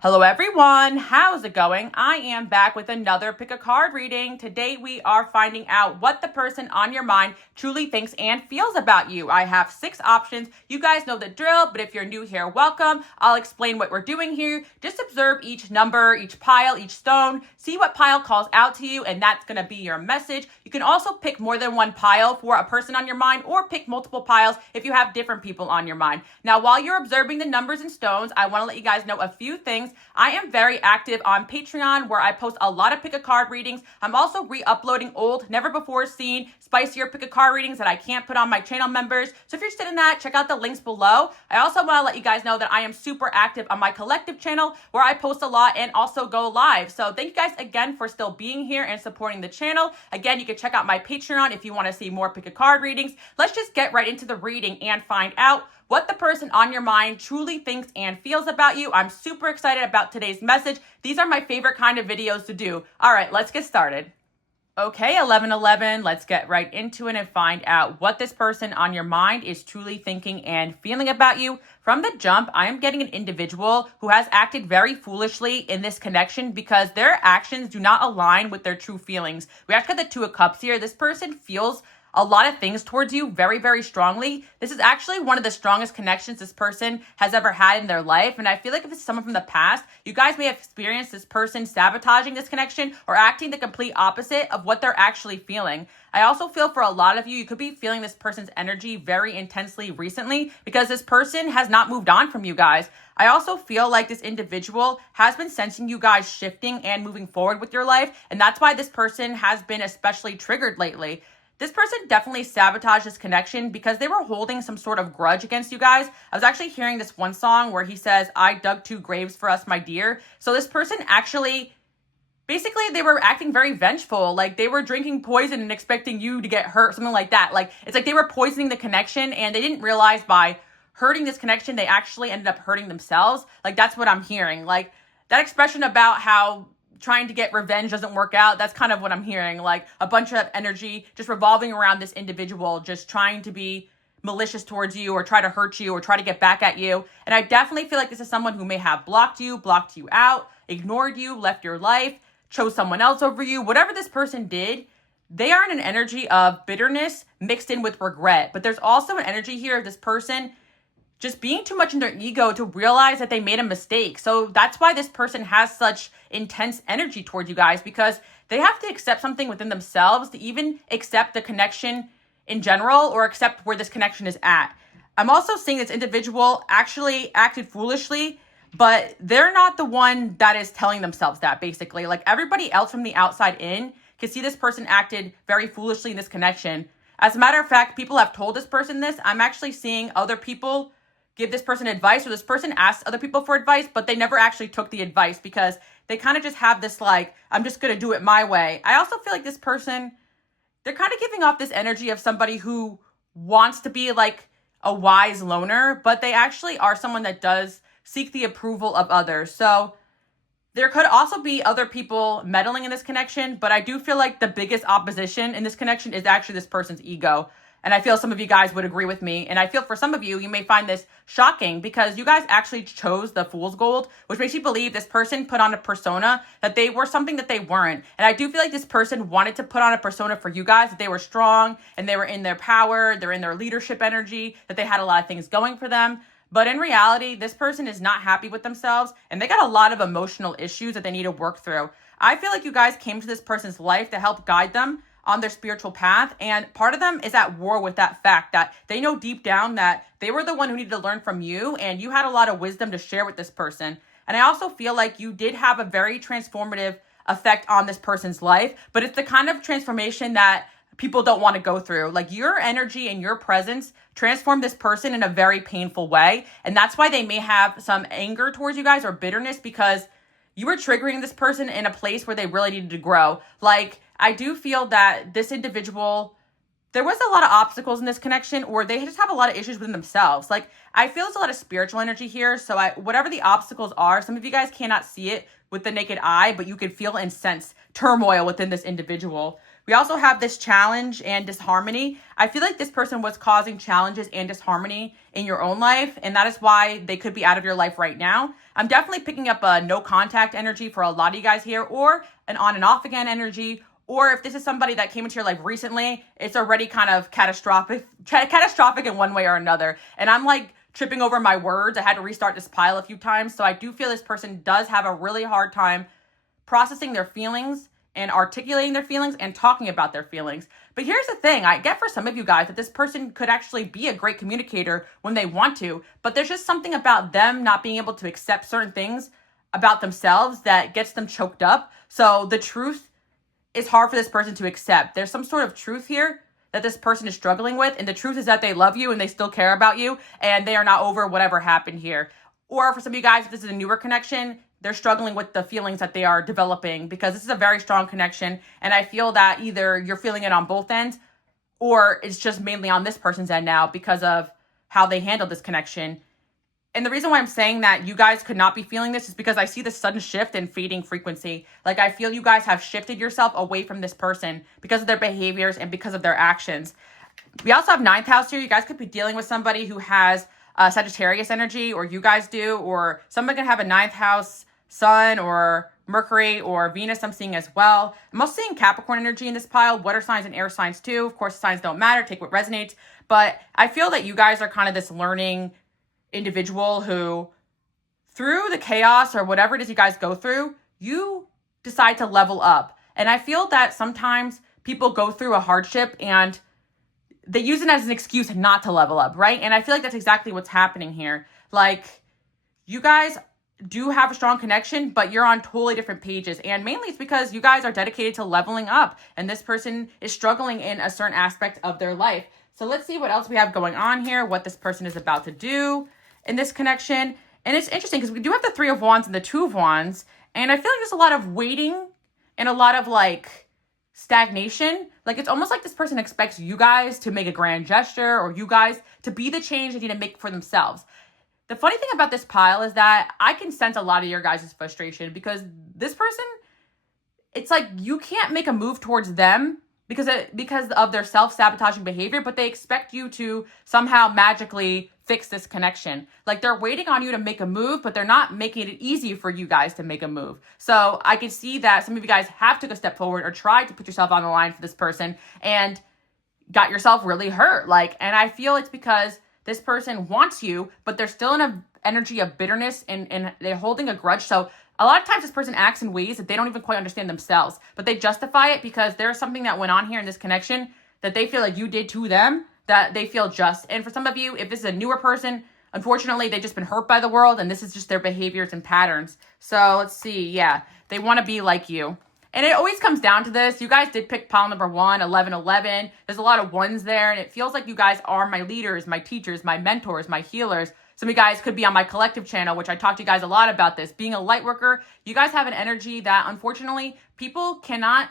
Hello everyone, how's it going? I am back with another pick a card reading. Today we are finding out what the person on your mind truly thinks and feels about you. I have 6 options. You guys know the drill, but if you're new here, welcome. I'll explain what we're doing here. Just observe each number, each pile, each stone. See what pile calls out to you, and that's going to be your message. You can also pick more than one pile for a person on your mind, or pick multiple piles if you have different people on your mind. Now, while you're observing the numbers and stones, I want to let you guys know a few things. I am very active on Patreon, where I post a lot of pick a card readings. I'm also re-uploading old, never before seen, spicier pick a card readings that I can't put on my channel members. So if you're interested in that, check out the links below. I also want to let you guys know that I am super active on my collective channel, where I post a lot and also go live. So thank you guys again for still being here and supporting the channel. Again, you can check out my Patreon if you want to see more pick a card readings. Let's just get right into the reading and find out what the person on your mind truly thinks and feels about you. I'm super excited about today's message. These are my favorite kind of videos to do. All right, let's get started. Okay, 1111, let's get right into it and find out what this person on your mind is truly thinking and feeling about you. From the jump, I am getting an individual who has acted very foolishly in this connection because their actions do not align with their true feelings. We actually got the Two of Cups here. This person feels a lot of things towards you very, very strongly. This is actually one of the strongest connections this person has ever had in their life. And I feel like if it's someone from the past, you guys may have experienced this person sabotaging this connection or acting the complete opposite of what they're actually feeling. I also feel for a lot of you, you could be feeling this person's energy very intensely recently because this person has not moved on from you guys. I also feel like this individual has been sensing you guys shifting and moving forward with your life. And that's why this person has been especially triggered lately. This person definitely sabotaged this connection because they were holding some sort of grudge against you guys. I was actually hearing this one song where he says, "I dug 2 graves for us, my dear." So this person actually, basically they were acting very vengeful. Like they were drinking poison and expecting you to get hurt, something like that. Like it's like they were poisoning the connection and they didn't realize by hurting this connection, they actually ended up hurting themselves. Like that's what I'm hearing. Like that expression about how trying to get revenge doesn't work out. That's kind of what I'm hearing. Like a bunch of energy just revolving around this individual, just trying to be malicious towards you or try to hurt you or try to get back at you. And I definitely feel like this is someone who may have blocked you out, ignored you, left your life, chose someone else over you. Whatever this person did, they are in an energy of bitterness mixed in with regret. But there's also an energy here of this person just being too much in their ego to realize that they made a mistake. So that's why this person has such intense energy towards you guys, because they have to accept something within themselves to even accept the connection in general or accept where this connection is at. I'm also seeing this individual actually acted foolishly, but they're not the one that is telling themselves that, basically. Like everybody else from the outside in can see this person acted very foolishly in this connection. As a matter of fact, people have told this person this. I'm actually seeing other people give this person advice, or this person asked other people for advice, but they never actually took the advice because they kind of just have this like, I'm just going to do it my way. I also feel like this person, they're kind of giving off this energy of somebody who wants to be like a wise loner, but they actually are someone that does seek the approval of others. So there could also be other people meddling in this connection, but I do feel like the biggest opposition in this connection is actually this person's ego. And I feel some of you guys would agree with me. And I feel for some of you, you may find this shocking because you guys actually chose the Fool's Gold, which makes you believe this person put on a persona that they were something that they weren't. And I do feel like this person wanted to put on a persona for you guys, that they were strong and they were in their power, they're in their leadership energy, that they had a lot of things going for them. But in reality, this person is not happy with themselves and they got a lot of emotional issues that they need to work through. I feel like you guys came to this person's life to help guide them on their spiritual path, and part of them is at war with that fact that they know deep down that they were the one who needed to learn from you, and you had a lot of wisdom to share with this person. And I also feel like you did have a very transformative effect on this person's life, but it's the kind of transformation that people don't want to go through. Like your energy and your presence transformed this person in a very painful way, and that's why they may have some anger towards you guys or bitterness, because you were triggering this person in a place where they really needed to grow. Like, I do feel that this individual, there was a lot of obstacles in this connection, or they just have a lot of issues within themselves. Like, I feel there's a lot of spiritual energy here. So whatever the obstacles are, some of you guys cannot see it with the naked eye, but you can feel and sense turmoil within this individual. We also have this challenge and disharmony. I feel like this person was causing challenges and disharmony in your own life, and that is why they could be out of your life right now. I'm definitely picking up a no contact energy for a lot of you guys here, or an on and off again energy. Or if this is somebody that came into your life recently, it's already kind of catastrophic in one way or another. And I'm like tripping over my words. I had to restart this pile a few times. So I do feel this person does have a really hard time processing their feelings and articulating their feelings and talking about their feelings. But here's the thing, I get for some of you guys that this person could actually be a great communicator when they want to, but there's just something about them not being able to accept certain things about themselves that gets them choked up. So the truth is hard for this person to accept. There's some sort of truth here that this person is struggling with, and the truth is that they love you and they still care about you and they are not over whatever happened here. Or for some of you guys, if this is a newer connection, they're struggling with the feelings that they are developing, because this is a very strong connection. And I feel that either you're feeling it on both ends, or it's just mainly on this person's end now because of how they handled this connection. And the reason why I'm saying that you guys could not be feeling this is because I see this sudden shift in fading frequency. Like, I feel you guys have shifted yourself away from this person because of their behaviors and because of their actions. We also have 9th house here. You guys could be dealing with somebody who has Sagittarius energy, or you guys do, or somebody can have a 9th house Sun or Mercury or Venus I'm seeing as well. I'm also seeing Capricorn energy in this pile, water signs and air signs too. Of course, signs don't matter, take what resonates. But I feel that you guys are kind of this learning individual who, through the chaos or whatever it is you guys go through, you decide to level up. And I feel that sometimes people go through a hardship and they use it as an excuse not to level up, right? And I feel like that's exactly what's happening here. Like, you guys do have a strong connection, but you're on totally different pages. And mainly it's because you guys are dedicated to leveling up, and this person is struggling in a certain aspect of their life. So let's see what else we have going on here, what this person is about to do in this connection. And it's interesting because we do have the 3 of Wands and the 2 of Wands. And I feel like there's a lot of waiting and a lot of like stagnation. Like, it's almost like this person expects you guys to make a grand gesture, or you guys to be the change they need to make for themselves. The funny thing about this pile is that I can sense a lot of your guys' frustration, because this person, it's like you can't make a move towards them because of their self-sabotaging behavior, but they expect you to somehow magically fix this connection. Like, they're waiting on you to make a move, but they're not making it easy for you guys to make a move. So I can see that some of you guys have took a step forward or tried to put yourself on the line for this person and got yourself really hurt. Like, and I feel it's because this person wants you, but they're still in an energy of bitterness and they're holding a grudge. So a lot of times this person acts in ways that they don't even quite understand themselves, but they justify it because there's something that went on here in this connection that they feel like you did to them, that they feel just. And for some of you, if this is a newer person, unfortunately, they've just been hurt by the world, and this is just their behaviors and patterns. So let's see. Yeah, they want to be like you. And it always comes down to this. You guys did pick pile number 1, 1111. There's a lot of ones there, and it feels like you guys are my leaders, my teachers, my mentors, my healers. Some of you guys could be on my collective channel, which I talked to you guys a lot about this. Being a light worker, you guys have an energy that, unfortunately, people cannot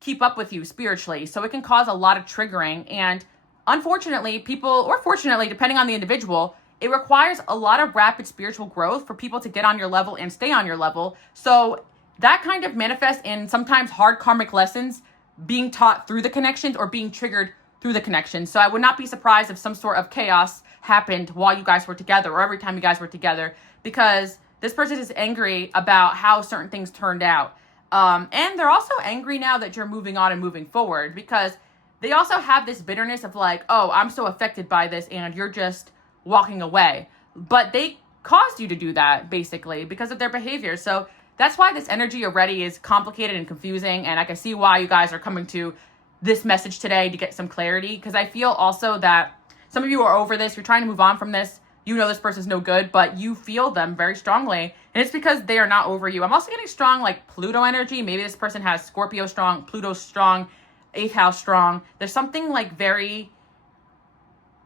keep up with you spiritually. So it can cause a lot of triggering. And unfortunately, people, or fortunately, depending on the individual, it requires a lot of rapid spiritual growth for people to get on your level and stay on your level. So that kind of manifests in sometimes hard karmic lessons being taught through the connections or being triggered through the connections. So I would not be surprised if some sort of chaos happened while you guys were together, or every time you guys were together, because this person is angry about how certain things turned out. And they're also angry now that you're moving on and moving forward, because they also have this bitterness of like, oh, I'm so affected by this and you're just walking away. But they caused you to do that, basically, because of their behavior. So that's why this energy already is complicated and confusing. And I can see why you guys are coming to this message today to get some clarity. Because I feel also that some of you are over this. You're trying to move on from this. You know this person's no good, but you feel them very strongly. And it's because they are not over you. I'm also getting strong like Pluto energy. Maybe this person has Scorpio strong, Pluto strong, 8th house strong. There's something like very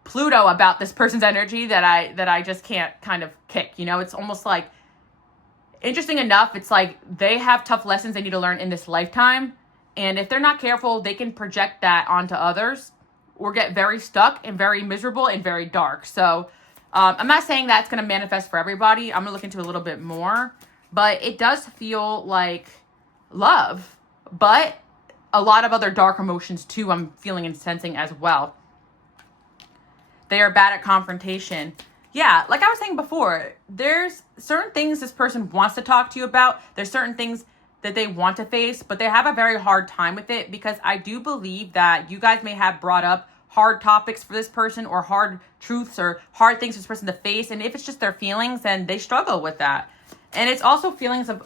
Pluto about this person's energy that I just can't kind of kick. You know, it's almost like, interesting enough, it's like they have tough lessons they need to learn in this lifetime. And if they're not careful, they can project that onto others or get very stuck and very miserable and very dark. So I'm not saying that's going to manifest for everybody. I'm going to look into a little bit more. But it does feel like love. But a lot of other dark emotions too I'm feeling and sensing as well. They are bad at confrontation. Yeah, like I was saying before, there's certain things this person wants to talk to you about. There's certain things that they want to face, but they have a very hard time with it because I do believe that you guys may have brought up hard topics for this person or hard truths or hard things for this person to face. And if it's just their feelings, then they struggle with that. And it's also feelings of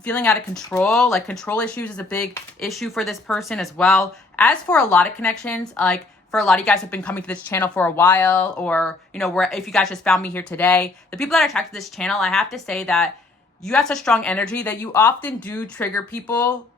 feeling out of control. Like control issues is a big issue for this person as well. As for a lot of connections, like for a lot of you guys who've been coming to this channel for a while, or, you know, where if you guys just found me here today, the people that are attracted to this channel, I have to say that you have such strong energy that you often do trigger people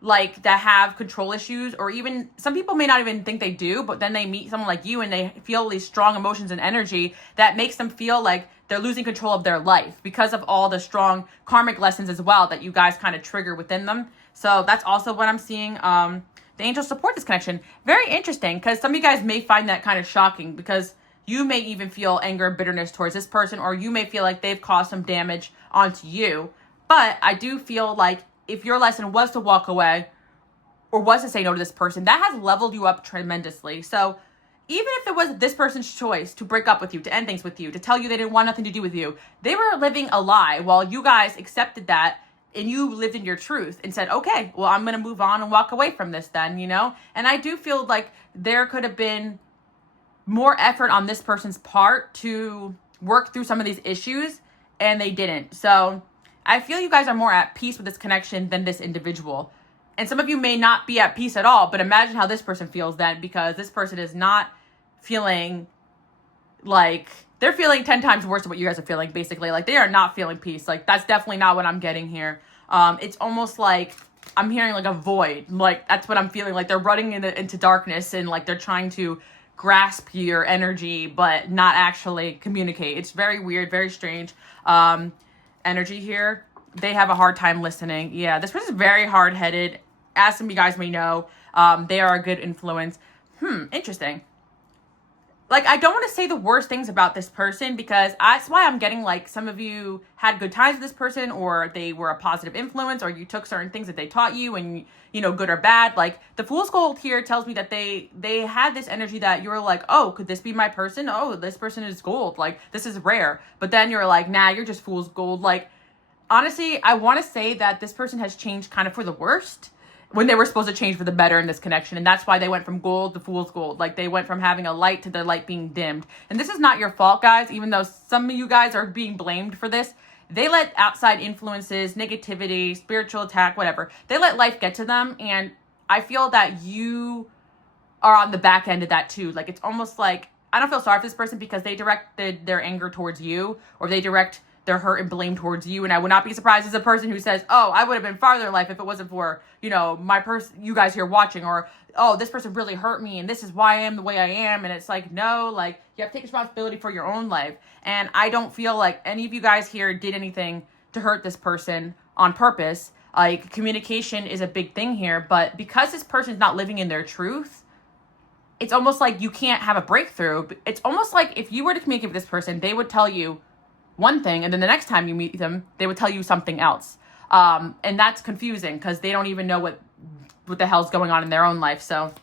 like that have control issues, or even some people may not even think they do, but then they meet someone like you and they feel these strong emotions and energy that makes them feel like they're losing control of their life because of all the strong karmic lessons as well that you guys kind of trigger within them. So that's also what I'm seeing. The angels support this connection. Very interesting, because some of you guys may find that kind of shocking because you may even feel anger and bitterness towards this person, or you may feel like they've caused some damage onto you. But I do feel like if your lesson was to walk away or was to say no to this person, that has leveled you up tremendously. So even if it was this person's choice to break up with you, to end things with you, to tell you they didn't want nothing to do with you, they were living a lie while you guys accepted that and you lived in your truth and said, okay, well, I'm going to move on and walk away from this then, you know? And I do feel like there could have been more effort on this person's part to work through some of these issues, and they didn't. So I feel you guys are more at peace with this connection than this individual. And some of you may not be at peace at all, but imagine how this person feels then, because this person is not feeling like, they're feeling 10 times worse than what you guys are feeling, basically. Like, they are not feeling peace. Like, that's definitely not what I'm getting here. It's almost like I'm hearing like a void. Like, that's what I'm feeling. Like, they're running into darkness, and like they're trying to grasp your energy, but not actually communicate. It's very weird, very strange energy here. They have a hard time listening. Yeah, this person's very hard-headed. As some of you guys may know, they are a good influence. Interesting. Like, I don't want to say the worst things about this person, because that's why I'm getting like some of you had good times with this person, or they were a positive influence, or you took certain things that they taught you, and, you know, good or bad. Like, the Fool's Gold here tells me that they had this energy that you were like, oh, could this be my person? Oh, this person is gold. Like, this is rare. But then you're like, nah, you're just Fool's Gold. Like, honestly, I want to say that this person has changed kind of for the worst when they were supposed to change for the better in this connection. And that's why they went from gold to Fool's Gold. Like, they went from having a light to their light being dimmed. And this is not your fault, guys, even though some of you guys are being blamed for this. They let outside influences, negativity, spiritual attack, whatever, they let life get to them. And I feel that you are on the back end of that too. Like, it's almost like, I don't feel sorry for this person because they directed their anger towards you, or they direct their hurt and blame towards you. And I would not be surprised as a person who says, oh, I would have been farther in life if it wasn't for, you know, you guys here watching, or, oh, this person really hurt me and this is why I am the way I am. And it's like, no, like, you have to take responsibility for your own life. And I don't feel like any of you guys here did anything to hurt this person on purpose. Like, communication is a big thing here, but because this person is not living in their truth, it's almost like you can't have a breakthrough. It's almost like if you were to communicate with this person, they would tell you one thing, and then the next time you meet them, they would tell you something else. And that's confusing because they don't even know what the hell's going on in their own life. So,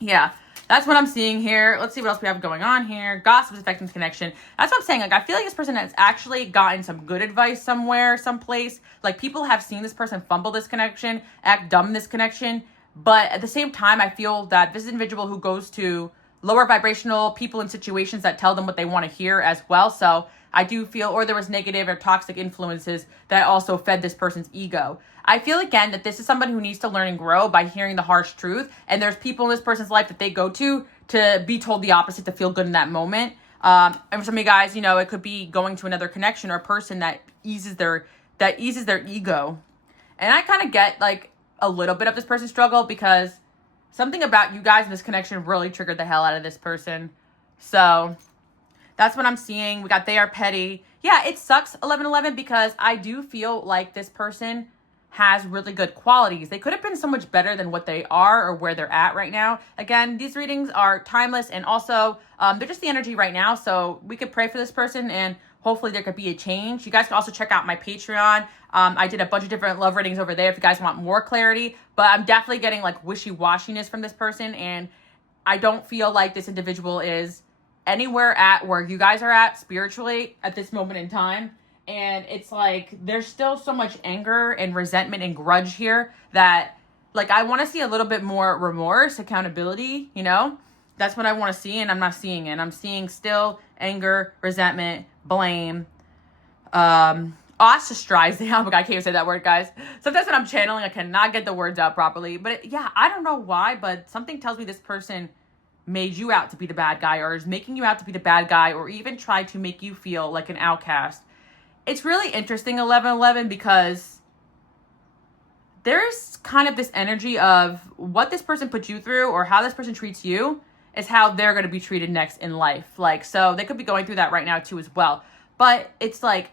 yeah, that's what I'm seeing here. Let's see what else we have going on here. Gossip is affecting this connection. That's what I'm saying. Like, I feel like this person has actually gotten some good advice somewhere, someplace. Like, people have seen this person fumble this connection, act dumb in this connection. But at the same time, I feel that this individual who goes to lower vibrational people in situations that tell them what they want to hear as well. So I do feel, or there was negative or toxic influences that also fed this person's ego. I feel, again, that this is somebody who needs to learn and grow by hearing the harsh truth. And there's people in this person's life that they go to be told the opposite, to feel good in that moment. And for some of you guys, you know, it could be going to another connection or a person that eases their ego. And I kind of get like a little bit of this person's struggle, because something about you guys in this connection really triggered the hell out of this person. So that's what I'm seeing. We got they are petty. Yeah, it sucks, 1111, because I do feel like this person has really good qualities. They could have been so much better than what they are or where they're at right now. Again, these readings are timeless, and also they're just the energy right now. So we could pray for this person, and hopefully there could be a change. You guys can also check out my Patreon. I did a bunch of different love readings over there if you guys want more clarity. But I'm definitely getting like wishy-washiness from this person, and I don't feel like this individual is anywhere at where you guys are at spiritually at this moment in time. And it's like there's still so much anger and resentment and grudge here that like I want to see a little bit more remorse, accountability, you know? That's what I want to see, and I'm not seeing it. I'm seeing still anger, resentment, blame, ostracizing. Oh my God, I can't even say that word, guys. Sometimes when I'm channeling, I cannot get the words out properly. But yeah, I don't know why, but something tells me this person made you out to be the bad guy, or is making you out to be the bad guy, or even tried to make you feel like an outcast. It's really interesting, 1111, because there's kind of this energy of what this person put you through or how this person treats you is how they're going to be treated next in life. Like, so they could be going through that right now too as well. But it's like,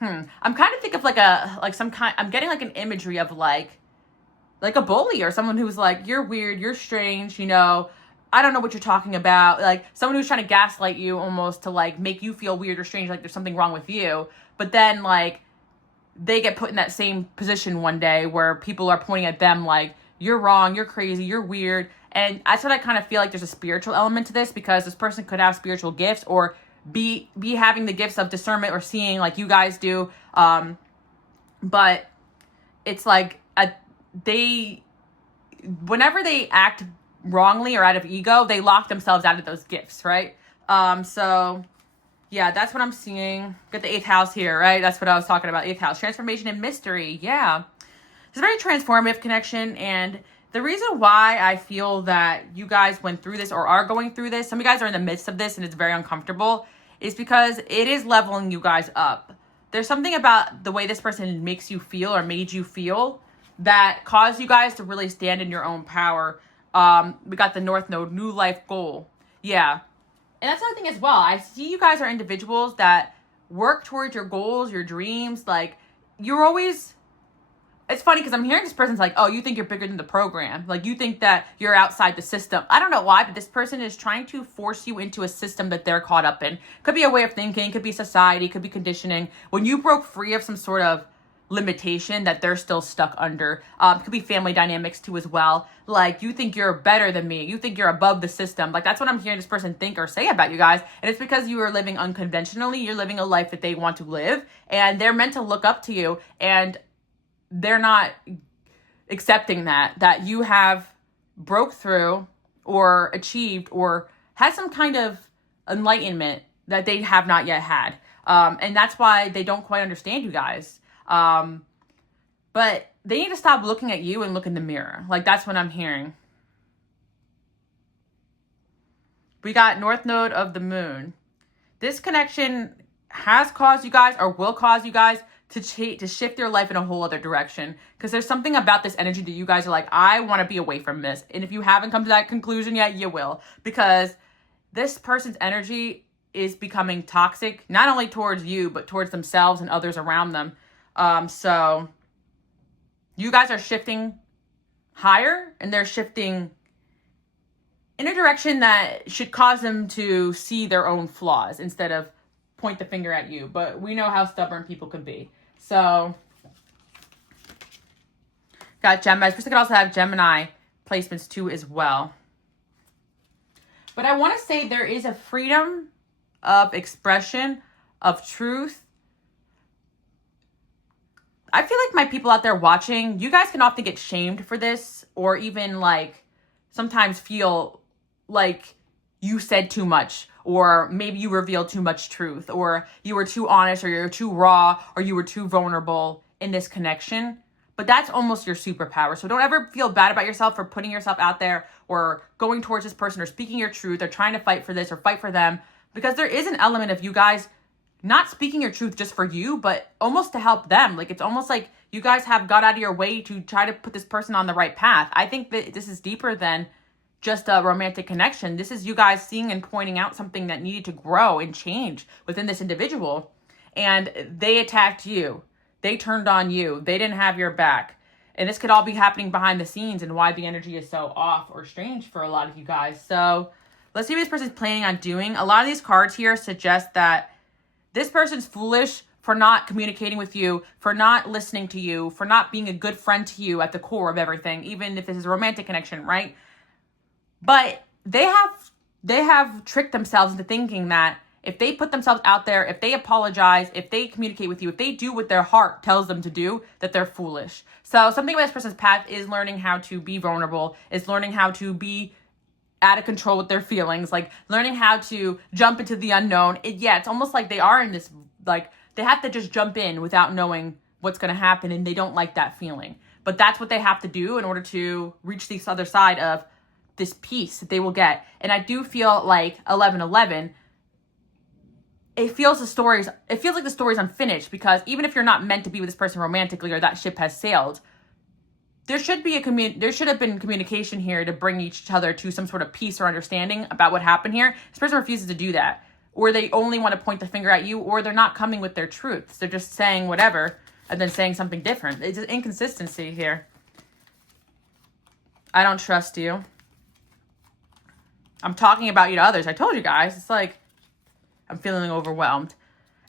I'm kind of thinking of I'm getting like an imagery of like a bully or someone who's like, you're weird, you're strange, you know, I don't know what you're talking about. Like someone who's trying to gaslight you almost to like make you feel weird or strange, like there's something wrong with you. But then like they get put in that same position one day where people are pointing at them like, you're wrong, you're crazy, you're weird. And that's what I kind of feel like there's a spiritual element to this, because this person could have spiritual gifts or be having the gifts of discernment or seeing like you guys do. But it's like whenever they act wrongly or out of ego, they lock themselves out of those gifts, right? So yeah, that's what I'm seeing. Got the 8th house here, right? That's what I was talking about. 8th house, transformation and mystery. Yeah, it's a very transformative connection. And the reason why I feel that you guys went through this or are going through this, some of you guys are in the midst of this and it's very uncomfortable, is because it is leveling you guys up. There's something about the way this person makes you feel or made you feel that caused you guys to really stand in your own power. We got the North Node, new life goal. Yeah. And that's another thing as well. I see you guys are individuals that work towards your goals, your dreams. Like, you're always... It's funny because I'm hearing this person's like, oh, you think you're bigger than the program. Like, you think that you're outside the system. I don't know why, but this person is trying to force you into a system that they're caught up in. Could be a way of thinking, could be society, could be conditioning. When you broke free of some sort of limitation that they're still stuck under, could be family dynamics too as well. Like, you think you're better than me. You think you're above the system. Like, that's what I'm hearing this person think or say about you guys. And it's because you are living unconventionally. You're living a life that they want to live. And they're meant to look up to you. And they're not accepting that you have broke through or achieved or had some kind of enlightenment that they have not yet had. And that's why they don't quite understand you guys. But they need to stop looking at you and look in the mirror. Like, that's what I'm hearing. We got North Node of the Moon. This connection has caused you guys or will cause you guys to shift your life in a whole other direction, because there's something about this energy that you guys are like, I want to be away from this. And if you haven't come to that conclusion yet, you will, because this person's energy is becoming toxic, not only towards you, but towards themselves and others around them. So you guys are shifting higher, and they're shifting in a direction that should cause them to see their own flaws instead of point the finger at you. But we know how stubborn people can be. So got Gemini. This person could also have Gemini placements too as well. But I want to say there is a freedom of expression, of truth. I feel like my people out there watching, you guys can often get shamed for this, or even like sometimes feel like you said too much, or maybe you revealed too much truth, or you were too honest, or you're too raw, or you were too vulnerable in this connection. But that's almost your superpower. So don't ever feel bad about yourself for putting yourself out there or going towards this person or speaking your truth or trying to fight for this or fight for them, because there is an element of you guys not speaking your truth just for you, but almost to help them. Like, it's almost like you guys have got out of your way to try to put this person on the right path. I think that this is deeper than just a romantic connection. This is you guys seeing and pointing out something that needed to grow and change within this individual. And they attacked you. They turned on you. They didn't have your back. And this could all be happening behind the scenes, and why the energy is so off or strange for a lot of you guys. So let's see what this person's planning on doing. A lot of these cards here suggest that this person's foolish for not communicating with you, for not listening to you, for not being a good friend to you at the core of everything, even if this is a romantic connection, right? But they have they have tricked themselves into thinking that if they put themselves out there, if they apologize, if they communicate with you, if they do what their heart tells them to do, that they're foolish. So something about this person's path is learning how to be vulnerable, is learning how to be out of control with their feelings, like learning how to jump into the unknown. It's almost like they are in this, like they have to just jump in without knowing what's going to happen, and they don't like that feeling. But that's what they have to do in order to reach this other side of this peace that they will get. And I do feel like 1111, it feels like the story's unfinished, because even if you're not meant to be with this person romantically, or that ship has sailed, there should have been communication here to bring each other to some sort of peace or understanding about what happened here. This person refuses to do that, or they only want to point the finger at you, or they're not coming with their truths. They're just saying whatever and then saying something different. It's an inconsistency here. I don't trust you. I'm talking about you to others. I told you guys. It's like I'm feeling overwhelmed.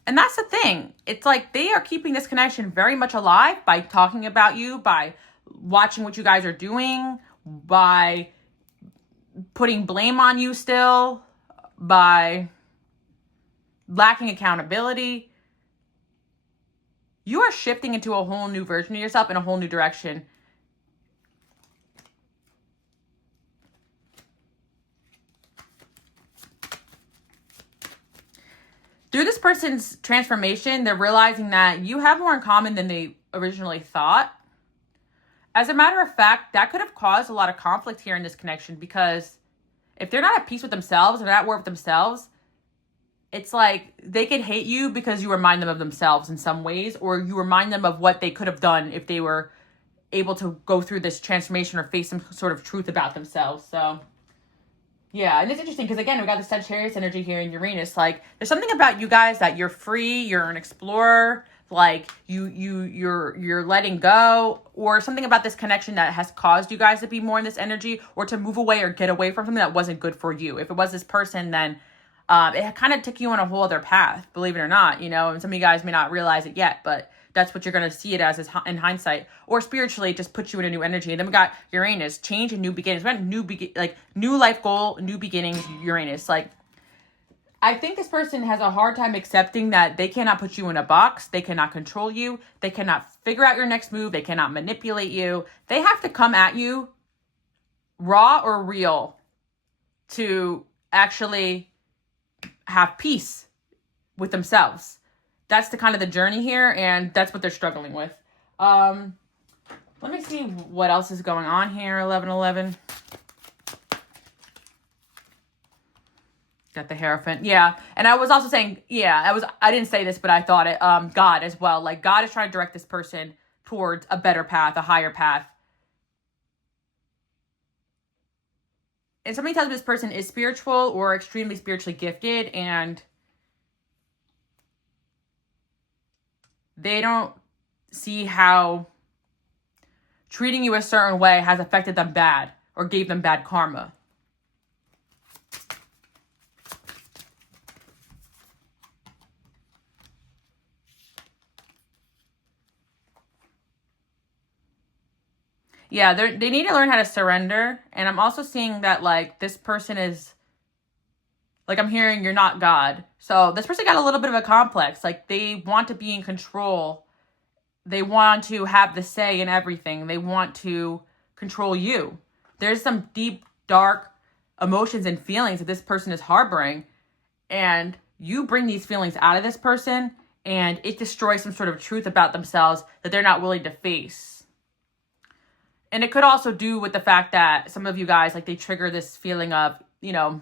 And that's the thing. It's like they are keeping this connection very much alive by talking about you, by watching what you guys are doing, by putting blame on you still, by lacking accountability. You are shifting into a whole new version of yourself in a whole new direction. Through this person's transformation, they're realizing that you have more in common than they originally thought. As a matter of fact, that could have caused a lot of conflict here in this connection, because if they're not at peace with themselves, they're not at war with themselves, it's like they could hate you because you remind them of themselves in some ways, or you remind them of what they could have done if they were able to go through this transformation or face some sort of truth about themselves. So yeah, and it's interesting because, again, we got the Sagittarius energy here in Uranus. Like, there's something about you guys that you're free, you're an explorer, like you're letting go, or something about this connection that has caused you guys to be more in this energy, or to move away or get away from something that wasn't good for you. If it was this person, then it kind of took you on a whole other path, believe it or not, and some of you guys may not realize it yet, but that's what you're going to see it as is in hindsight. Or spiritually, it just puts you in a new energy. And then we got Uranus, change and new beginnings. We got new life goal, new beginnings, Uranus. Like, I think this person has a hard time accepting that they cannot put you in a box. They cannot control you. They cannot figure out your next move. They cannot manipulate you. They have to come at you raw or real to actually have peace with themselves. That's the kind of the journey here, and that's what they're struggling with. Let me see what else is going on here. 1111. Got the Hierophant. Yeah. And I was also saying, I didn't say this, but I thought it, God as well. Like, God is trying to direct this person towards a better path, a higher path. And somebody tells me this person is spiritual or extremely spiritually gifted, and they don't see how treating you a certain way has affected them bad or gave them bad karma. Yeah, they need to learn how to surrender. And I'm also seeing that, like, this person is, like, I'm hearing you're not God. So this person got a little bit of a complex. Like, they want to be in control. They want to have the say in everything. They want to control you. There's some deep, dark emotions and feelings that this person is harboring. And you bring these feelings out of this person, and it destroys some sort of truth about themselves that they're not willing to face. And it could also do with the fact that some of you guys, like, they trigger this feeling of,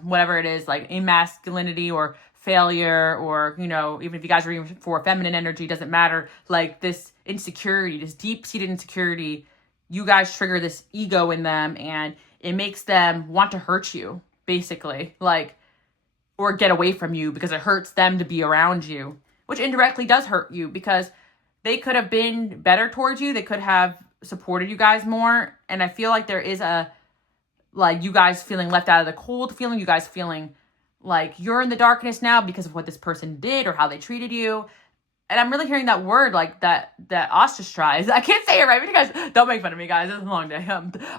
whatever it is, like masculinity or failure, or, even if you guys are even for feminine energy, doesn't matter. Like, this insecurity, this deep-seated insecurity, you guys trigger this ego in them, and it makes them want to hurt you, basically. Like, or get away from you because it hurts them to be around you, which indirectly does hurt you because they could have been better towards you. They could have supported you guys more. And I feel like there is you guys feeling left out of the cold feeling, you guys feeling like you're in the darkness now because of what this person did or how they treated you. And I'm really hearing that word, like that ostracized. I can't say it right, but you guys don't make fun of me, guys. It's a long day.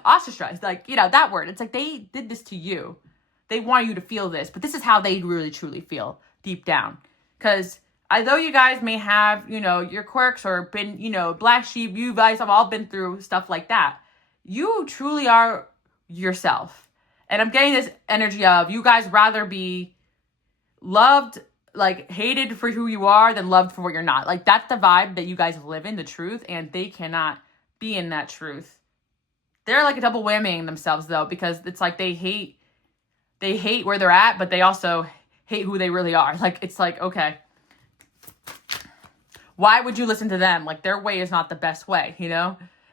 Ostracized, like, that word. It's like they did this to you. they want you to feel this, but this is how they really truly feel deep down. Because although you guys may have, your quirks or been, black sheep, you guys have all been through stuff like that. You truly are yourself. And I'm getting this energy of you guys rather be loved, like hated for who you are than loved for what you're not. Like that's the vibe that you guys live in, the truth, and they cannot be in that truth. They're like a double whammying themselves though, because it's like they hate where they're at, but they also hate who they really are. Like, it's like, okay, why would you listen to them? Like, their way is not the best way,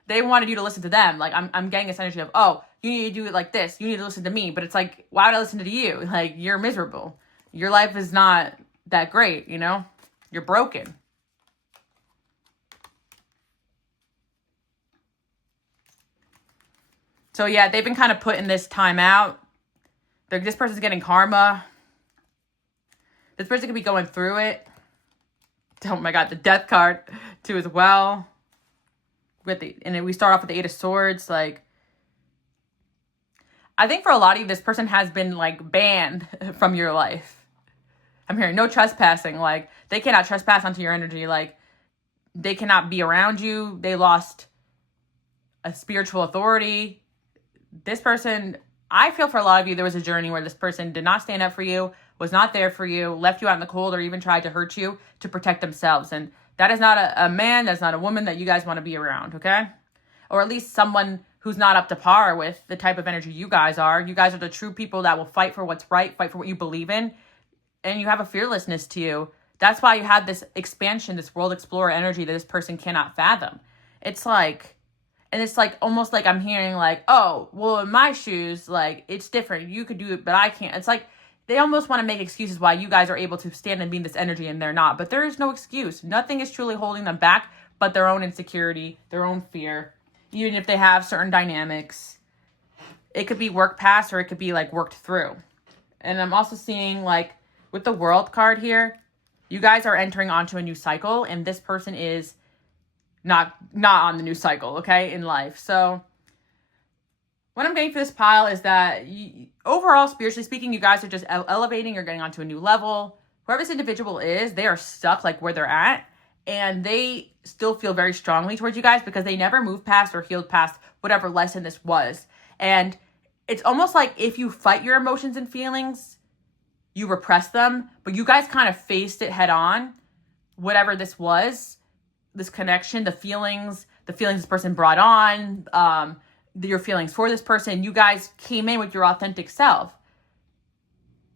They wanted you to listen to them. Like, I'm getting this energy of, oh, you need to do it like this. You need to listen to me. But it's like, why would I listen to you? Like, you're miserable. Your life is not that great, You're broken. So, yeah, they've been kind of put in this time out. This person's getting karma. This person could be going through it. Oh my God, the death card too as well. And then we start off with the 8 of Swords. Like, I think for a lot of you, this person has been like banned from your life. I'm hearing no trespassing. Like, they cannot trespass onto your energy. Like, they cannot be around you. They lost a spiritual authority. This person, I feel for a lot of you, there was a journey where this person did not stand up for you, was not there for you, left you out in the cold, or even tried to hurt you to protect themselves. And that is not a man, that's not a woman that you guys want to be around, okay? Or at least someone who's not up to par with the type of energy you guys are. You guys are the true people that will fight for what's right, fight for what you believe in, and you have a fearlessness to you. That's why you have this expansion, this world explorer energy that this person cannot fathom. It's like almost like I'm hearing like, oh, well, in my shoes, like, it's different. You could do it, but I can't. It's like they almost want to make excuses why you guys are able to stand and be in this energy and they're not. But there is no excuse. Nothing is truly holding them back but their own insecurity, their own fear. Even if they have certain dynamics, it could be worked past or it could be like worked through. And I'm also seeing like with the World card here, you guys are entering onto a new cycle and this person is not on the new cycle, okay, in life. So what I'm getting for this pile is that overall, spiritually speaking, you guys are just elevating or getting onto a new level. Whoever this individual is, they are stuck like where they're at, and they still feel very strongly towards you guys because they never moved past or healed past whatever lesson this was. And it's almost like if you fight your emotions and feelings, you repress them, but you guys kind of faced it head on, whatever this was, this connection, the feelings this person brought on, your feelings for this person. You guys came in with your authentic self.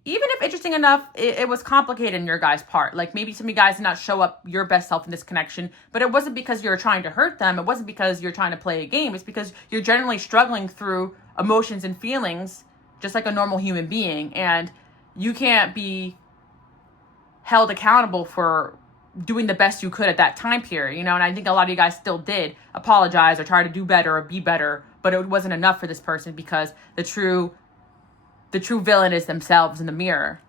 Even if, interesting enough, it was complicated in your guys' part. Like maybe some of you guys did not show up your best self in this connection, but it wasn't because you were trying to hurt them. It wasn't because you're trying to play a game. It's because you're generally struggling through emotions and feelings just like a normal human being. And you can't be held accountable for doing the best you could at that time period, and I think a lot of you guys still did apologize or try to do better or be better, but it wasn't enough for this person because the true villain is themselves in the mirror.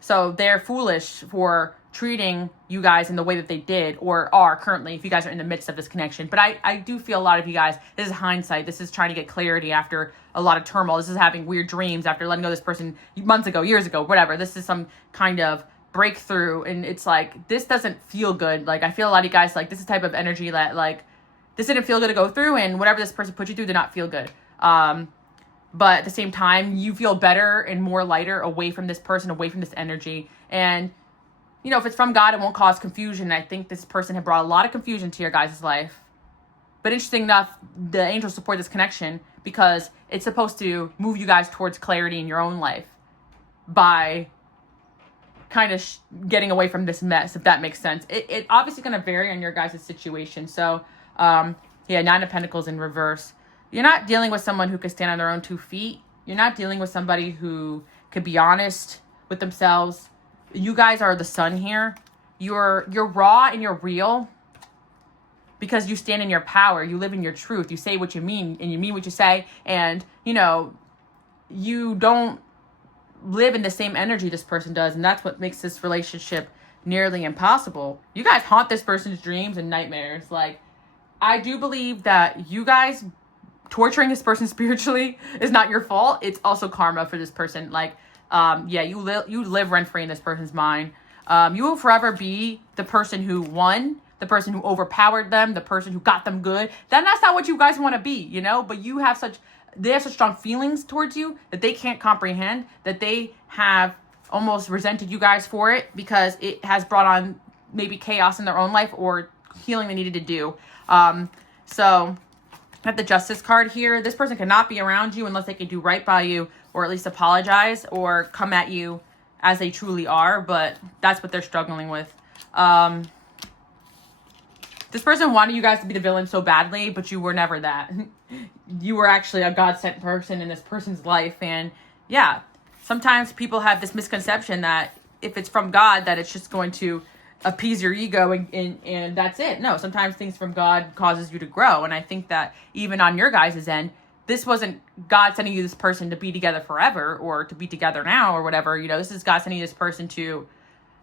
So they're foolish for treating you guys in the way that they did or are currently if you guys are in the midst of this connection. But I do feel a lot of you guys, this is hindsight. This is trying to get clarity after a lot of turmoil. This is having weird dreams after letting go of this person months ago, years ago, whatever. This is some kind of breakthrough, and it's like this doesn't feel good. Like I feel a lot of you guys like this is the type of energy that like this didn't feel good to go through, and whatever this person put you through did not feel good. But at the same time, you feel better and more lighter away from this person, away from this energy. And if it's from God, it won't cause confusion. I think this person had brought a lot of confusion to your guys' life. But interesting enough, the angels support this connection because it's supposed to move you guys towards clarity in your own life by kind of getting away from this mess, if that makes sense. It obviously going to vary on your guys' situation. So, 9 of Pentacles in reverse. You're not dealing with someone who could stand on their own 2 feet. You're not dealing with somebody who could be honest with themselves. You guys are the sun here. You're raw and you're real because you stand in your power. You live in your truth. You say what you mean and you mean what you say. And, you don't live in the same energy this person does, and that's what makes this relationship nearly impossible. You guys haunt this person's dreams and nightmares. Like, I do believe that you guys torturing this person spiritually is not your fault. It's also karma for this person. Like, yeah, you live rent free in this person's mind. You will forever be the person who won, the person who overpowered them, the person who got them good. That's not what you guys want to be, you know? But they have such strong feelings towards you that they can't comprehend, that they have almost resented you guys for it because it has brought on maybe chaos in their own life or healing they needed to do. So I have the Justice card here. This person cannot be around you unless they can do right by you, or at least apologize or come at you as they truly are, but that's what they're struggling with. This person wanted you guys to be the villain so badly, but you were never that. You were actually a God-sent person in this person's life. And yeah, sometimes people have this misconception that if it's from God, that it's just going to appease your ego and that's it. No, sometimes things from God causes you to grow. And I think that even on your guys' end, this wasn't God sending you this person to be together forever or to be together now or whatever. You know, this is God sending you this person to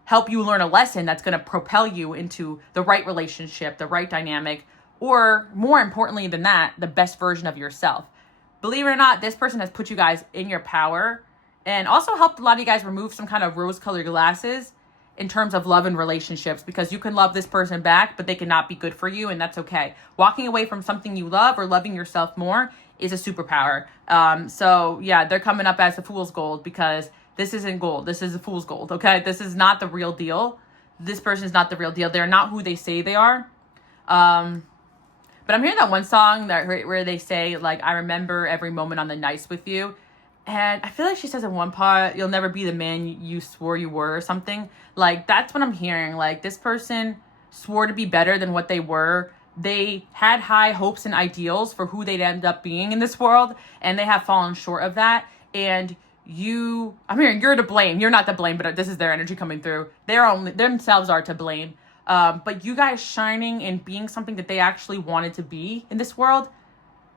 help you learn a lesson that's going to propel you into the right relationship, the right dynamic, or more importantly than that, the best version of yourself. Believe it or not, this person has put you guys in your power and also helped a lot of you guys remove some kind of rose-colored glasses in terms of love and relationships, because you can love this person back, but they cannot be good for you, and that's okay. Walking away from something you love or loving yourself more is a superpower. So yeah, they're coming up as the fool's gold because this isn't gold. This is a fool's gold, okay? This is not the real deal. This person is not the real deal. They're not who they say they are. But I'm hearing that one song where they say, like, I remember every moment on the nights with you. And I feel like she says in one part, you'll never be the man you swore you were or something. Like, that's what I'm hearing. Like, this person swore to be better than what they were. They had high hopes and ideals for who they'd end up being in this world, and they have fallen short of that. And I'm hearing you're to blame. You're not to blame, but this is their energy coming through. Themselves are to blame. But you guys shining and being something that they actually wanted to be in this world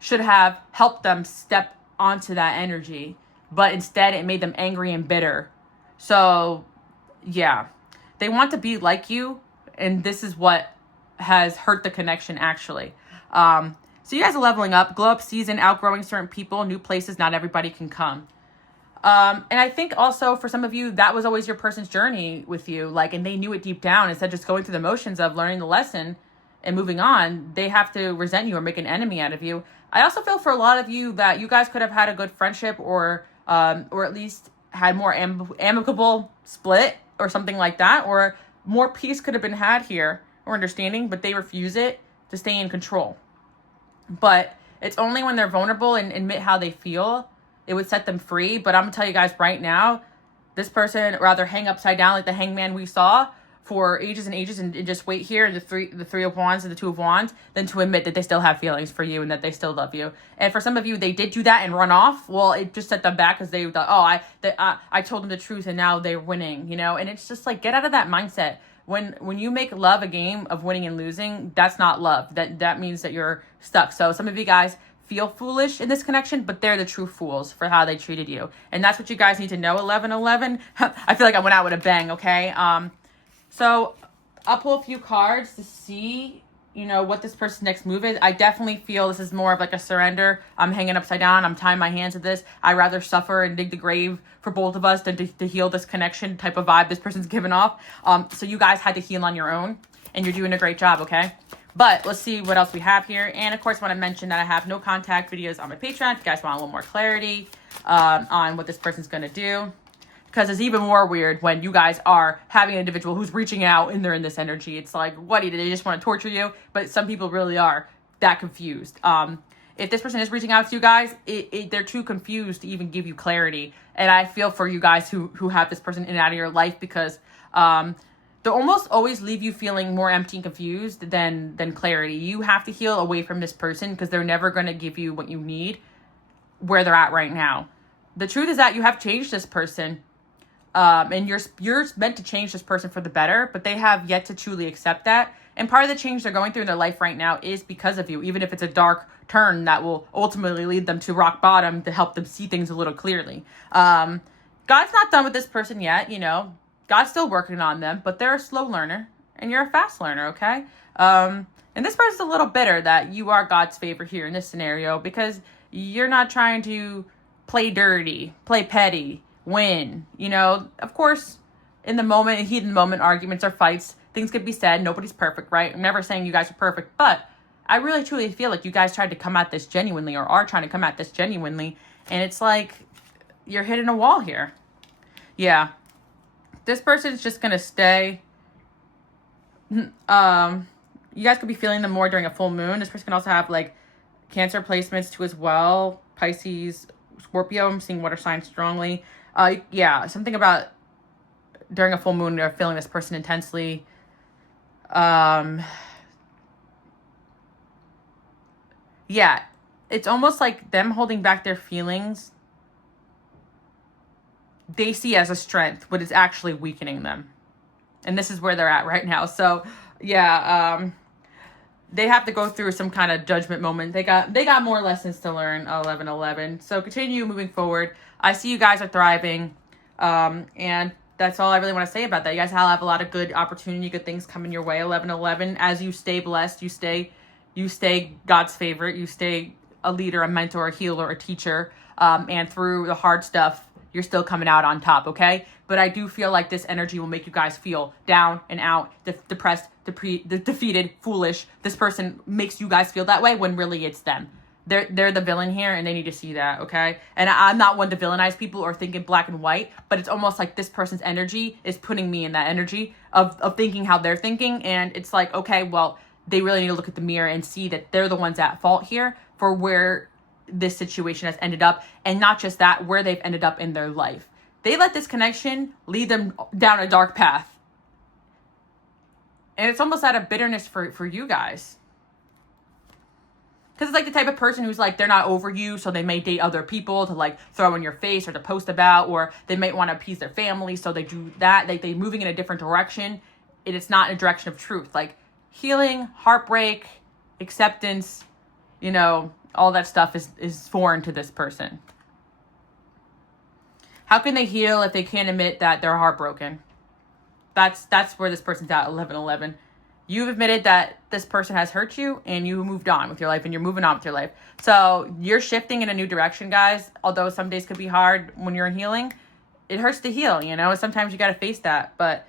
should have helped them step onto that energy, but instead it made them angry and bitter. So yeah, they want to be like you, and this is what has hurt the connection actually. So you guys are leveling up, glow up season, outgrowing certain people, new places. Not everybody can come. And I think also for some of you, that was always your person's journey with you, like, and they knew it deep down. Instead of just going through the motions of learning the lesson and moving on, they have to resent you or make an enemy out of you. I also feel for a lot of you that you guys could have had a good friendship or at least had more amicable split or something like that, or more peace could have been had here or understanding, but they refuse it to stay in control. But it's only when they're vulnerable and admit how they feel, it would set them free. But I'm gonna tell you guys right now, this person rather hang upside down like the hangman we saw for ages and ages and just wait here, the three of wands and the two of wands, than to admit that they still have feelings for you and that they still love you. And for some of you, they did do that and run off. Well, it just set them back because they thought, I told them the truth and now they're winning, you know. And it's just like, get out of that mindset. When you make love a game of winning and losing, that's not love. That means that you're stuck. So some of you guys feel foolish in this connection, but they're the true fools for how they treated you. And that's what you guys need to know, 1111. I feel like I went out with a bang, okay? So I'll pull a few cards to see, you know, what this person's next move is. I definitely feel this is more of like a surrender. I'm hanging upside down. I'm tying my hands to this. I'd rather suffer and dig the grave for both of us than to heal this connection type of vibe this person's giving off. So you guys had to heal on your own, and you're doing a great job, okay? But let's see what else we have here. And of course, I want to mention that I have no contact videos on my Patreon if you guys want a little more clarity on what this person's going to do. Because it's even more weird when you guys are having an individual who's reaching out and they're in this energy. It's like, what, do they just want to torture you? But some people really are that confused. If this person is reaching out to you guys, they're too confused to even give you clarity. And I feel for you guys who have this person in and out of your life, because they'll almost always leave you feeling more empty and confused than clarity. You have to heal away from this person because they're never going to give you what you need where they're at right now. The truth is that you have changed this person. And you're meant to change this person for the better, but they have yet to truly accept that. And part of the change they're going through in their life right now is because of you, even if it's a dark turn that will ultimately lead them to rock bottom to help them see things a little clearly. God's not done with this person yet, you know. God's still working on them, but they're a slow learner and you're a fast learner, okay? And And this person's a little bitter that you are God's favorite here in this scenario because you're not trying to play dirty, play petty, win. You know, of course, in the moment, in heat of the moment, arguments or fights, things could be said. Nobody's perfect, right? I'm never saying you guys are perfect, but I really truly feel like you guys tried to come at this genuinely or are trying to come at this genuinely. And it's like you're hitting a wall here. Yeah. This person's just going to stay. You guys could be feeling them more during a full moon. This person can also have like Cancer placements too as well. Pisces, Scorpio, I'm seeing water signs strongly. Yeah, something about during a full moon, they're feeling this person intensely. Yeah, it's almost like them holding back their feelings. They see as a strength, but it's actually weakening them. And this is where they're at right now. So, yeah, they have to go through some kind of judgment moment. They got more lessons to learn, 1111. So continue moving forward. I see you guys are thriving. And that's all I really want to say about that. You guys have a lot of good opportunity, good things coming your way, 1111. As you stay blessed, you stay God's favorite. You stay a leader, a mentor, a healer, a teacher. And through the hard stuff, you're still coming out on top, okay? But I do feel like this energy will make you guys feel down and out, depressed, defeated, foolish. This person makes you guys feel that way when really it's them. They're the villain here, and they need to see that, okay? And I'm not one to villainize people or think in black and white, but it's almost like this person's energy is putting me in that energy of thinking how they're thinking. And it's like, okay, well, they really need to look at the mirror and see that they're the ones at fault here for where this situation has ended up. And not just that, where they've ended up in their life. They let this connection lead them down a dark path. And it's almost out of bitterness for you guys. Because it's like the type of person who's like, they're not over you, so they may date other people to like throw in your face or to post about, or they might want to appease their family, so they do that. Like they're moving in a different direction. It's not in a direction of truth. Like healing, heartbreak, acceptance, you know, all that stuff is foreign to this person. How can they heal if they can't admit that they're heartbroken? That's where this person's at, 1111. You've admitted that this person has hurt you and you moved on with your life and you're moving on with your life. So you're shifting in a new direction, guys. Although some days could be hard when you're in healing, it hurts to heal, you know? Sometimes you got to face that, but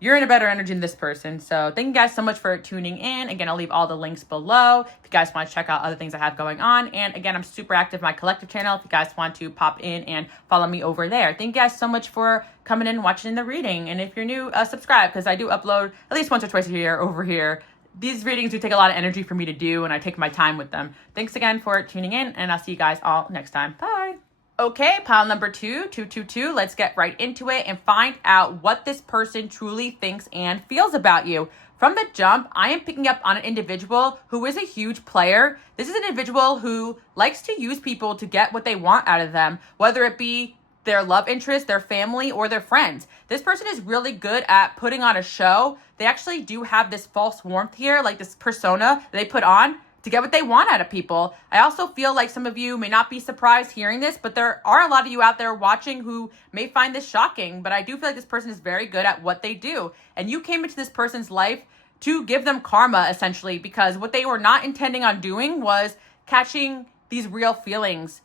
you're in a better energy than this person. So thank you guys so much for tuning in. Again, I'll leave all the links below if you guys want to check out other things I have going on. And again, I'm super active in my collective channel if you guys want to pop in and follow me over there. Thank you guys so much for coming in and watching the reading. And if you're new, subscribe, because I do upload at least once or twice a year over here. These readings do take a lot of energy for me to do, and I take my time with them. Thanks again for tuning in, and I'll see you guys all next time. Bye. Okay, pile number 222. Let's get right into it and find out what this person truly thinks and feels about you. From the jump, I am picking up on an individual who is a huge player. This is an individual who likes to use people to get what they want out of them, whether it be their love interest, their family, or their friends. This person is really good at putting on a show. They actually do have this false warmth here, like this persona they put on to get what they want out of people. I also feel like some of you may not be surprised hearing this, but there are a lot of you out there watching who may find this shocking, but I do feel like this person is very good at what they do. And you came into this person's life to give them karma, essentially, because what they were not intending on doing was catching these real feelings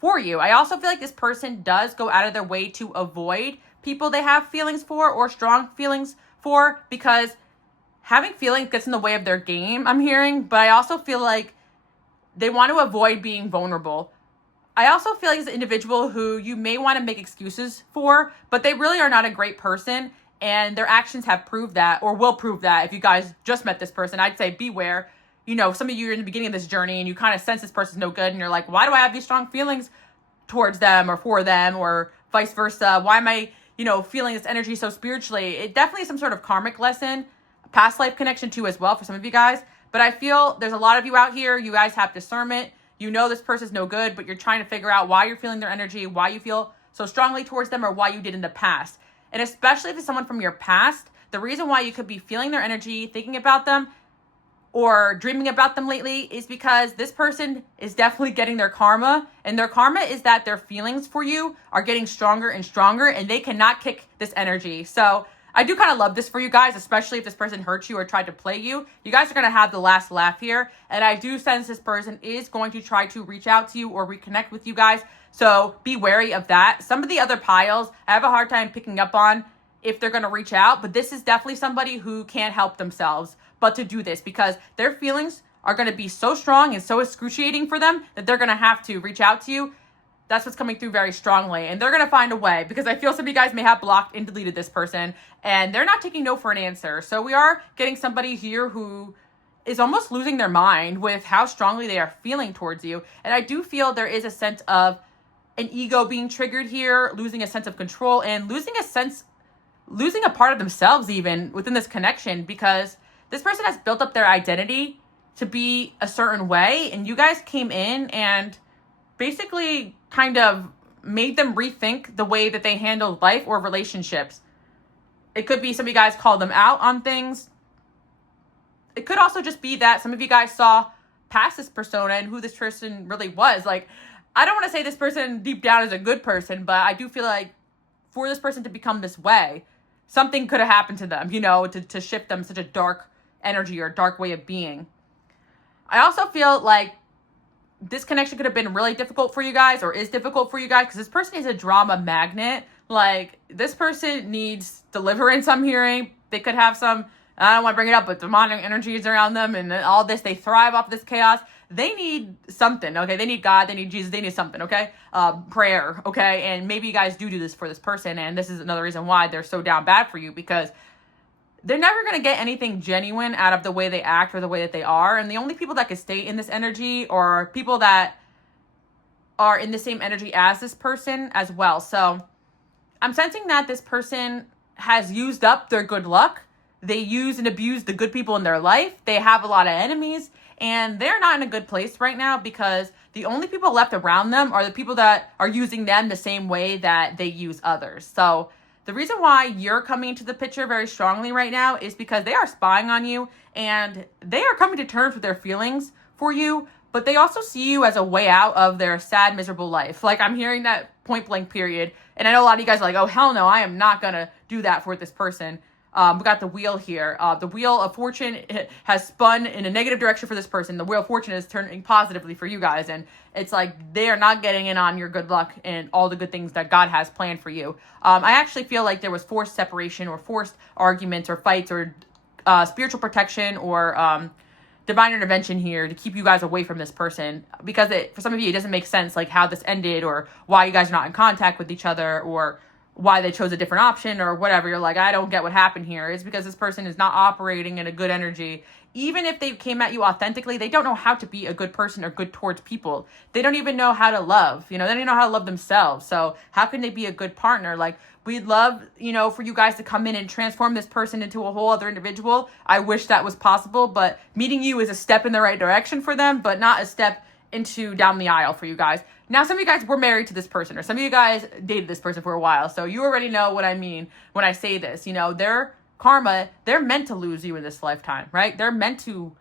for you. I also feel like this person does go out of their way to avoid people they have feelings for or strong feelings for, because having feelings gets in the way of their game, I'm hearing, but I also feel like they want to avoid being vulnerable. I also feel like it's an individual who you may want to make excuses for, but they really are not a great person, and their actions have proved that, or will prove that. If you guys just met this person, I'd say beware. You know, some of you are in the beginning of this journey and you kind of sense this person's no good, and you're like, why do I have these strong feelings towards them or for them, or vice versa? Why am I, feeling this energy so spiritually? It definitely is some sort of karmic lesson, past life connection too as well for some of you guys. But I feel there's a lot of you out here, you guys have discernment. You know this person's no good, but you're trying to figure out why you're feeling their energy, why you feel so strongly towards them, or why you did in the past. And especially if it's someone from your past, the reason why you could be feeling their energy, thinking about them, or dreaming about them lately is because this person is definitely getting their karma. And their karma is that their feelings for you are getting stronger and stronger, and they cannot kick this energy. So I do kind of love this for you guys, especially if this person hurt you or tried to play you. You guys are going to have the last laugh here. And I do sense this person is going to try to reach out to you or reconnect with you guys. So be wary of that. Some of the other piles, I have a hard time picking up on if they're going to reach out. But this is definitely somebody who can't help themselves but to do this, because their feelings are going to be so strong and so excruciating for them that they're going to have to reach out to you. That's what's coming through very strongly. And they're going to find a way, because I feel some of you guys may have blocked and deleted this person and they're not taking no for an answer. So we are getting somebody here who is almost losing their mind with how strongly they are feeling towards you. And I do feel there is a sense of an ego being triggered here, losing a sense of control and losing a part of themselves even within this connection, because this person has built up their identity to be a certain way. And you guys came in and basically kind of made them rethink the way that they handle life or relationships. It could be some of you guys called them out on things. It could also just be that some of you guys saw past this persona and who this person really was. Like, I don't want to say this person deep down is a good person, but I do feel like for this person to become this way, something could have happened to them, to shift them such a dark energy or dark way of being. I also feel like this connection could have been really difficult for you guys, or is difficult for you guys, because this person is a drama magnet. Like, this person needs deliverance, I'm hearing. They could have some, I don't want to bring it up, but demonic energies around them and all this. They thrive off this chaos. They need something, okay? They need God, they need Jesus, they need something, okay? Prayer, okay? And maybe you guys do this for this person, and this is another reason why they're so down bad for you, because they're never going to get anything genuine out of the way they act or the way that they are. And the only people that can stay in this energy are people that are in the same energy as this person as well. So I'm sensing that this person has used up their good luck. They use and abuse the good people in their life. They have a lot of enemies, and they're not in a good place right now, because the only people left around them are the people that are using them the same way that they use others. So the reason why you're coming into the picture very strongly right now is because they are spying on you, and they are coming to terms with their feelings for you, but they also see you as a way out of their sad, miserable life. Like, I'm hearing that point blank period. And I know a lot of you guys are like, oh, hell no, I am not going to do that for this person. We got the wheel here. The wheel of fortune has spun in a negative direction for this person. The wheel of fortune is turning positively for you guys. And it's like they are not getting in on your good luck and all the good things that God has planned for you. I actually feel like there was forced separation or forced arguments or fights or spiritual protection or divine intervention here to keep you guys away from this person. Because for some of you, it doesn't make sense, like how this ended or why you guys are not in contact with each other or why they chose a different option or whatever. You're like, I don't get what happened here. It's because this person is not operating in a good energy. Even if they came at you authentically, they don't know how to be a good person or good towards people. They don't even know how to love. They don't even know how to love themselves. So how can they be a good partner? Like, we'd love, for you guys to come in and transform this person into a whole other individual. I wish that was possible, but meeting you is a step in the right direction for them, but not a step into down the aisle for you guys. Now, some of you guys were married to this person, or some of you guys dated this person for a while. So you already know what I mean when I say this. Their karma, they're meant to lose you in this lifetime, right? They're meant to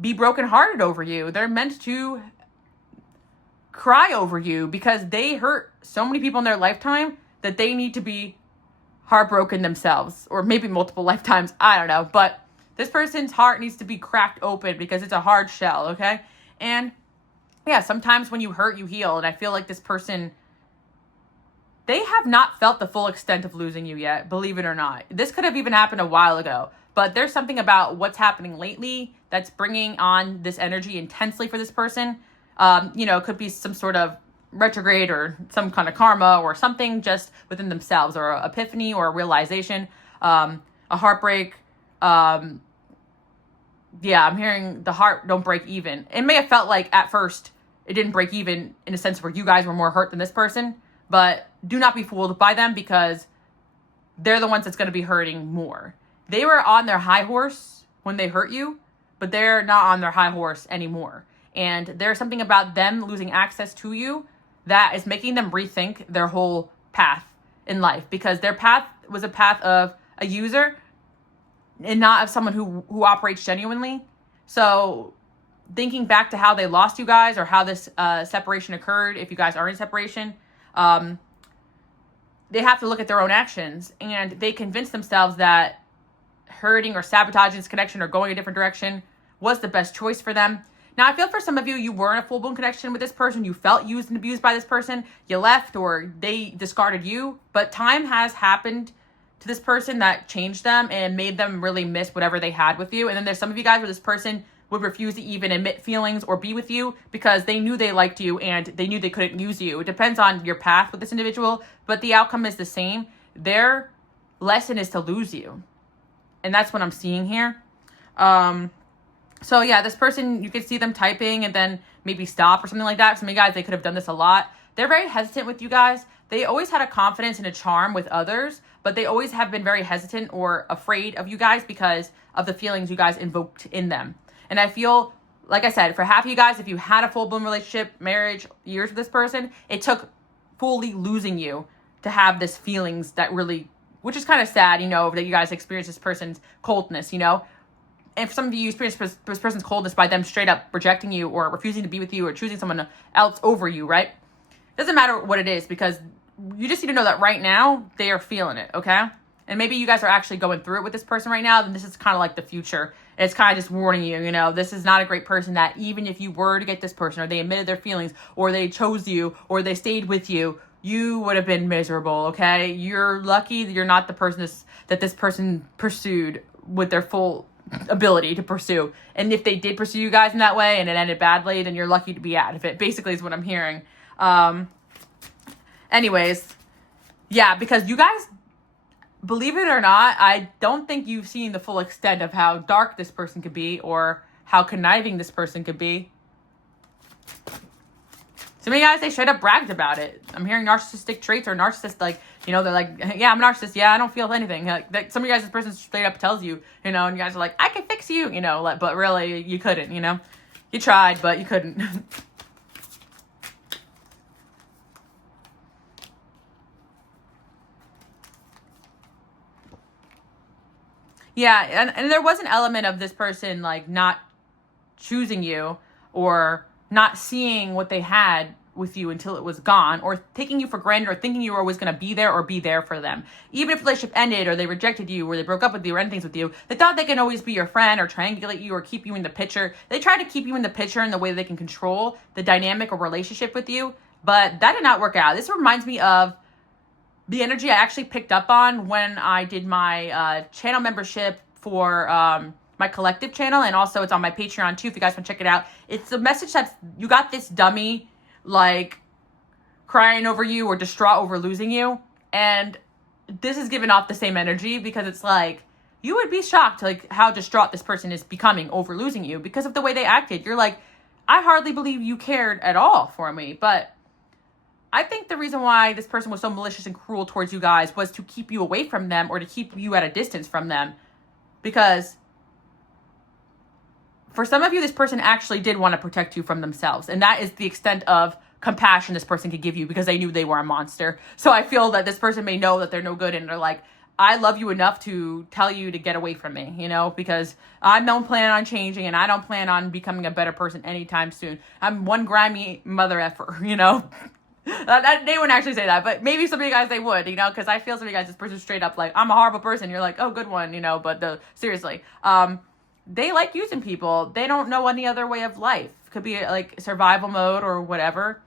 be brokenhearted over you. They're meant to cry over you because they hurt so many people in their lifetime that they need to be heartbroken themselves, or maybe multiple lifetimes. I don't know. But this person's heart needs to be cracked open because it's a hard shell, okay? And yeah, sometimes when you hurt, you heal. And I feel like this person, they have not felt the full extent of losing you yet, believe it or not. This could have even happened a while ago. But there's something about what's happening lately that's bringing on this energy intensely for this person. It could be some sort of retrograde or some kind of karma or something just within themselves, or an epiphany or a realization, a heartbreak. I'm hearing the heart don't break even. It may have felt like at first it didn't break even in a sense where you guys were more hurt than this person, but do not be fooled by them because they're the ones that's going to be hurting more. They were on their high horse when they hurt you, but they're not on their high horse anymore. And there's something about them losing access to you that is making them rethink their whole path in life, because their path was a path of a user and not of someone who operates genuinely. So thinking back to how they lost you guys or how this separation occurred, if you guys are in separation, they have to look at their own actions, and they convince themselves that hurting or sabotaging this connection or going a different direction was the best choice for them. Now, I feel for some of you, you were in a full-blown connection with this person. You felt used and abused by this person. You left or they discarded you. But time has happened to this person that changed them and made them really miss whatever they had with you. And then there's some of you guys where this person would refuse to even admit feelings or be with you because they knew they liked you and they knew they couldn't use you. It depends on your path with this individual, but the outcome is the same. Their lesson is to lose you. And that's what I'm seeing here. So yeah, this person, you could see them typing and then maybe stop or something like that. Some of you guys, they could have done this a lot. They're very hesitant with you guys. They always had a confidence and a charm with others, but they always have been very hesitant or afraid of you guys because of the feelings you guys invoked in them. And I feel, like I said, for half of you guys, if you had a full-blown relationship, marriage, years with this person, it took fully losing you to have this feelings that really, which is kind of sad, you know, that you guys experience this person's coldness, you know. And for some of you, experience this person's coldness by them straight up rejecting you or refusing to be with you or choosing someone else over you, right? Doesn't matter what it is, because you just need to know that right now they are feeling it, okay? And maybe you guys are actually going through it with this person right now, then this is kind of like the future. And it's kind of just warning you, you know, this is not a great person that even if you were to get this person or they admitted their feelings or they chose you or they stayed with you, you would have been miserable, okay? You're lucky that you're not the person that this person pursued with their full ability to pursue. And if they did pursue you guys in that way and it ended badly, then you're lucky to be out of it, basically is what I'm hearing. Anyways, yeah, because you guys, believe it or not, I don't think you've seen the full extent of how dark this person could be or how conniving this person could be. Some of you guys, they straight up bragged about it. I'm hearing narcissistic traits or narcissist, like, you know, they're like, yeah, I'm a narcissist. Yeah, I don't feel anything. Like, some of you guys, this person straight up tells you, you know, and you guys are like, I can fix you, you know, like, but really you couldn't, you know. You tried, but you couldn't. Yeah, and there was an element of this person, like, not choosing you or not seeing what they had with you until it was gone, or taking you for granted, or thinking you were always going to be there or be there for them. Even if the relationship ended or they rejected you or they broke up with you or anything with you, they thought they can always be your friend or triangulate you or keep you in the picture. They try to keep you in the picture in the way they can control the dynamic or relationship with you, but that did not work out. This reminds me of the energy I actually picked up on when I did my channel membership for my collective channel, and also it's on my Patreon too if you guys want to check it out. It's a message that's, you got this dummy like crying over you or distraught over losing you, and this is giving off the same energy because it's like, you would be shocked like how distraught this person is becoming over losing you because of the way they acted. You're like, I hardly believe you cared at all for me. But I think the reason why this person was so malicious and cruel towards you guys was to keep you away from them or to keep you at a distance from them. Because for some of you, this person actually did want to protect you from themselves. And that is the extent of compassion this person could give you because they knew they were a monster. So I feel that this person may know that they're no good and they're like, I love you enough to tell you to get away from me, you know, because I don't plan on changing and I don't plan on becoming a better person anytime soon. I'm one grimy mother effer, you know. They wouldn't actually say that, but maybe some of you guys, they would, you know, because I feel some of you guys, this person straight up like, I'm a horrible person. You're like, oh, good one, you know, but seriously, they like using people. They don't know any other way of life. Could be like survival mode or whatever.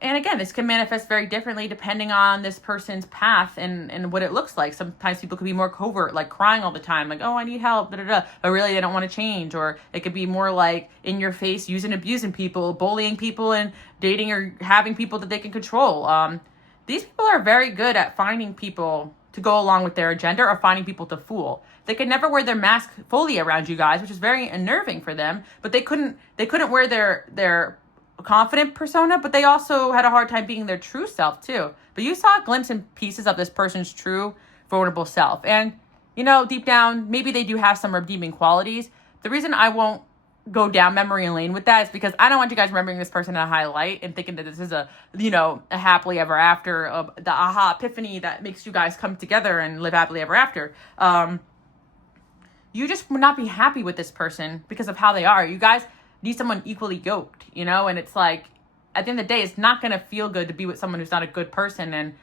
And again, this can manifest very differently depending on this person's path and what it looks like. Sometimes people could be more covert, like crying all the time, like, oh, I need help, da, da, da. But really they don't want to change. Or it could be more like in your face, using, abusing people, bullying people, and dating or having people that they can control. These people are very good at finding people to go along with their agenda or finding people to fool. They could never wear their mask fully around you guys, which is very unnerving for them. But they couldn't wear their confident persona, but they also had a hard time being their true self too. But you saw a glimpse and pieces of this person's true vulnerable self. And, you know, deep down, maybe they do have some redeeming qualities. The reason I won't go down memory lane with that is because I don't want you guys remembering this person in a highlight and thinking that this is a happily ever after, the aha epiphany that makes you guys come together and live happily ever after. You just would not be happy with this person because of how they are. You guys need someone equally yoked, you know? And it's like, at the end of the day, it's not going to feel good to be with someone who's not a good person. And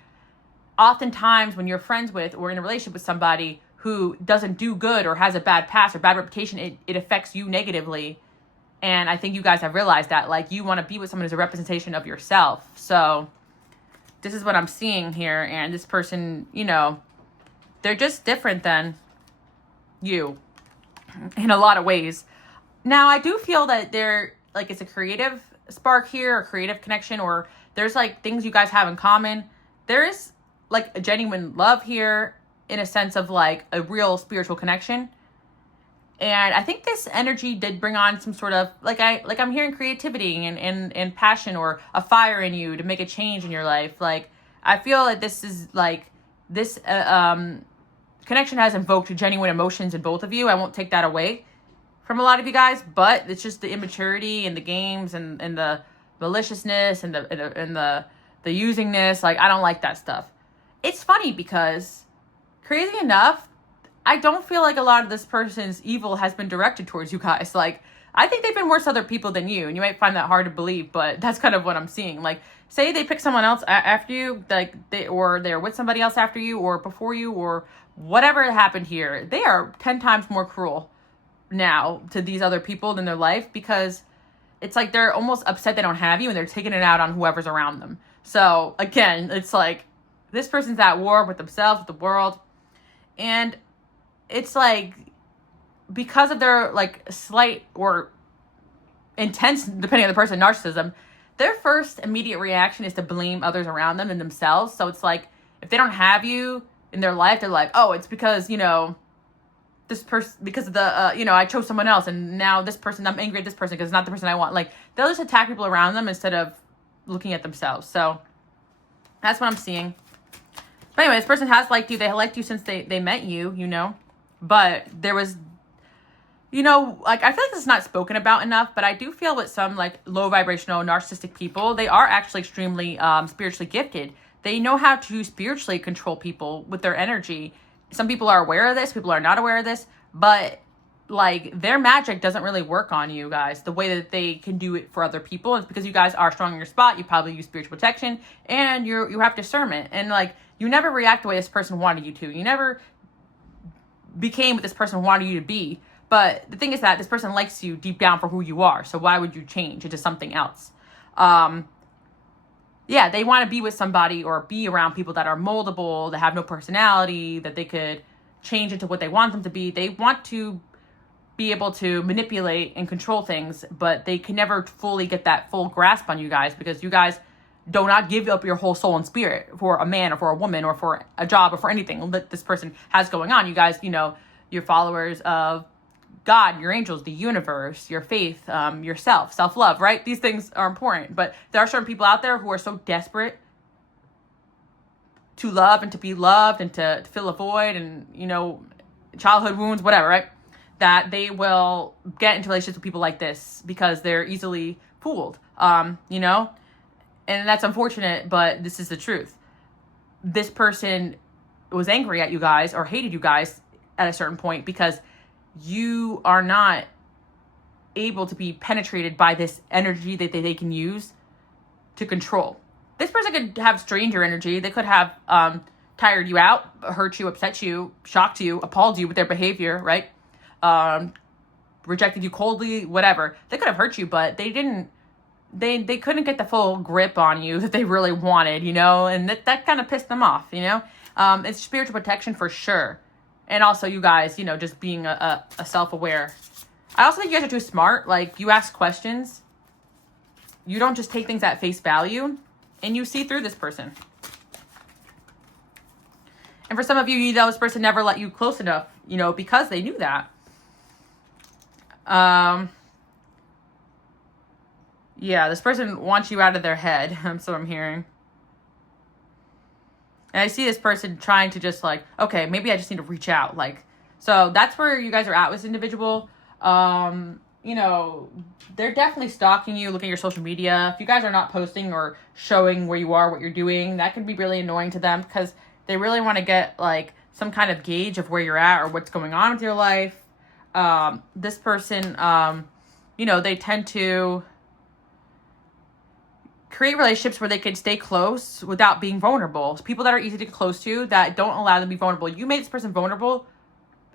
oftentimes when you're friends with or in a relationship with somebody who doesn't do good or has a bad past or bad reputation, it affects you negatively. And I think you guys have realized that, like, you want to be with someone who's a representation of yourself. So this is what I'm seeing here. And this person, you know, they're just different than you in a lot of ways. Now, I do feel that there, like, it's a creative spark here, a creative connection, or there's, like, things you guys have in common. There is, like, a genuine love here in a sense of, like, a real spiritual connection. And I think this energy did bring on some sort of, I'm hearing creativity and passion, or a fire in you to make a change in your life. Like, I feel that this is, like, this connection has invoked genuine emotions in both of you. I won't take that away from a lot of you guys, but it's just the immaturity and the games and the maliciousness and the usingness. Like, I don't like that stuff. It's funny because, crazy enough, I don't feel like a lot of this person's evil has been directed towards you guys. Like, I think they've been worse to other people than you, and you might find that hard to believe, but that's kind of what I'm seeing. Like, say they pick someone else after you, like they're with somebody else after you or before you or whatever happened here. They are 10 times more cruel now to these other people in their life, because it's like they're almost upset they don't have you, and they're taking it out on whoever's around them. So again, it's like this person's at war with themselves, with the world, and it's like, because of their, like, slight or intense, depending on the person, narcissism, their first immediate reaction is to blame others around them and themselves. So it's like, if they don't have you in their life, they're like, oh, it's because, you know, this person, because of the, you know, I chose someone else, and now this person, I'm angry at this person because it's not the person I want. Like, they'll just attack people around them instead of looking at themselves. So that's what I'm seeing. But anyway, this person has liked you. They liked you since they met you, you know. But there was, you know, like, I feel like this is not spoken about enough, but I do feel with some, like, low vibrational narcissistic people, they are actually extremely spiritually gifted. They know how to spiritually control people with their energy. Some people are aware of this, people are not aware of this, but, like, their magic doesn't really work on you guys the way that they can do it for other people. It's because you guys are strong in your spot. You probably use spiritual protection, and you have discernment. And, like, you never react the way this person wanted you to. You never became what this person wanted you to be. But the thing is that this person likes you deep down for who you are. So why would you change into something else? Yeah, they want to be with somebody or be around people that are moldable, that have no personality, that they could change into what they want them to be. They want to be able to manipulate and control things, but they can never fully get that full grasp on you guys, because you guys do not give up your whole soul and spirit for a man or for a woman or for a job or for anything that this person has going on. You guys, you know, you're followers of God, your angels, the universe, your faith, yourself, self-love, right? These things are important, but there are certain people out there who are so desperate to love and to be loved and to fill a void and, you know, childhood wounds, whatever, right? That they will get into relationships with people like this because they're easily fooled, you know? And that's unfortunate, but this is the truth. This person was angry at you guys or hated you guys at a certain point because you are not able to be penetrated by this energy that they can use to control. This person could have stranger energy. They could have tired you out, hurt you, upset you, shocked you, appalled you with their behavior, right? Rejected you coldly, whatever. They could have hurt you, but they didn't. They couldn't get the full grip on you that they really wanted, you know, and that kind of pissed them off, you know. It's spiritual protection for sure. And also you guys, you know, just being a self-aware. I also think you guys are too smart. Like, you ask questions. You don't just take things at face value, and you see through this person. And for some of you, you know, this person never let you close enough, you know, because they knew that. Yeah, this person wants you out of their head. That's what I'm hearing. And I see this person trying to just, like, okay, maybe I just need to reach out. Like, so that's where you guys are at with this individual. You know, they're definitely stalking you, looking at your social media. If you guys are not posting or showing where you are, what you're doing, that can be really annoying to them because they really want to get, like, some kind of gauge of where you're at or what's going on with your life. This person, you know, they tend to create relationships where they can stay close without being vulnerable. People that are easy to get close to, that don't allow them to be vulnerable. You made this person vulnerable.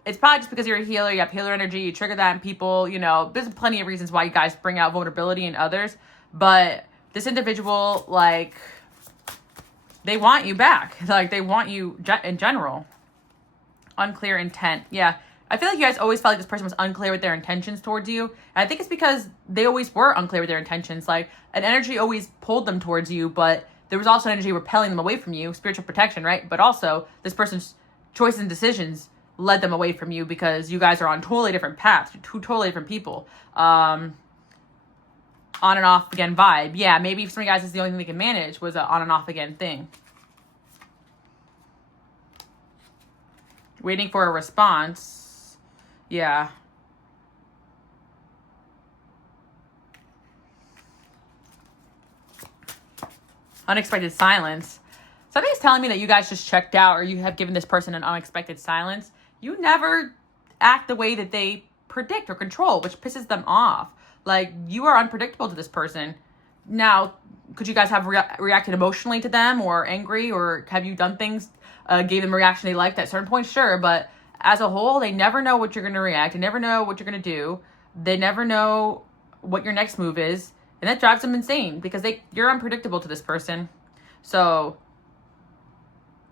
It's probably just because you're a healer. You have healer energy. You trigger that in people. You know, there's plenty of reasons why you guys bring out vulnerability in others. But this individual, like, they want you back. Like, they want you in general. Unclear intent. Yeah. I feel like you guys always felt like this person was unclear with their intentions towards you. And I think it's because they always were unclear with their intentions. Like, an energy always pulled them towards you, but there was also an energy repelling them away from you. Spiritual protection, right? But also, this person's choices and decisions led them away from you because you guys are on totally different paths. You're two totally different people. On and off again vibe. Yeah, maybe for some of you guys, it's the only thing they can manage was an on and off again thing. Waiting for a response. Yeah. Unexpected silence. Something's telling me that you guys just checked out or you have given this person an unexpected silence. You never act the way that they predict or control, which pisses them off. Like, you are unpredictable to this person. Now, could you guys have reacted emotionally to them or angry, or have you done things, gave them a reaction they liked at certain points? Sure, but as a whole, they never know what you're going to react. They never know what you're going to do. They never know what your next move is. And that drives them insane because you're unpredictable to this person. So,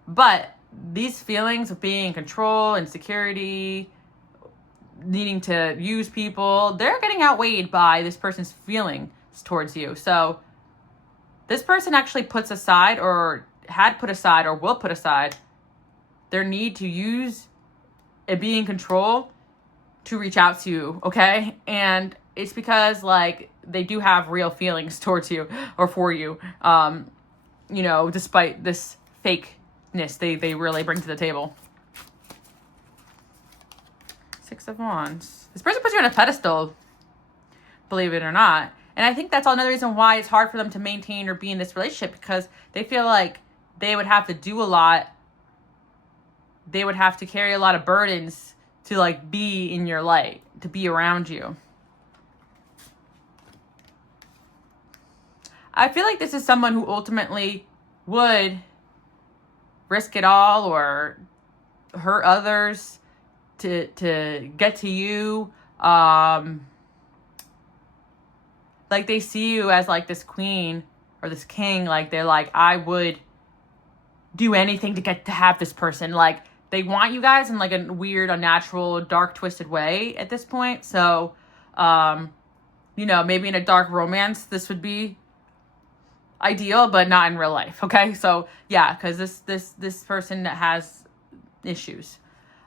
but these feelings of being in control, insecurity, needing to use people, they're getting outweighed by this person's feelings towards you. So this person actually puts aside or had put aside or will put aside their need to use and be in control to reach out to you, okay? And it's because, like, they do have real feelings towards you or for you, you know, despite this fakeness they really bring to the table. Six of Wands. This person puts you on a pedestal, believe it or not. And I think that's another reason why it's hard for them to maintain or be in this relationship, because they feel like they would have to do a lot. They would have to carry a lot of burdens to, like, be in your light, to be around you. I feel like this is someone who ultimately would risk it all or hurt others to get to you. Like, they see you as, like, this queen or this king. Like, they're like, I would do anything to get to have this person. Like, they want you guys in, like, a weird, unnatural, dark, twisted way at this point. So, you know, maybe in a dark romance, this would be ideal, but not in real life. Okay. So yeah, because this person has issues.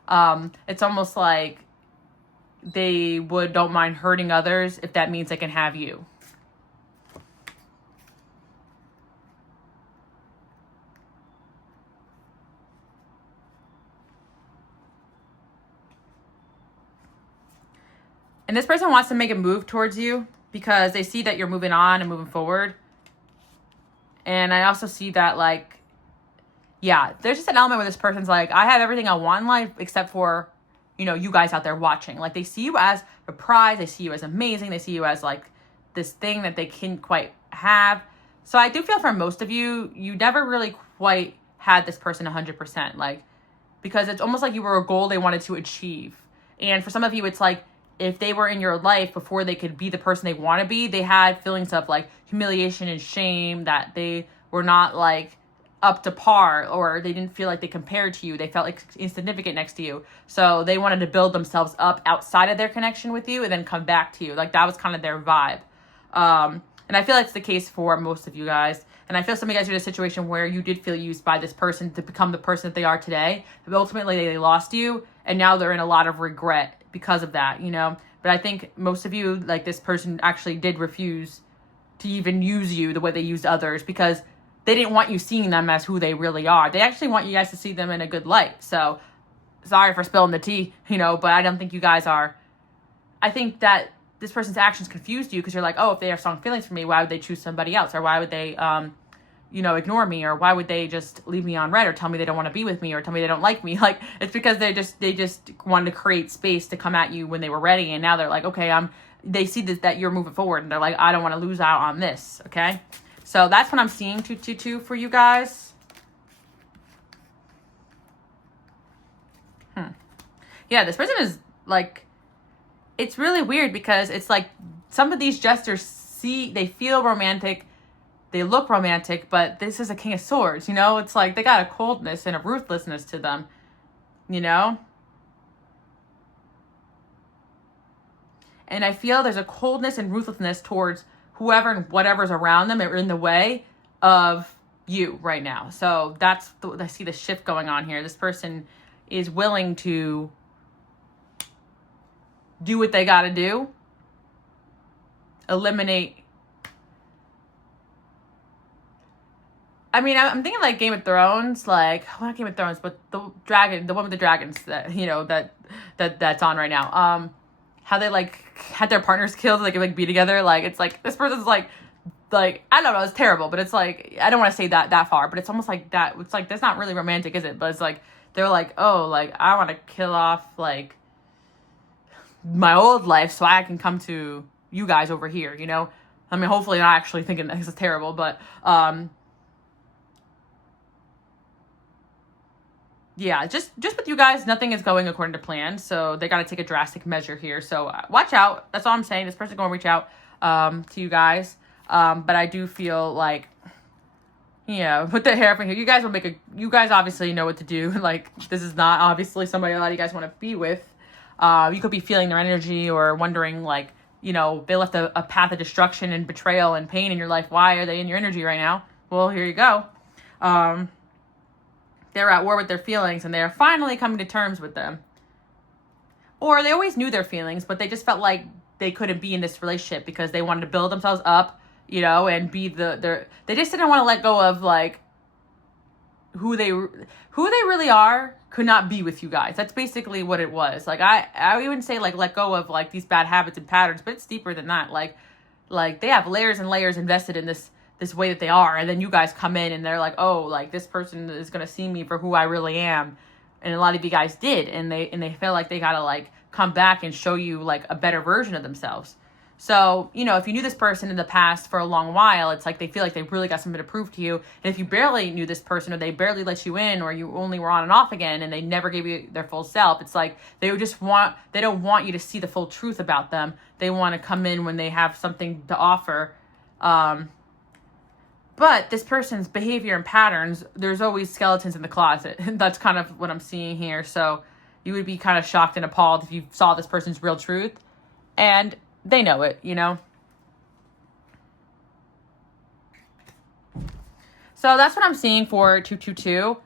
It's almost like they don't mind hurting others if that means they can have you. And this person wants to make a move towards you because they see that you're moving on and moving forward. And I also see that, like, yeah, there's just an element where this person's like, I have everything I want in life except for, you know, you guys out there watching. Like, they see you as a prize. They see you as amazing. They see you as, like, this thing that they can't quite have. So I do feel for most of you, you never really quite had this person 100%. Like, because it's almost like you were a goal they wanted to achieve. And for some of you, it's like, if they were in your life before they could be the person they want to be, they had feelings of, like, humiliation and shame, that they were not, like, up to par, or they didn't feel like they compared to you. They felt like insignificant next to you. So they wanted to build themselves up outside of their connection with you and then come back to you. Like, that was kind of their vibe. And I feel that's the case for most of you guys. And I feel some of you guys are in a situation where you did feel used by this person to become the person that they are today. But ultimately, they lost you, and now they're in a lot of regret because of that, you know? But I think most of you, like, this person actually did refuse to even use you the way they used others, because they didn't want you seeing them as who they really are. They actually want you guys to see them in a good light. So, sorry for spilling the tea, you know, but I don't think you guys are. I think that this person's actions confused you because you're like, oh, if they have strong feelings for me, why would they choose somebody else? Or why would they, you know, ignore me? Or why would they just leave me on red, or tell me they don't want to be with me, or tell me they don't like me? Like, it's because they just wanted to create space to come at you when they were ready. And now they're like, okay, they see that you're moving forward, and they're like, I don't want to lose out on this. Okay. So that's what I'm seeing 222 for you guys. Yeah, this person is like, it's really weird because it's like some of these jesters they feel romantic, they look romantic, but this is a King of Swords, you know? It's like they got a coldness and a ruthlessness to them, you know? And I feel there's a coldness and ruthlessness towards whoever and whatever's around them or in the way of you right now. So I see the shift going on here. This person is willing to do what they got to do, eliminate. I mean, I'm thinking like Game of Thrones, like, well, not Game of Thrones, but the one with the dragons that, you know, that's on right now. How they like had their partners killed, so they could like be together. Like, it's like, this person's like, I don't know, it's terrible, but it's like, I don't want to say that far, but it's almost like that. It's like, that's not really romantic, is it? But it's like, they're like, oh, like, I want to kill off like my old life so I can come to you guys over here, you know? I mean, hopefully not actually thinking this is terrible, but, yeah, just with you guys, nothing is going according to plan. So they got to take a drastic measure here. So watch out. That's all I'm saying. This person's going to reach out to you guys. But I do feel like, you know, put the hair up in here. You guys you guys obviously know what to do. Like, this is not obviously somebody a lot of you guys want to be with. You could be feeling their energy or wondering, like, you know, they left a path of destruction and betrayal and pain in your life. Why are they in your energy right now? Well, here you go. They're at war with their feelings and they're finally coming to terms with them. Or they always knew their feelings, but they just felt like they couldn't be in this relationship because they wanted to build themselves up, you know, and be they just didn't want to let go of like who they really are could not be with you guys. That's basically what it was. Like, I even say like let go of like these bad habits and patterns, but it's deeper than that. Like they have layers and layers invested in this way that they are, and then you guys come in and they're like, oh, like this person is gonna see me for who I really am. And a lot of you guys did, and they feel like they gotta like come back and show you like a better version of themselves. So, you know, if you knew this person in the past for a long while, it's like they feel like they really got something to prove to you. And if you barely knew this person, or they barely let you in, or you only were on and off again and they never gave you their full self, it's like they don't want you to see the full truth about them. They want to come in when they have something to offer. But this person's behavior and patterns, there's always skeletons in the closet. That's kind of what I'm seeing here. So you would be kind of shocked and appalled if you saw this person's real truth. And they know it, you know? So that's what I'm seeing for 222.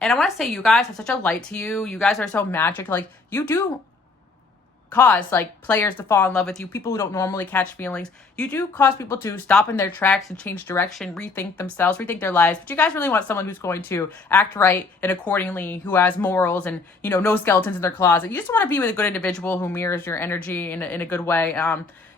And I want to say you guys have such a light to you. You guys are so magic. Like, you do cause like players to fall in love with you, people who don't normally catch feelings. You do cause people to stop in their tracks and change direction, rethink themselves, rethink their lives. But you guys really want someone who's going to act right and accordingly, who has morals and, you know, no skeletons in their closet. You just want to be with a good individual who mirrors your energy in a good way.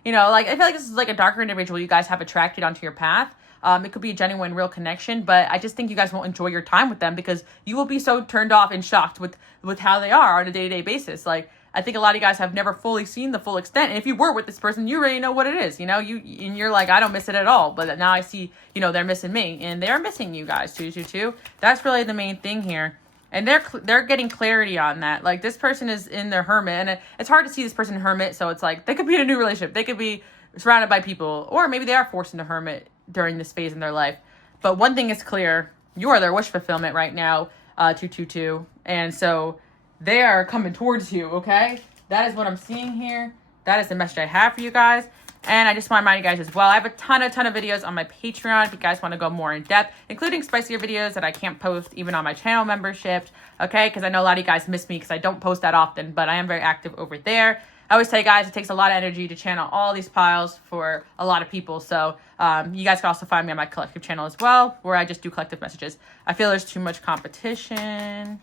You know, like, I feel like this is like a darker individual you guys have attracted onto your path. It could be a genuine, real connection, but I just think you guys won't enjoy your time with them because you will be so turned off and shocked with how they are on a day-to-day basis. Like, I think a lot of you guys have never fully seen the full extent. And if you were with this person, you already know what it is. You know, you're like, I don't miss it at all. But now I see, you know, they're missing me, and they're missing you guys. 222. That's really the main thing here, and they're getting clarity on that. Like, this person is in their hermit, and it's hard to see this person hermit. So it's like they could be in a new relationship. They could be surrounded by people, or maybe they are forced into hermit during this phase in their life. But one thing is clear: you are their wish fulfillment right now, 222, and so they are coming towards you, okay? That is what I'm seeing here. That is the message I have for you guys. And I just want to remind you guys as well, I have a ton of videos on my Patreon if you guys want to go more in depth, including spicier videos that I can't post even on my channel membership, okay? Because I know a lot of you guys miss me because I don't post that often, but I am very active over there. I always tell you guys, it takes a lot of energy to channel all these piles for a lot of people. So you guys can also find me on my collective channel as well, where I just do collective messages. I feel there's too much competition.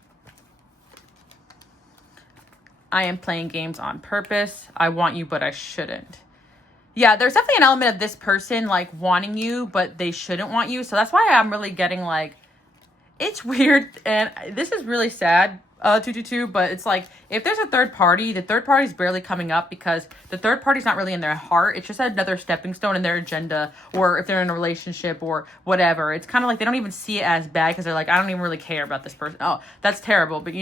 I am playing games on purpose. I want you, but I shouldn't. Yeah, there's definitely an element of this person, like, wanting you, but they shouldn't want you. So that's why I'm really getting, like, it's weird. And this is really sad. 222, but it's like if there's a third party, the third party's barely coming up because the third party's not really in their heart. It's just another stepping stone in their agenda, or if they're in a relationship or whatever. It's kind of like they don't even see it as bad because they're like, I don't even really care about this person. Oh, that's terrible. But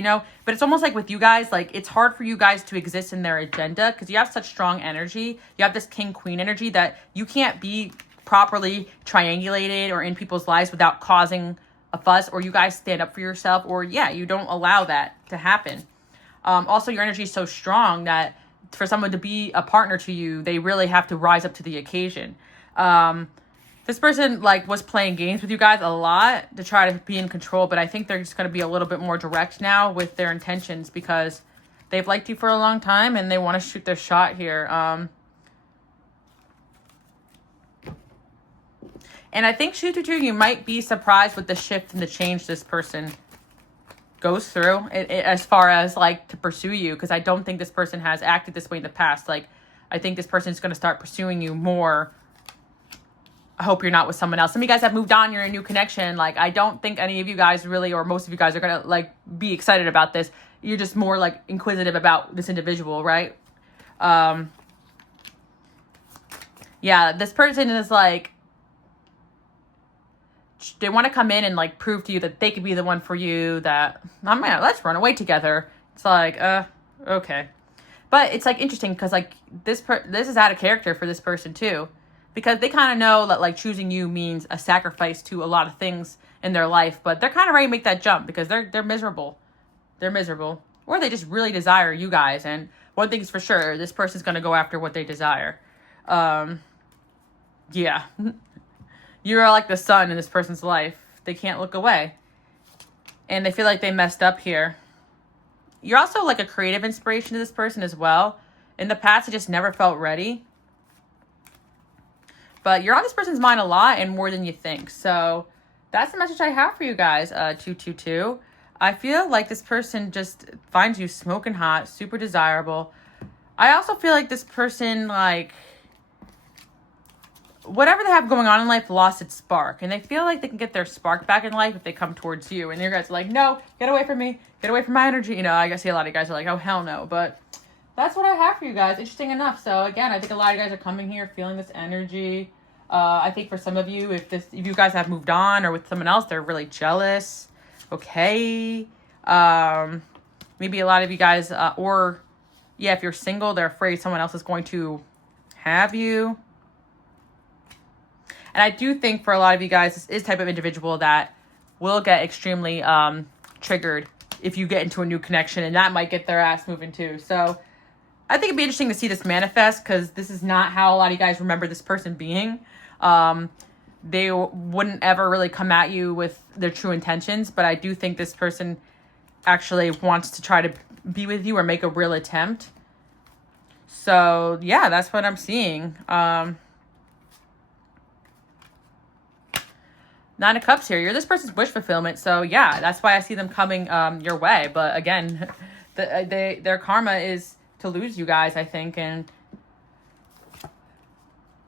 but it's almost like with you guys, like it's hard for you guys to exist in their agenda because you have such strong energy. You have this king queen energy that you can't be properly triangulated or in people's lives without causing a fuss, or you guys stand up for yourself, or you don't allow that to happen. Also, your energy is so strong that for someone to be a partner to you, they really have to rise up to the occasion. This person was playing games with you guys a lot to try to be in control, but I think they're just going to be a little bit more direct now with their intentions because they've liked you for a long time and they want to shoot their shot here. And I think 222, you might be surprised with the shift and the change this person goes through as far as to pursue you, because I don't think this person has acted this way in the past. I think this person is going to start pursuing you more. I hope you're not with someone else. Some of you guys have moved on. You're in a new connection. I don't think any of you guys really, or most of you guys are going to be excited about this. You're just more inquisitive about this individual, right? This person is they want to come in and prove to you that they could be the one for you, that let's run away together. It's okay. But it's interesting because this is out of character for this person too, because they kind of know that choosing you means a sacrifice to a lot of things in their life, but they're kind of ready to make that jump because they're miserable. They're miserable, or they just really desire you guys. And one thing is for sure, this person's going to go after what they desire. You're like the sun in this person's life. They can't look away. And they feel like they messed up here. You're also a creative inspiration to this person as well. In the past, it just never felt ready. But you're on this person's mind a lot and more than you think. So that's the message I have for you guys, 222. I feel like this person just finds you smoking hot, super desirable. I also feel like this person, whatever they have going on in life lost its spark, and they feel like they can get their spark back in life if they come towards you. And you guys are no, get away from me, get away from my energy. I see a lot of you guys are oh, hell no. But that's what I have for you guys. Interesting enough. So again, I think a lot of you guys are coming here feeling this energy. I think for some of you, if you guys have moved on or with someone else, they're really jealous. Okay. Maybe a lot of you guys, if you're single, they're afraid someone else is going to have you. And I do think for a lot of you guys, this is the type of individual that will get extremely triggered if you get into a new connection, and that might get their ass moving too. So I think it'd be interesting to see this manifest, because this is not how a lot of you guys remember this person being. They wouldn't ever really come at you with their true intentions, but I do think this person actually wants to try to be with you or make a real attempt. So that's what I'm seeing. Nine of Cups here. You're this person's wish fulfillment. So that's why I see them coming your way. But again, their karma is to lose you guys, I think. And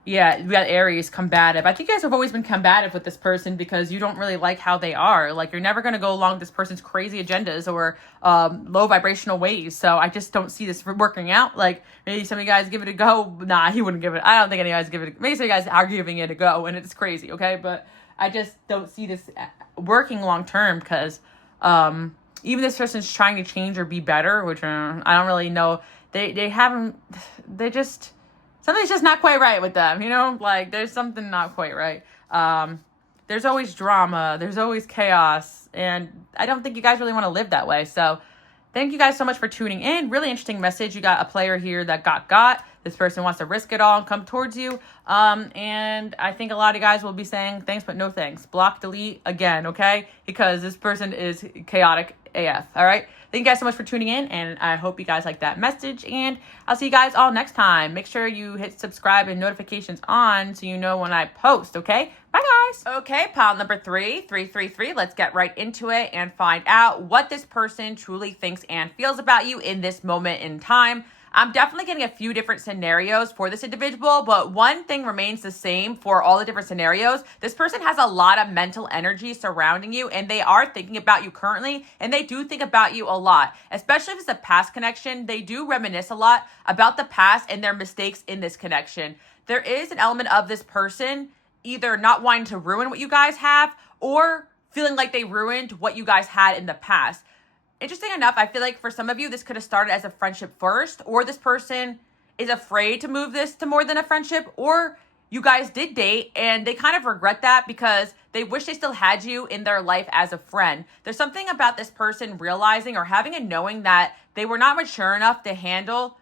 we got Aries, combative. I think you guys have always been combative with this person because you don't really like how they are. You're never going to go along with this person's crazy agendas or low vibrational ways. So I just don't see this working out. Maybe some of you guys give it a go. Nah, he wouldn't give it. I don't think any of you guys give it. Maybe some of you guys are giving it a go, and it's crazy. Okay, but I just don't see this working long term because even this person's trying to change or be better, which I don't really know. They haven't. They just. Something's just not quite right with them, there's something not quite right. There's always drama, there's always chaos, and I don't think you guys really want to live that way. So thank you guys so much for tuning in. Really interesting message. You got a player here that got. This person wants to risk it all and come towards you. And I think a lot of you guys will be saying thanks, but no thanks. Block, delete again, okay? Because this person is chaotic AF, all right? Thank you guys so much for tuning in, and I hope you guys like that message, and I'll see you guys all next time. Make sure you hit subscribe and notifications on so you know when I post, okay? Bye, guys. Okay, pile number 333. Let's get right into it and find out what this person truly thinks and feels about you in this moment in time. I'm definitely getting a few different scenarios for this individual, but one thing remains the same for all the different scenarios. This person has a lot of mental energy surrounding you, and they are thinking about you currently, and they do think about you a lot. Especially if it's a past connection, they do reminisce a lot about the past and their mistakes in this connection. There is an element of this person either not wanting to ruin what you guys have or feeling like they ruined what you guys had in the past. Interesting enough, I feel like for some of you, this could have started as a friendship first, or this person is afraid to move this to more than a friendship, or you guys did date and they kind of regret that because they wish they still had you in their life as a friend. There's something about this person realizing or having a knowing that they were not mature enough to handle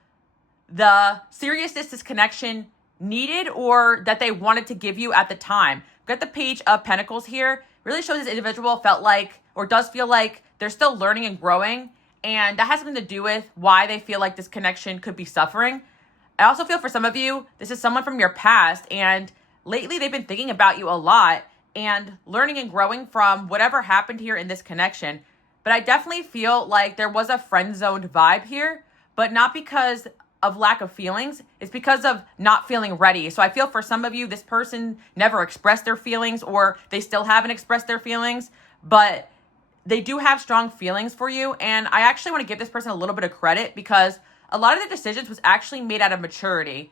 the seriousness this connection needed or that they wanted to give you at the time. Got the Page of Pentacles here. Really shows this individual felt like or does feel like they're still learning and growing, and that has something to do with why they feel like this connection could be suffering. I also feel for some of you, this is someone from your past, and lately they've been thinking about you a lot and learning and growing from whatever happened here in this connection. But I definitely feel like there was a friend-zoned vibe here, but not because of lack of feelings. It's because of not feeling ready. So I feel for some of you, this person never expressed their feelings, or they still haven't expressed their feelings, but they do have strong feelings for you. And I actually want to give this person a little bit of credit because a lot of the decisions was actually made out of maturity.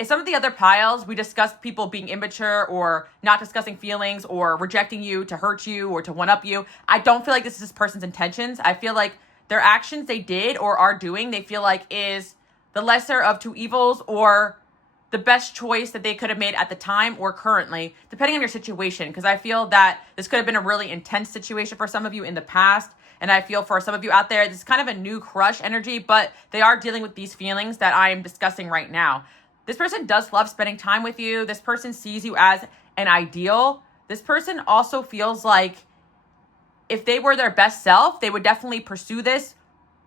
In some of the other piles, we discussed people being immature or not discussing feelings or rejecting you to hurt you or to one-up you. I don't feel like this is this person's intentions. I feel like their actions they did or are doing, they feel like is the lesser of two evils or the best choice that they could have made at the time or currently, depending on your situation. Because I feel that this could have been a really intense situation for some of you in the past. And I feel for some of you out there, this is kind of a new crush energy, but they are dealing with these feelings that I am discussing right now. This person does love spending time with you. This person sees you as an ideal. This person also feels like if they were their best self, they would definitely pursue this.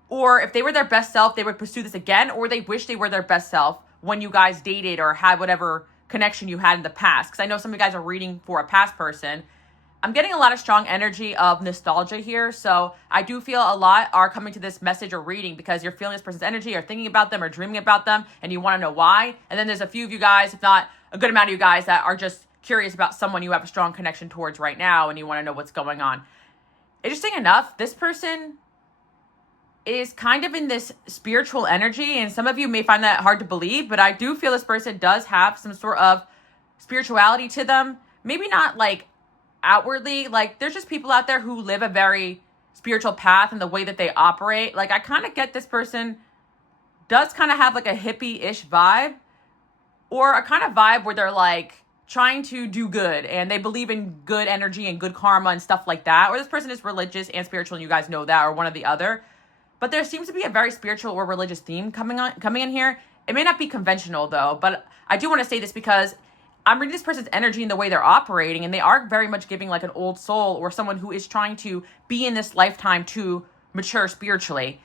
Or if they were their best self, they would pursue this again, or they wish they were their best self when you guys dated or had whatever connection you had in the past. Because I know some of you guys are reading for a past person. I'm getting a lot of strong energy of nostalgia here. So I do feel a lot are coming to this message or reading because you're feeling this person's energy or thinking about them or dreaming about them and you want to know why. And then there's a few of you guys, if not a good amount of you guys, that are just curious about someone you have a strong connection towards right now and you want to know what's going on. Interesting enough, this person is kind of in this spiritual energy, and some of you may find that hard to believe, but I do feel this person does have some sort of spirituality to them. Maybe not like outwardly, like there's just people out there who live a very spiritual path and the way that they operate. Like I kind of get this person does kind of have like a hippie-ish vibe, or a kind of vibe where they're like trying to do good and they believe in good energy and good karma and stuff like that. Or this person is religious and spiritual and you guys know that, or one or the other. But there seems to be a very spiritual or religious theme coming in here. It may not be conventional though, but I do want to say this because I'm reading this person's energy and the way they're operating, and they are very much giving like an old soul or someone who is trying to be in this lifetime to mature spiritually.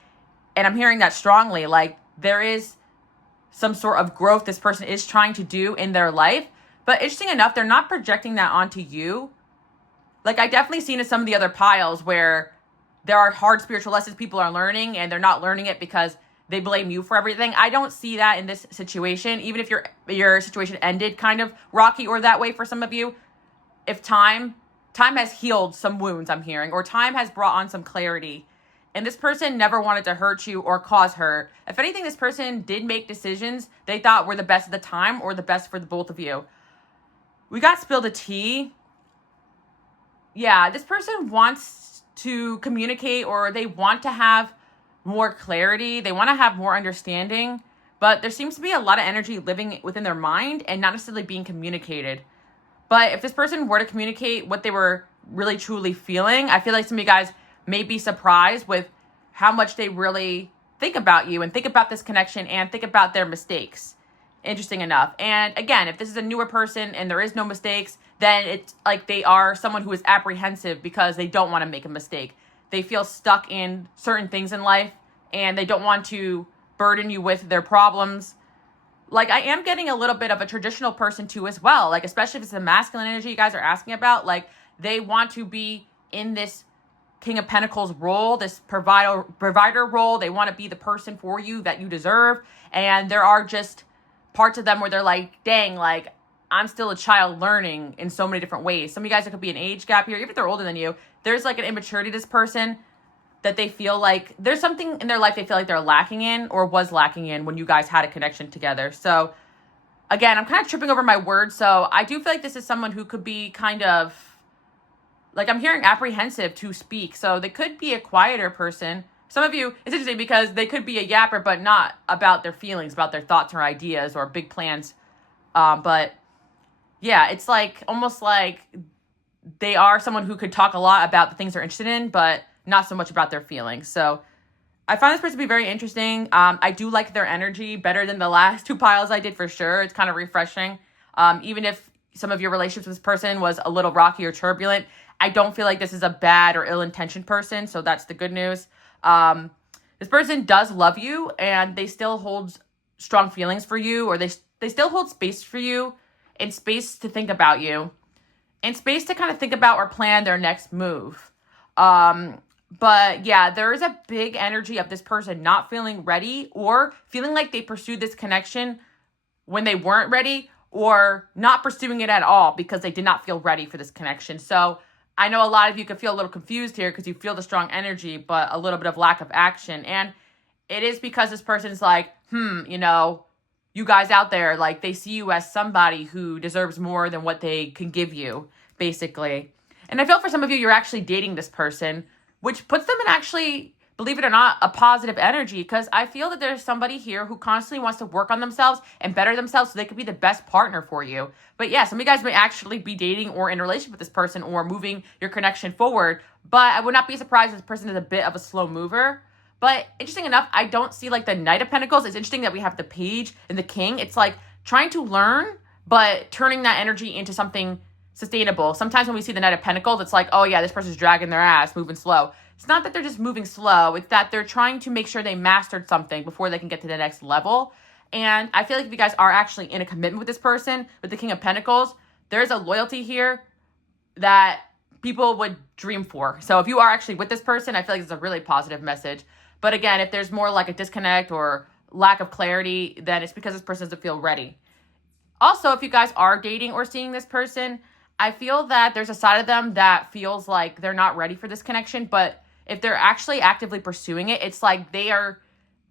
And I'm hearing that strongly, like there is some sort of growth this person is trying to do in their life. But interesting enough, they're not projecting that onto you. Like I definitely seen in some of the other piles where there are hard spiritual lessons people are learning and they're not learning it because they blame you for everything. I don't see that in this situation. Even if your situation ended kind of rocky or that way for some of you, if time has healed some wounds, I'm hearing, or time has brought on some clarity, and this person never wanted to hurt you or cause hurt. If anything, this person did make decisions they thought were the best at the time or the best for the both of you. We got spilled a tea. Yeah, this person wants to communicate, or they want to have more clarity. They want to have more understanding, but there seems to be a lot of energy living within their mind and not necessarily being communicated. But if this person were to communicate what they were really truly feeling, I feel like some of you guys may be surprised with how much they really think about you and think about this connection and think about their mistakes. Interesting enough. And again, if this is a newer person and there is no mistakes, then it's like they are someone who is apprehensive because they don't want to make a mistake. They feel stuck in certain things in life and they don't want to burden you with their problems. Like I am getting a little bit of a traditional person too as well. Like especially if it's the masculine energy you guys are asking about, like they want to be in this King of Pentacles role, this provider role. They want to be the person for you that you deserve. And there are just parts of them where they're like, dang, like, I'm still a child learning in so many different ways. Some of you guys, it could be an age gap here. Even if they're older than you, there's like an immaturity to this person that they feel like there's something in their life they feel like they're lacking in or was lacking in when you guys had a connection together. So again, I'm kind of tripping over my words. So I do feel like this is someone who could be kind of, like, I'm hearing apprehensive to speak. So they could be a quieter person. Some of you, it's interesting because they could be a yapper, but not about their feelings, about their thoughts or ideas or big plans. But yeah, it's like almost like they are someone who could talk a lot about the things they're interested in, but not so much about their feelings. So I find this person to be very interesting. I do like their energy better than the last two piles I did for sure. It's kind of refreshing. Even if some of your relationships with this person was a little rocky or turbulent, I don't feel like this is a bad or ill-intentioned person. So that's the good news. This person does love you and they still hold strong feelings for you, or they still hold space for you and space to think about you and space to kind of think about or plan their next move. But yeah, there is a big energy of this person not feeling ready or feeling like they pursued this connection when they weren't ready, or not pursuing it at all because they did not feel ready for this connection. So I know a lot of you could feel a little confused here because you feel the strong energy, but a little bit of lack of action. And it is because this person's like, you know, you guys out there, like, they see you as somebody who deserves more than what they can give you, basically. And I feel for some of you, you're actually dating this person, which puts them in, actually, believe it or not, a positive energy, because I feel that there's somebody here who constantly wants to work on themselves and better themselves so they could be the best partner for you. But yeah, some of you guys may actually be dating or in a relationship with this person or moving your connection forward, but I would not be surprised if this person is a bit of a slow mover. But interesting enough, I don't see like the Knight of Pentacles. It's interesting that we have the Page and the King. It's like trying to learn, but turning that energy into something sustainable. Sometimes when we see the Knight of Pentacles, it's like, oh yeah, this person's dragging their ass, moving slow. It's not that they're just moving slow. It's that they're trying to make sure they mastered something before they can get to the next level. And I feel like if you guys are actually in a commitment with this person, with the King of Pentacles, there's a loyalty here that people would dream for. So if you are actually with this person, I feel like it's a really positive message. But again, if there's more like a disconnect or lack of clarity, then it's because this person doesn't feel ready. Also, if you guys are dating or seeing this person, I feel that there's a side of them that feels like they're not ready for this connection, but if they're actually actively pursuing it, it's like they are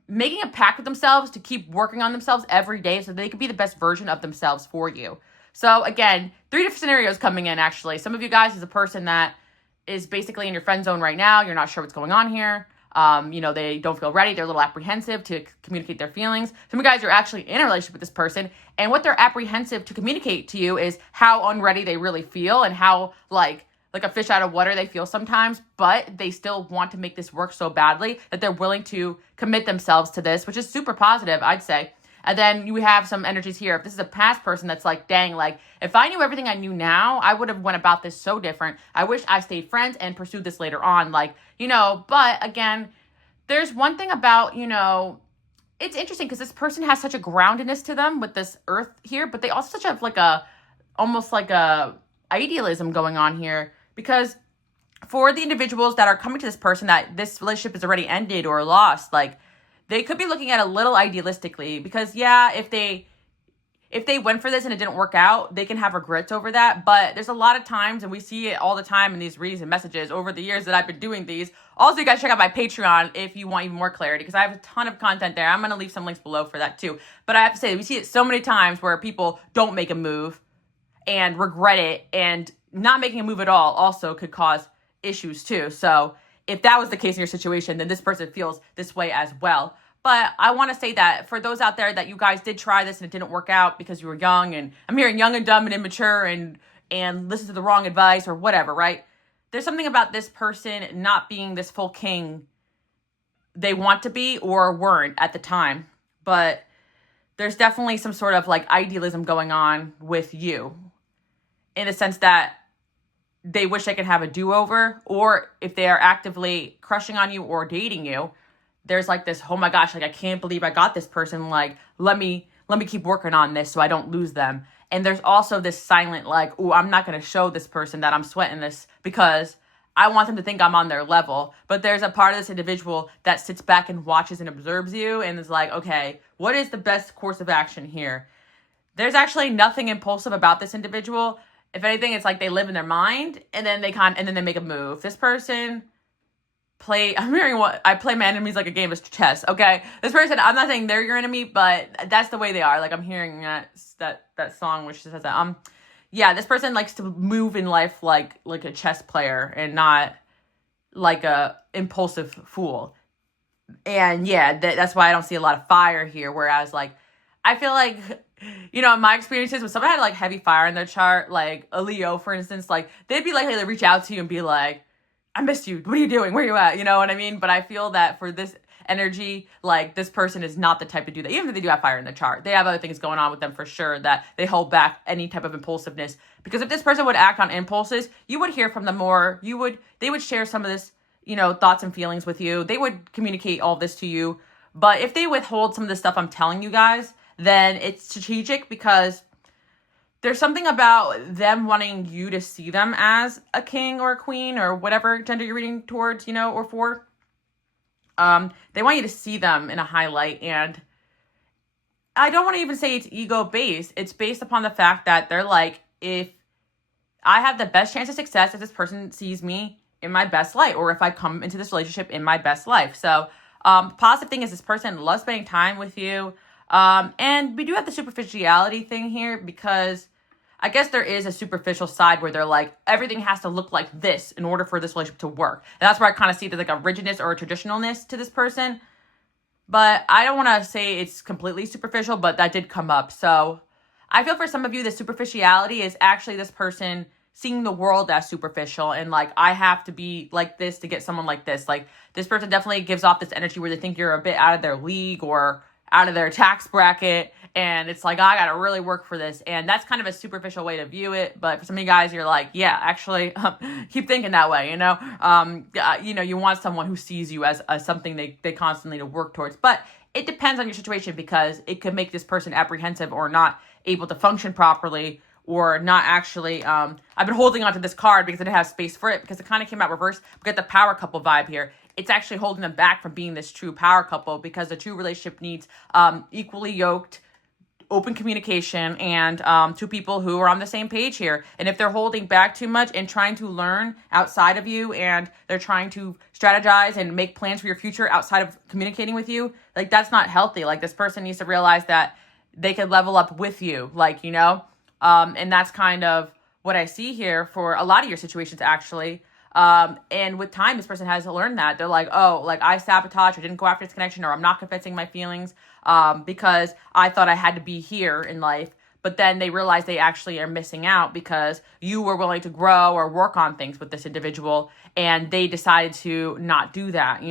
making a pact with themselves to keep working on themselves every day so they can be the best version of themselves for you. So again, 3 different scenarios coming in, actually. Some of you guys is a person that is basically in your friend zone right now. You're not sure what's going on here. You know, they don't feel ready. They're a little apprehensive to communicate their feelings. Some of you guys are actually in a relationship with this person, and what they're apprehensive to communicate to you is how unready they really feel and how like a fish out of water they feel sometimes, but they still want to make this work so badly that they're willing to commit themselves to this, which is super positive, I'd say. And then you have some energies here. If this is a past person that's like, dang, like, if I knew everything I knew now, I would have went about this so different. I wish I stayed friends and pursued this later on. Like, you know, but again, there's one thing about, you know, it's interesting because this person has such a groundedness to them with this earth here, but they also have like a, almost like a idealism going on here, because for the individuals that are coming to this person that this relationship is already ended or lost, like, they could be looking at it a little idealistically, because yeah, if they went for this and it didn't work out, they can have regrets over that. But there's a lot of times, and we see it all the time in these readings and messages over the years that I've been doing these. Also, you guys check out my Patreon if you want even more clarity, because I have a ton of content there. I'm going to leave some links below for that too. But I have to say, we see it so many times where people don't make a move and regret it, and not making a move at all also could cause issues too. So if that was the case in your situation, then this person feels this way as well. But I want to say that for those out there that you guys did try this and it didn't work out because you were young, and I'm hearing young and dumb and immature and listen to the wrong advice or whatever, right? There's something about this person not being this full king they want to be or weren't at the time. But there's definitely some sort of like idealism going on with you, in the sense that they wish they could have a do-over, or if they are actively crushing on you or dating you, there's like this, oh my gosh, like, I can't believe I got this person. Like, let me keep working on this so I don't lose them. And there's also this silent, like, oh, I'm not going to show this person that I'm sweating this because I want them to think I'm on their level. But there's a part of this individual that sits back and watches and observes you and is like, okay, what is the best course of action here? There's actually nothing impulsive about this individual. If anything, it's like they live in their mind and then they make a move. This person I'm hearing what I play my enemies like a game of chess. Okay, this person, I'm not saying they're your enemy, but that's the way they are. Like I'm hearing that song which says that yeah, this person likes to move in life like a chess player and not like a impulsive fool. And yeah, that's why I don't see a lot of fire here. Whereas like I feel like, in my experiences, when someone had like heavy fire in their chart, like a Leo, for instance, like they'd be likely to reach out to you and be like, I missed you. What are you doing? Where are you at? You know what I mean? But I feel that for this energy, like this person is not the type to do that. Even if they do have fire in the chart, they have other things going on with them for sure that they hold back any type of impulsiveness. Because if this person would act on impulses, you would hear from them more. They would share some of this, thoughts and feelings with you. They would communicate all this to you. But if they withhold some of the stuff I'm telling you guys, then it's strategic because there's something about them wanting you to see them as a king or a queen or whatever gender you're reading towards, or for. They want you to see them in a high light. And I don't want to even say it's ego-based. It's based upon the fact that they're like, if I have the best chance of success if this person sees me in my best light or if I come into this relationship in my best life. So positive thing is this person loves spending time with you. And we do have the superficiality thing here because I guess there is a superficial side where they're like, everything has to look like this in order for this relationship to work. And that's where I kind of see there's like a rigidness or a traditionalness to this person. But I don't want to say it's completely superficial, but that did come up. So I feel for some of you, the superficiality is actually this person seeing the world as superficial and like, I have to be like this to get someone like this. Like this person definitely gives off this energy where they think you're a bit out of their league or out of their tax bracket. And it's like, I got to really work for this. And that's kind of a superficial way to view it. But for some of you guys, you're like, yeah, actually, keep thinking that way, you want someone who sees you as something they constantly to work towards. But it depends on your situation because it could make this person apprehensive or not able to function properly or not actually, I've been holding onto this card because I didn't have space for it because it kind of came out reverse. We got the power couple vibe here. It's actually holding them back from being this true power couple because the true relationship needs equally yoked, open communication, and two people who are on the same page here. And if they're holding back too much and trying to learn outside of you and they're trying to strategize and make plans for your future outside of communicating with you, like that's not healthy. Like this person needs to realize that they could level up with you, and that's kind of what I see here for a lot of your situations actually. And with time, this person has learned that. They're like, oh, like I sabotaged or didn't go after this connection or I'm not confessing my feelings because I thought I had to be here in life. But then they realize they actually are missing out because you were willing to grow or work on things with this individual and they decided to not do that,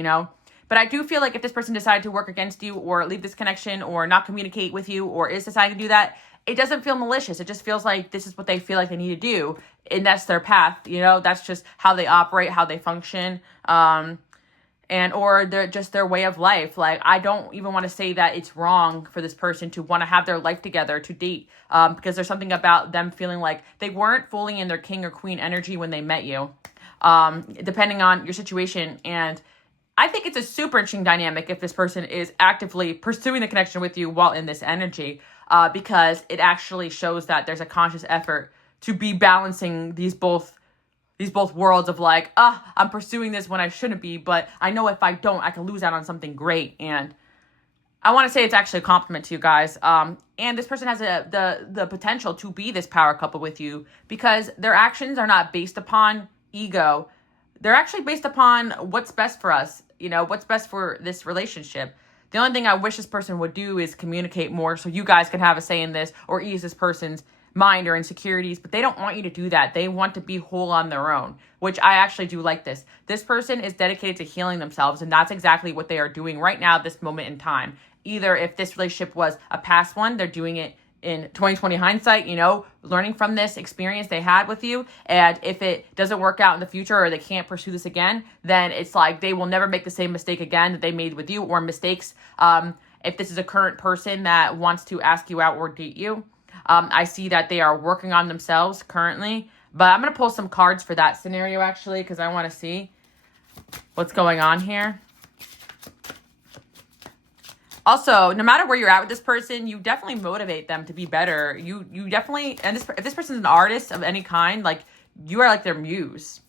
But I do feel like if this person decided to work against you or leave this connection or not communicate with you or is deciding to do that, it doesn't feel malicious. It just feels like this is what they feel like they need to do. And that's their path, that's just how they operate, how they function. Or they're just their way of life. Like, I don't even want to say that it's wrong for this person to want to have their life together, to date, because there's something about them feeling like they weren't fully in their king or queen energy when they met you, depending on your situation. And I think it's a super interesting dynamic if this person is actively pursuing the connection with you while in this energy, because it actually shows that there's a conscious effort to be balancing these both worlds of like, I'm pursuing this when I shouldn't be, but I know if I don't, I can lose out on something great. And I want to say it's actually a compliment to you guys. And this person has the potential to be this power couple with you because their actions are not based upon ego. They're actually based upon what's best for us, what's best for this relationship. The only thing I wish this person would do is communicate more so you guys can have a say in this or ease this person's mind or insecurities, but they don't want you to do that. They want to be whole on their own, which I actually do like this. This person is dedicated to healing themselves, and that's exactly what they are doing right now, this moment in time. Either if this relationship was a past one, they're doing it in 2020 hindsight, learning from this experience they had with you. And if it doesn't work out in the future or they can't pursue this again, then it's like they will never make the same mistake again that they made with you or mistakes. If this is a current person that wants to ask you out or date you, I see that they are working on themselves currently. But I'm going to pull some cards for that scenario, actually, because I want to see what's going on here. Also, no matter where you're at with this person, you definitely motivate them to be better. You definitely, and if this person's an artist of any kind, like, you are like their muse.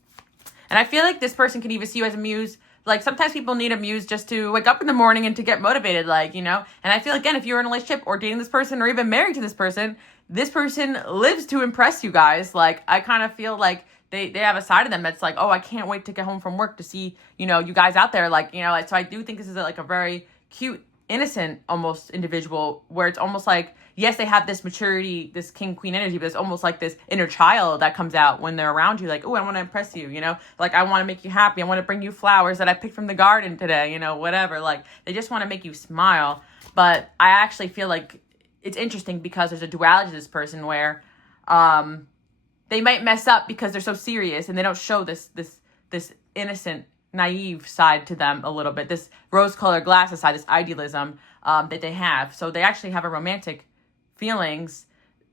And I feel like this person can even see you as a muse. Like, sometimes people need a muse just to wake up in the morning and to get motivated, like, you know? And I feel, again, if you're in a relationship or dating this person or even married to this person lives to impress you guys. Like, I kind of feel like they have a side of them that's like, oh, I can't wait to get home from work to see, you know, you guys out there. Like, you know, like, so I do think this is like a very cute, innocent almost individual where it's almost like, yes, they have this maturity, this king queen energy, but it's almost like this inner child that comes out when they're around you. Like, oh, I want to impress you, you know, like, I want to make you happy. I want to bring you flowers that I picked from the garden today, you know, whatever. Like, they just want to make you smile. But I actually feel like it's interesting because there's a duality to this person where they might mess up because they're so serious and they don't show this innocent, naive side to them a little bit, this rose-colored glasses side, this idealism that they have. So they actually have romantic feelings.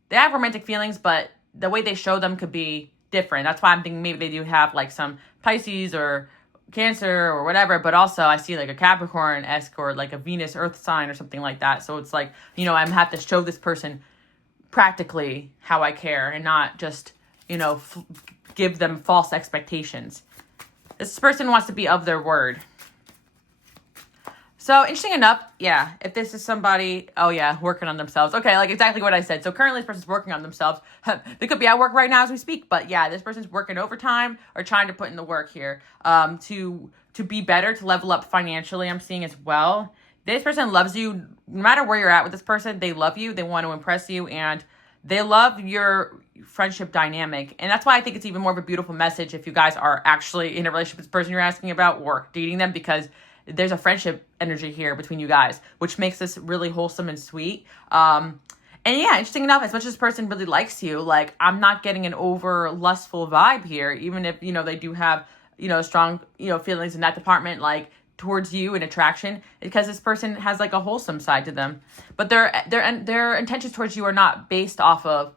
They have romantic feelings, but the way they show them could be different. That's why I'm thinking maybe they do have like some Pisces or Cancer or whatever, but also I see like a Capricorn-esque or like a Venus Earth sign or something like that. So it's like, you know, I'm have to show this person practically how I care and not just, you know, give them false expectations. This person wants to be of their word. So, interesting enough, yeah, if this is somebody, oh yeah, working on themselves. Okay, like exactly what I said. So, currently this person's working on themselves. They could be at work right now as we speak, but yeah, this person's working overtime or trying to put in the work here to be better, to level up financially, I'm seeing as well. This person loves you. No matter where you're at with this person, they love you, they want to impress you, and they love your friendship dynamic. And that's why I think it's even more of a beautiful message if you guys are actually in a relationship with this person you're asking about or dating them, because there's a friendship energy here between you guys, which makes this really wholesome and sweet. And yeah, interesting enough, as much as this person really likes you, like, I'm not getting an over lustful vibe here, even if, you know, they do have, you know, strong, you know, feelings in that department, like, towards you and attraction, because this person has like a wholesome side to them. But their intentions towards you are not based off of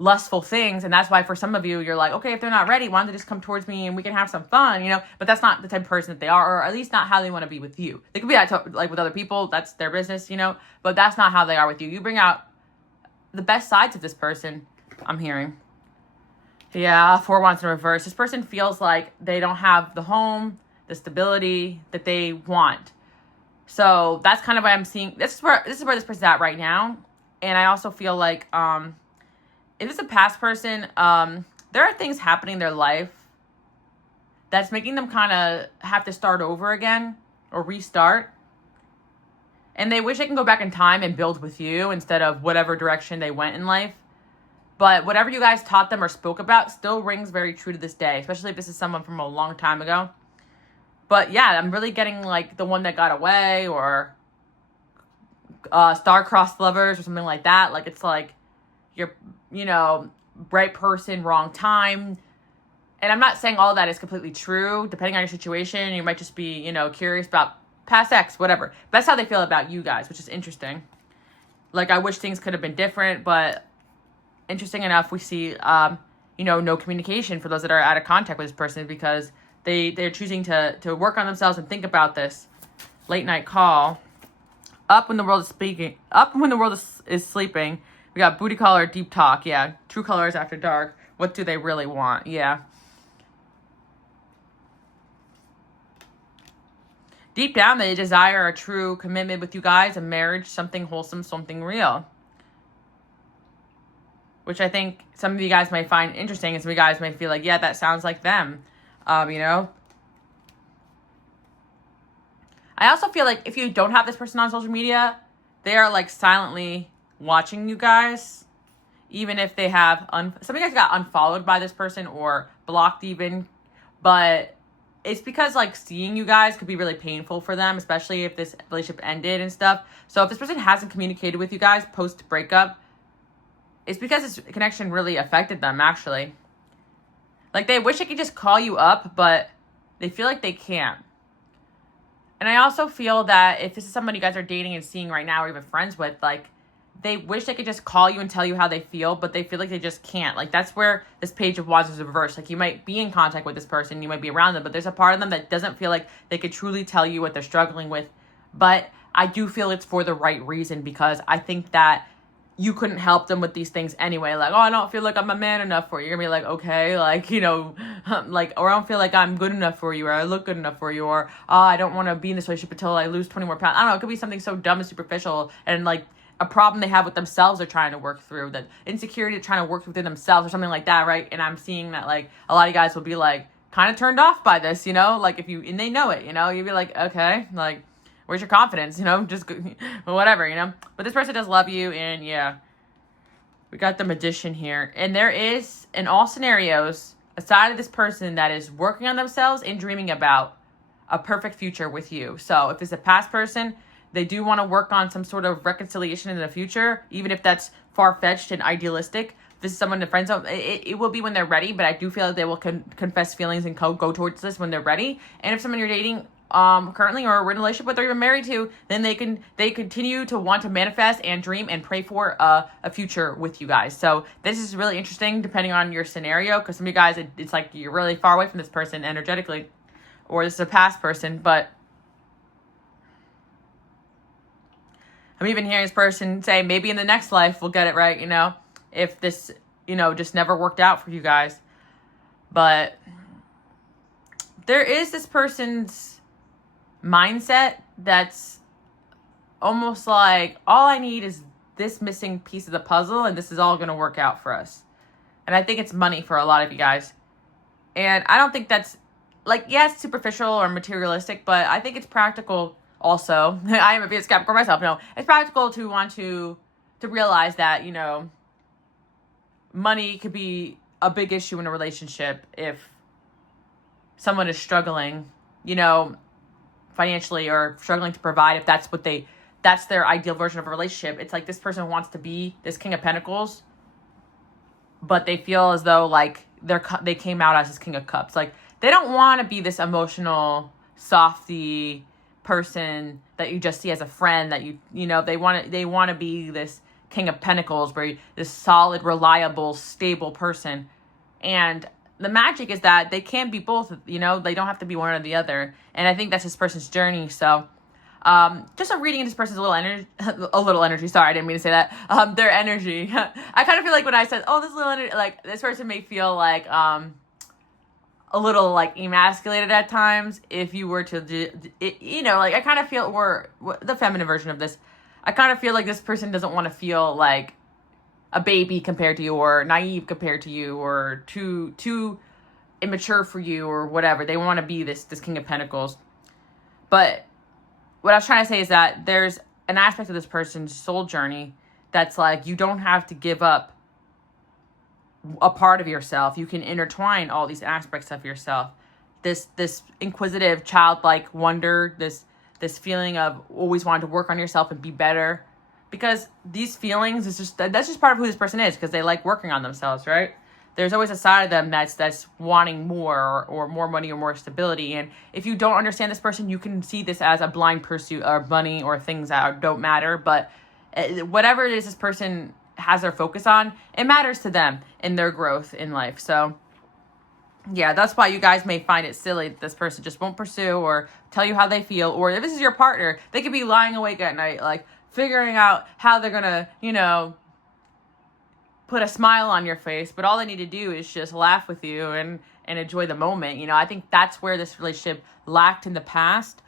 lustful things, and that's why for some of you you're like, okay, if they're not ready, why don't they just come towards me and we can have some fun, you know? But that's not the type of person that they are, or at least not how they want to be with you. They could be that like with other people, that's their business, you know, but that's not how they are with you. You bring out the best sides of this person, I'm hearing. Yeah, 4 Wands in reverse. This person feels like they don't have the home, the stability that they want. So that's kind of why I'm seeing, this is where this person's at right now. And I also feel like if it's a past person, there are things happening in their life that's making them kind of have to start over again or restart. And they wish they can go back in time and build with you instead of whatever direction they went in life. But whatever you guys taught them or spoke about still rings very true to this day, especially if this is someone from a long time ago. But yeah, I'm really getting like the one that got away or star-crossed lovers or something like that. Like, it's like you're, you know, right person, wrong time. And I'm not saying all that is completely true. Depending on your situation, you might just be, you know, curious about past ex, whatever. That's how they feel about you guys, which is interesting. Like, I wish things could have been different, but interesting enough, we see, you know, no communication for those that are out of contact with this person because they're choosing to work on themselves and think about this. Late night call. Up when the world is speaking. Up when the world is sleeping. We got booty call or deep talk. Yeah. True colors after dark. What do they really want? Yeah. Deep down, they desire a true commitment with you guys, a marriage, something wholesome, something real. Which I think some of you guys might find interesting, and some of you guys might feel like, yeah, that sounds like them. You know? I also feel like if you don't have this person on social media, they are like silently watching you guys. Even if they have, some of you guys got unfollowed by this person or blocked even. But it's because like seeing you guys could be really painful for them, especially if this relationship ended and stuff. So if this person hasn't communicated with you guys post breakup, it's because this connection really affected them, actually. Like, they wish they could just call you up, but they feel like they can't. And I also feel that if this is someone you guys are dating and seeing right now or even friends with, like, they wish they could just call you and tell you how they feel, but they feel like they just can't. Like, that's where this Page of Wands is reversed. Like, you might be in contact with this person, you might be around them, but there's a part of them that doesn't feel like they could truly tell you what they're struggling with. But I do feel it's for the right reason, because I think that you couldn't help them with these things anyway. Like, oh, I don't feel like I'm a man enough for you. You're gonna be like, okay, like, you know, like, or I don't feel like I'm good enough for you, or I look good enough for you, or I don't want to be in this relationship until I lose 20 more pounds. I don't know. It could be something so dumb and superficial, and like a problem they have with themselves they're trying to work through, that insecurity they're trying to work within themselves or something like that, right? And I'm seeing that like a lot of guys will be like kind of turned off by this, you know, like if you, and they know it, you know, you'd be like, okay, like, where's your confidence, you know, just whatever, you know. But this person does love you, and yeah, we got the Magician here. And there is, in all scenarios, a side of this person that is working on themselves and dreaming about a perfect future with you. So if it's a past person, they do want to work on some sort of reconciliation in the future, even if that's far-fetched and idealistic. If this is someone in the friend zone, it will be when they're ready, but I do feel that they will confess feelings and go towards this when they're ready. And if someone you're dating currently or are in a relationship with or even married to, then they continue to want to manifest and dream and pray for a future with you guys. So this is really interesting depending on your scenario, because some of you guys, it's like you're really far away from this person energetically, or this is a past person. But I'm even hearing this person say, maybe in the next life we'll get it right, you know, if this, you know, just never worked out for you guys. But there is this person's mindset that's almost like, all I need is this missing piece of the puzzle, and this is all going to work out for us. And I think it's money for a lot of you guys. And I don't think that's, like, yes, superficial or materialistic, but I think it's practical also. I am a bit skeptical myself. No, it's practical to want to realize that, you know, money could be a big issue in a relationship if someone is struggling, you know, financially, or struggling to provide, if that's their ideal version of a relationship. It's like this person wants to be this King of Pentacles, but they feel as though like they came out as this King of Cups. Like, they don't want to be this emotional softy person that you just see as a friend, that you know, they want to be this King of Pentacles, where this solid, reliable, stable person. And the magic is that they can be both, you know, they don't have to be one or the other. And I think that's this person's journey. So just a reading into this person's a little energy. Sorry, I didn't mean to say that. Their energy. I kind of feel like when I said, oh, this little energy, like this person may feel like a little like emasculated at times. If you were to, you know, like I kind of feel, or the feminine version of this, I kind of feel like this person doesn't want to feel like a baby compared to you, or naive compared to you, or too immature for you, or whatever. They want to be this King of Pentacles. But what I was trying to say is that there's an aspect of this person's soul journey that's like, you don't have to give up a part of yourself. You can intertwine all these aspects of yourself. This inquisitive, childlike wonder, this feeling of always wanting to work on yourself and be better. Because these feelings that's just part of who this person is, because they like working on themselves, right? There's always a side of them that's wanting more, or more money, or more stability. And if you don't understand this person, you can see this as a blind pursuit of money or things that don't matter. But whatever it is this person has their focus on, it matters to them in their growth in life. So yeah, that's why you guys may find it silly that this person just won't pursue or tell you how they feel. Or if this is your partner, they could be lying awake at night, like figuring out how they're gonna, you know, put a smile on your face, but all they need to do is just laugh with you and enjoy the moment. You know, I think that's where this relationship lacked in the past,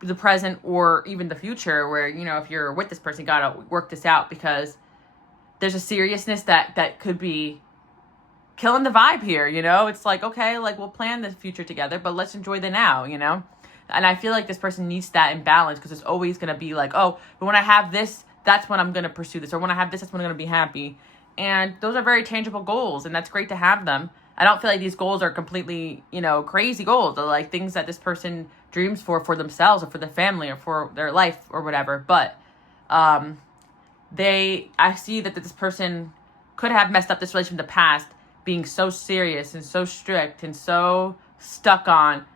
the present, or even the future, where, you know, if you're with this person, you gotta work this out, because there's a seriousness that could be killing the vibe here, you know? It's like, okay, like we'll plan the future together, but let's enjoy the now, you know? And I feel like this person needs that in balance, because it's always gonna be like, oh, but when I have this, that's when I'm gonna pursue this, or when I have this, that's when I'm gonna be happy. And those are very tangible goals, and that's great to have them. I don't feel like these goals are completely, you know, crazy goals. They're like things that this person dreams for themselves, or for the family, or for their life, or whatever. But I see that this person could have messed up this relationship in the past, being so serious and so strict and so stuck on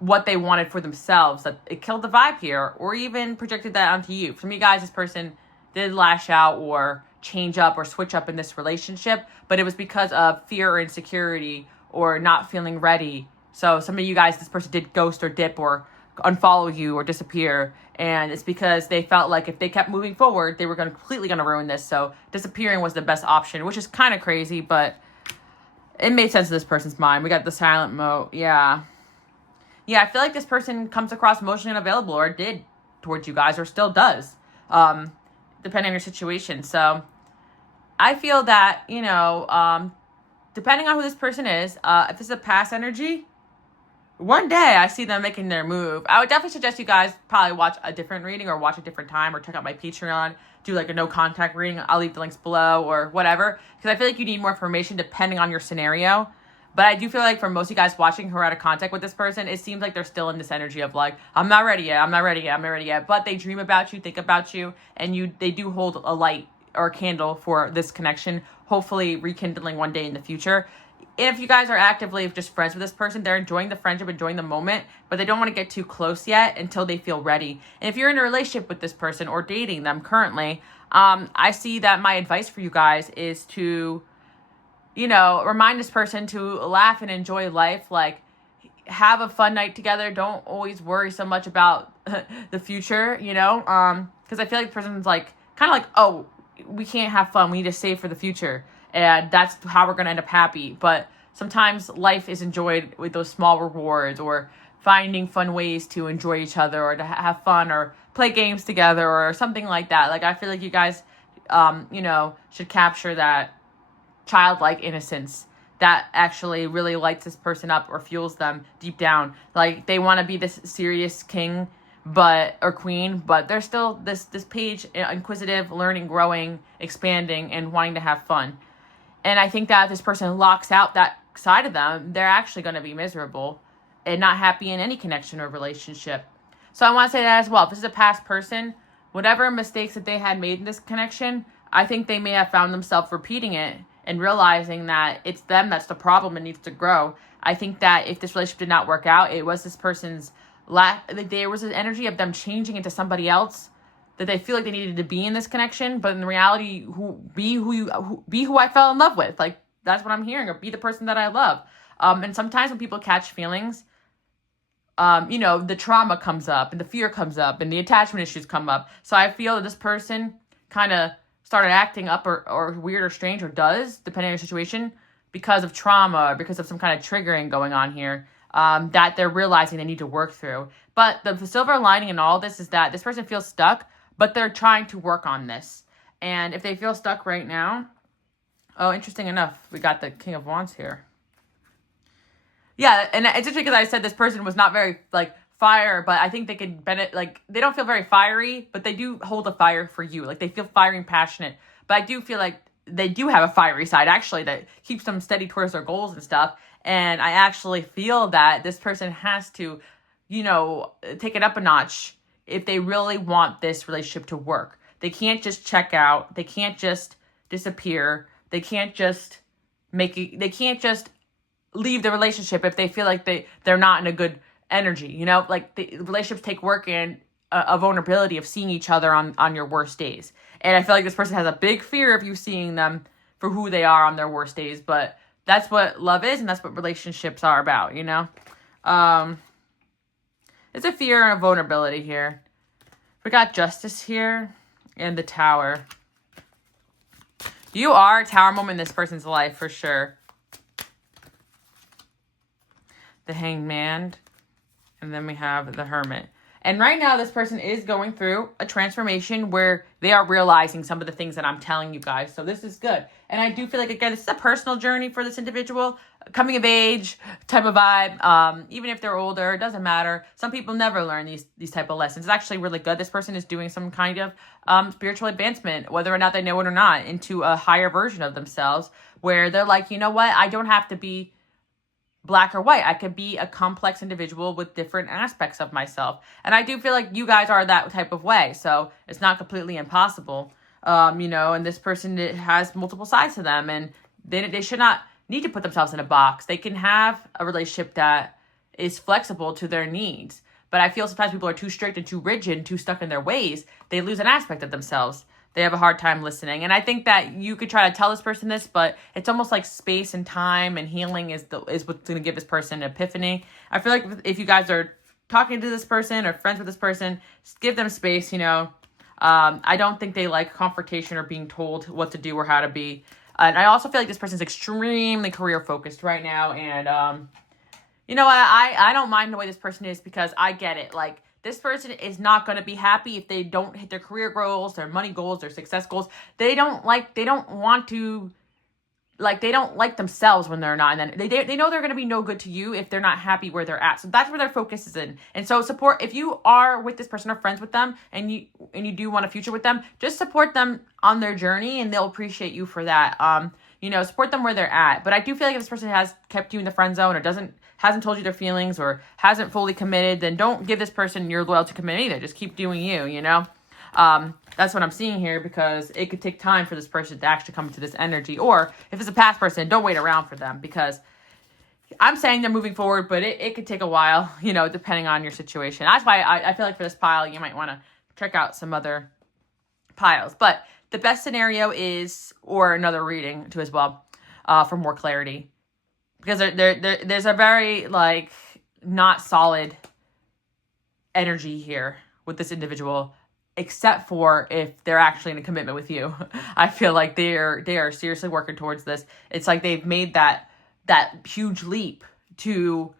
what they wanted for themselves, that it killed the vibe here, or even projected that onto you. For me, guys, this person did lash out or change up or switch up in this relationship, but it was because of fear or insecurity or not feeling ready. So some of you guys, this person did ghost or dip or unfollow you or disappear, and it's because they felt like if they kept moving forward, they were completely going to ruin this. So disappearing was the best option, which is kind of crazy, but it made sense to this person's mind. We got the silent mode. Yeah, I feel like this person comes across emotionally unavailable, or did towards you guys, or still does, depending on your situation. So I feel that, depending on who this person is, if this is a past energy, one day I see them making their move. I would definitely suggest you guys probably watch a different reading or watch a different time, or check out my Patreon, do like a no contact reading. I'll leave the links below or whatever, because I feel like you need more information depending on your scenario. But I do feel like for most of you guys watching who are out of contact with this person, it seems like they're still in this energy of like, I'm not ready yet. But they dream about you, think about you, and they do hold a light or a candle for this connection, hopefully rekindling one day in the future. If you guys are actively just friends with this person, they're enjoying the friendship, enjoying the moment, but they don't want to get too close yet until they feel ready. And if you're in a relationship with this person or dating them currently, I see that my advice for you guys is to, remind this person to laugh and enjoy life. Like, have a fun night together. Don't always worry so much about the future, because I feel like the person's like, kind of like, oh, we can't have fun. We need to save for the future. And that's how we're going to end up happy. But sometimes life is enjoyed with those small rewards, or finding fun ways to enjoy each other, or to have fun, or play games together, or something like that. Like, I feel like you guys, should capture that childlike innocence that actually really lights this person up or fuels them deep down. Like, they want to be this serious king or queen, but they're still this page, inquisitive, learning, growing, expanding, and wanting to have fun. And I think that if this person locks out that side of them, they're actually going to be miserable and not happy in any connection or relationship. So I want to say that as well. If this is a past person, whatever mistakes that they had made in this connection, I think they may have found themselves repeating it and realizing that it's them that's the problem and needs to grow. I think that if this relationship did not work out, it was this person's there was an energy of them changing into somebody else, that they feel like they needed to be in this connection, but in reality, be who I fell in love with. Like, that's what I'm hearing, or be the person that I love. And sometimes when people catch feelings, the trauma comes up, and the fear comes up, and the attachment issues come up. So I feel that this person kind of started acting up or weird or strange, or does, depending on your situation, because of trauma, or because of some kind of triggering going on here, that they're realizing they need to work through. But the silver lining in all this is that this person feels stuck, but they're trying to work on this. And if they feel stuck right now, oh, interesting enough, we got the King of Wands here. Yeah, and it's interesting because I said this person was not very, fire, but I think they could they don't feel very fiery, but they do hold a fire for you. Like, they feel fiery and passionate. But I do feel like they do have a fiery side, actually, that keeps them steady towards their goals and stuff. And I actually feel that this person has to, take it up a notch if they really want this relationship to work. They can't just check out. They can't just disappear. They can't just leave the relationship if they feel like they're not in a good energy. The relationships take work and a vulnerability of seeing each other on your worst days. And I feel like this person has a big fear of you seeing them for who they are on their worst days. But that's what love is, and that's what relationships are about, It's a fear and a vulnerability here. We got Justice here and the Tower. You are a Tower moment in this person's life for sure. The Hanged Man. And then we have the Hermit. And right now, this person is going through a transformation where they are realizing some of the things that I'm telling you guys. So this is good. And I do feel like, again, this is a personal journey for this individual. Coming of age type of vibe. Even if they're older, it doesn't matter. Some people never learn these type of lessons. It's actually really good. This person is doing some kind of spiritual advancement, whether or not they know it or not, into a higher version of themselves, where they're like, you know what? I don't have to be black or white. I could be a complex individual with different aspects of myself. And I do feel like you guys are that type of way. So it's not completely impossible. And this person has multiple sides to them, and they should not need to put themselves in a box. They can have a relationship that is flexible to their needs. But I feel sometimes people are too strict and too rigid and too stuck in their ways. They lose an aspect of themselves. They have a hard time listening. And I think that you could try to tell this person this, but it's almost like space and time and healing is what's going to give this person an epiphany. I feel like if you guys are talking to this person or friends with this person, just give them space, I don't think they like confrontation or being told what to do or how to be. And I also feel like this person's extremely career focused right now. And, I don't mind the way this person is because I get it. Like, this person is not going to be happy if they don't hit their career goals, their money goals, their success goals. They don't like themselves when they're not. And then they know they're going to be no good to you if they're not happy where they're at. So that's where their focus is in. And so support, if you are with this person or friends with them and you do want a future with them, just support them on their journey and they'll appreciate you for that. Support them where they're at. But I do feel like if this person has kept you in the friend zone or hasn't told you their feelings or hasn't fully committed, then don't give this person your loyalty commitment either. Just keep doing you, That's what I'm seeing here because it could take time for this person to actually come to this energy. Or if it's a past person, don't wait around for them because I'm saying they're moving forward, but it could take a while, depending on your situation. That's why I feel like for this pile, you might want to check out some other piles. But the best scenario is, or another reading too as well, for more clarity. Because there's a very, not solid energy here with this individual, except for if they're actually in a commitment with you. I feel like they are seriously working towards this. It's like they've made that huge leap to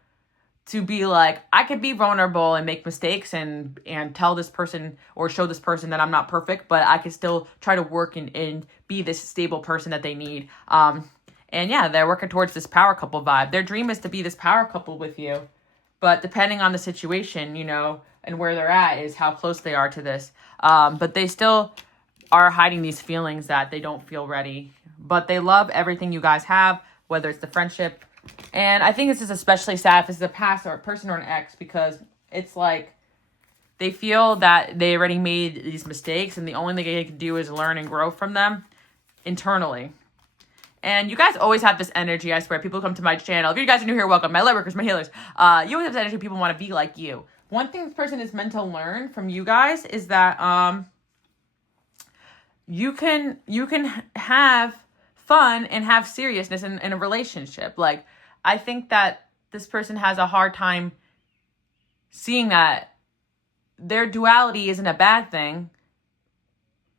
be like, I could be vulnerable and make mistakes and tell this person or show this person that I'm not perfect, but I can still try to work and be this stable person that they need. And yeah, they're working towards this power couple vibe. Their dream is to be this power couple with you. But depending on the situation, and where they're at is how close they are to this. But they still are hiding these feelings that they don't feel ready. But they love everything you guys have, whether it's the friendship. And I think this is especially sad if it's a past or a person or an ex, because it's like they feel that they already made these mistakes and the only thing they can do is learn and grow from them internally. And you guys always have this energy, I swear. People come to my channel. If you guys are new here, welcome. My light workers, my healers. You always have this energy. People want to be like you. One thing this person is meant to learn from you guys is that you can have fun and have seriousness in a relationship. Like, I think that this person has a hard time seeing that their duality isn't a bad thing.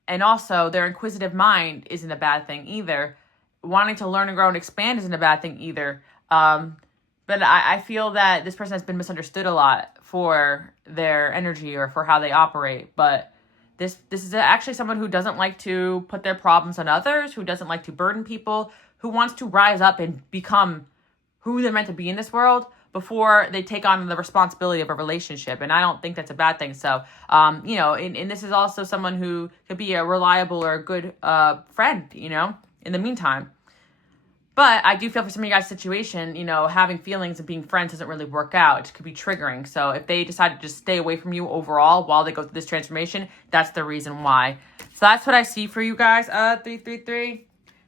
And also, their inquisitive mind isn't a bad thing either. Wanting to learn and grow and expand isn't a bad thing either. But I feel that this person has been misunderstood a lot for their energy or for how they operate. But this is actually someone who doesn't like to put their problems on others, who doesn't like to burden people, who wants to rise up and become who they're meant to be in this world before they take on the responsibility of a relationship. And I don't think that's a bad thing. So, and this is also someone who could be a reliable or a good friend, in the meantime. But I do feel for some of you guys' situation, having feelings and being friends doesn't really work out. It could be triggering. So if they decide to just stay away from you overall while they go through this transformation, that's the reason why. So that's what I see for you guys. 333.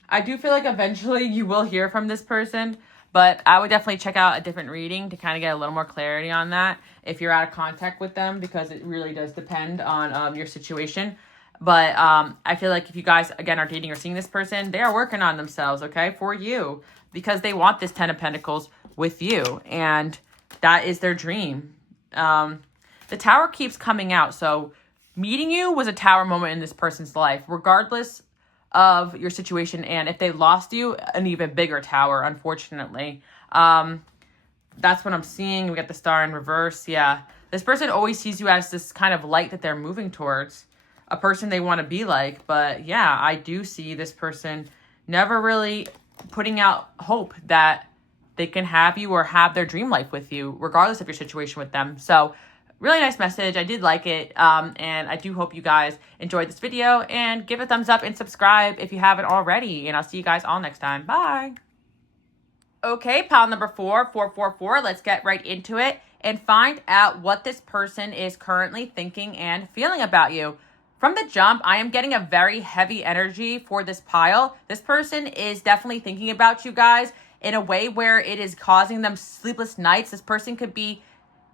I do feel like eventually you will hear from this person, but I would definitely check out a different reading to kind of get a little more clarity on that if you're out of contact with them, because it really does depend on your situation. But I feel like if you guys, again, are dating or seeing this person, they are working on themselves, okay, for you, because they want this 10 of Pentacles with you, and that is their dream. The Tower keeps coming out, so meeting you was a Tower moment in this person's life, regardless of your situation, and if they lost you, an even bigger Tower, unfortunately. That's what I'm seeing. We got the Star in reverse. Yeah, this person always sees you as this kind of light that they're moving towards, a person they want to be like. But yeah, I do see this person never really putting out hope that they can have you or have their dream life with you, regardless of your situation with them. So really nice message. I did like it. And I do hope you guys enjoyed this video, and give a thumbs up and subscribe if you haven't already. And I'll see you guys all next time. Bye. Okay, pile number 444. Let's get right into it and find out what this person is currently thinking and feeling about you. From the jump, I am getting a very heavy energy for this pile. This person is definitely thinking about you guys in a way where it is causing them sleepless nights. This person could be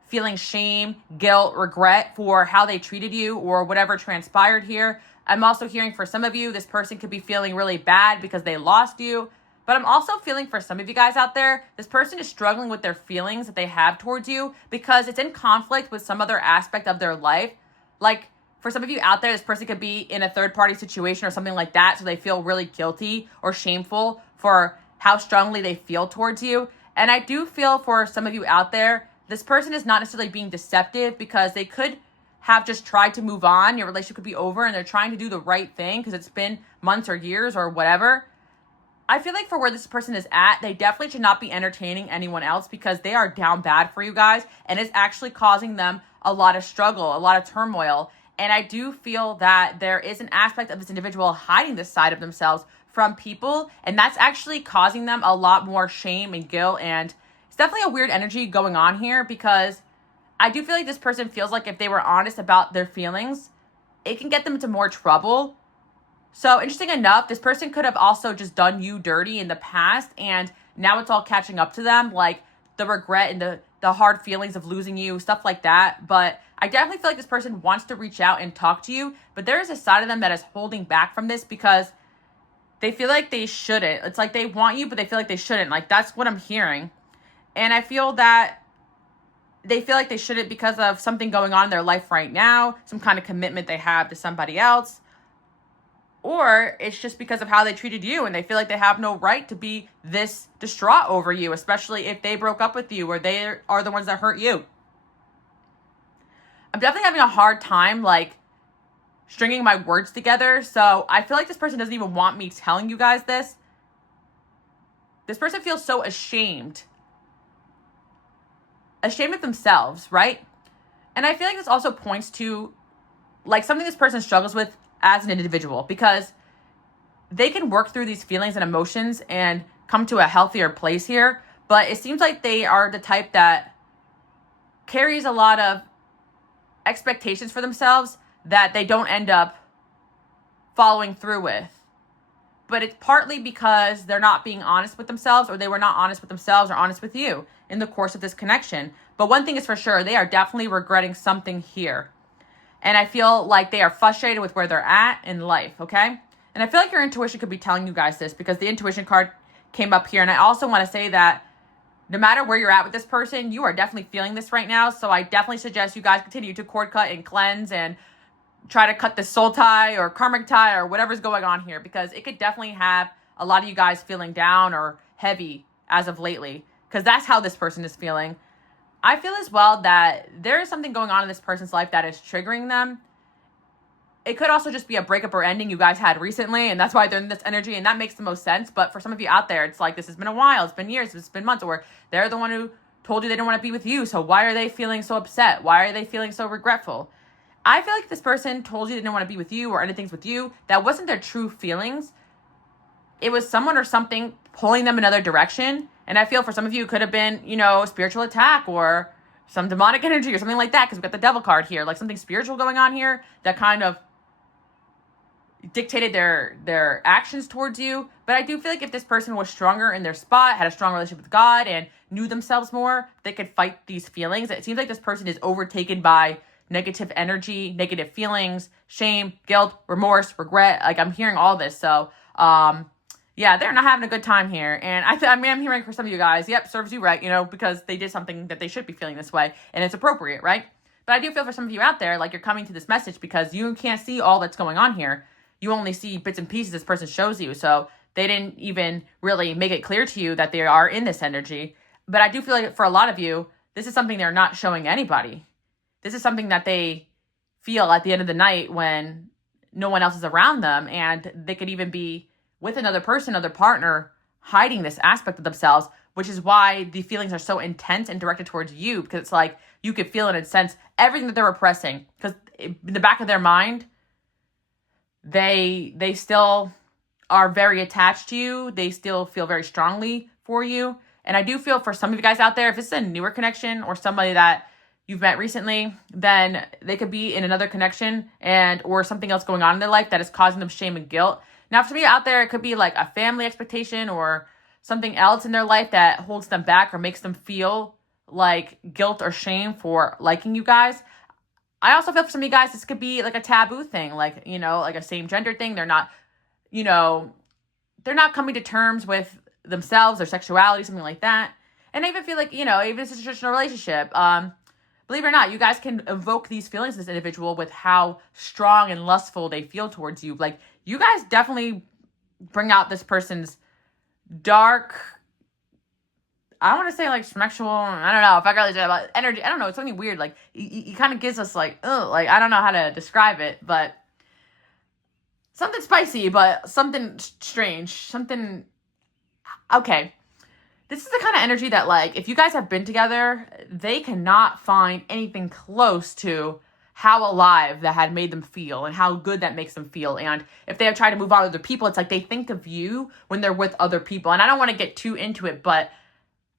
feeling shame, guilt, regret for how they treated you or whatever transpired here. I'm also hearing for some of you, this person could be feeling really bad because they lost you. But I'm also feeling for some of you guys out there, this person is struggling with their feelings that they have towards you because it's in conflict with some other aspect of their life. Like for some of you out there, this person could be in a third party situation or something like that. So they feel really guilty or shameful for how strongly they feel towards you. And I do feel for some of you out there, this person is not necessarily being deceptive because they could have just tried to move on. Your relationship could be over and they're trying to do the right thing because it's been months or years or whatever. I feel like for where this person is at, they definitely should not be entertaining anyone else because they are down bad for you guys and it's actually causing them a lot of struggle, a lot of turmoil. And I do feel that there is an aspect of this individual hiding this side of themselves from people, and that's actually causing them a lot more shame and guilt. And it's definitely a weird energy going on here because I do feel like this person feels like if they were honest about their feelings, it can get them into more trouble. So interesting enough, this person could have also just done you dirty in the past and now it's all catching up to them, like the regret and the hard feelings of losing you, stuff like that. But I definitely feel like this person wants to reach out and talk to you, but there is a side of them that is holding back from this because they feel like they shouldn't. It's like they want you, but they feel like they shouldn't. Like that's what I'm hearing. And I feel that they feel like they shouldn't because of something going on in their life right now, some kind of commitment they have to somebody else. Or it's just because of how they treated you and they feel like they have no right to be this distraught over you, especially if they broke up with you or they are the ones that hurt you. I'm definitely having a hard time like stringing my words together. So I feel like this person doesn't even want me telling you guys this. This person feels so ashamed of themselves, right? And I feel like this also points to like something this person struggles with as an individual because they can work through these feelings and emotions and come to a healthier place here. But it seems like they are the type that carries a lot of expectations for themselves that they don't end up following through with. But it's partly because they're not being honest with themselves or they were not honest with themselves or honest with you in the course of this connection. But one thing is for sure, they are definitely regretting something here. And I feel like they are frustrated with where they're at in life, okay? And I feel like your intuition could be telling you guys this because the intuition card came up here. And I also want to say that no matter where you're at with this person, you are definitely feeling this right now. So I definitely suggest you guys continue to cord cut and cleanse and try to cut this soul tie or karmic tie or whatever's going on here because it could definitely have a lot of you guys feeling down or heavy as of lately because that's how this person is feeling. I feel as well that there is something going on in this person's life that is triggering them. It could also just be a breakup or ending you guys had recently, and that's why they're in this energy, and that makes the most sense. But for some of you out there, it's like this has been a while, it's been years, it's been months, or they're the one who told you they don't want to be with you, so why are they feeling so upset? Why are they feeling so regretful? I feel like this person told you they didn't want to be with you or anything with you. That wasn't their true feelings. It was someone or something pulling them another direction. And I feel for some of you, it could have been, a spiritual attack or some demonic energy or something like that. Because we've got the devil card here, like something spiritual going on here that kind of dictated their actions towards you. But I do feel like if this person was stronger in their spot, had a strong relationship with God and knew themselves more, they could fight these feelings. It seems like this person is overtaken by negative energy, negative feelings, shame, guilt, remorse, regret. Like I'm hearing all this. So, yeah, they're not having a good time here. And I'm hearing for some of you guys, yep, serves you right, because they did something that they should be feeling this way and it's appropriate, right? But I do feel for some of you out there, like you're coming to this message because you can't see all that's going on here. You only see bits and pieces this person shows you. So they didn't even really make it clear to you that they are in this energy. But I do feel like for a lot of you, this is something they're not showing anybody. This is something that they feel at the end of the night when no one else is around them. And they could even be with another person, another partner, hiding this aspect of themselves, which is why the feelings are so intense and directed towards you. Because it's like you could feel and sense everything that they're repressing. Because in the back of their mind, they still are very attached to you. They still feel very strongly for you. And I do feel for some of you guys out there, if it's a newer connection or somebody that you've met recently, then they could be in another connection or something else going on in their life that is causing them shame and guilt. Now, for some of you out there, it could be like a family expectation or something else in their life that holds them back or makes them feel like guilt or shame for liking you guys. I also feel for some of you guys, this could be like a taboo thing, like, like a same gender thing. They're not, you know, they're not coming to terms with themselves, their sexuality, something like that. And I even feel like, even if it's a traditional relationship, believe it or not, you guys can evoke these feelings in this individual with how strong and lustful they feel towards you. Like, you guys definitely bring out this person's dark, I don't want to say like sexual, I don't know if I got really about energy. I don't know. It's something weird. Like, he kind of gives us like, oh, like, I don't know how to describe it, but something spicy, but something strange. Something, okay. This is the kind of energy that, like, if you guys have been together, they cannot find anything close to how alive that had made them feel and how good that makes them feel. And if they have tried to move on with other people, it's like they think of you when they're with other people. And I don't want to get too into it, but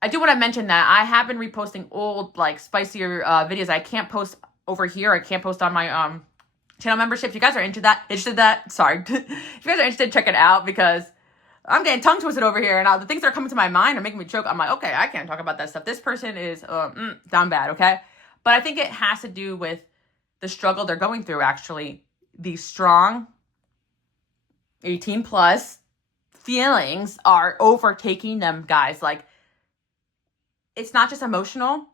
I do want to mention that I have been reposting old, like, spicier videos. I can't post over here. I can't post on my channel membership. If you guys are interested sorry. If you guys are interested, check it out, because I'm getting tongue twisted over here, and the things that are coming to my mind are making me choke. I'm like, okay, I can't talk about that stuff. This person is down bad, okay? But I think it has to do with the struggle they're going through, actually. These strong 18 plus feelings are overtaking them, guys. Like, it's not just emotional.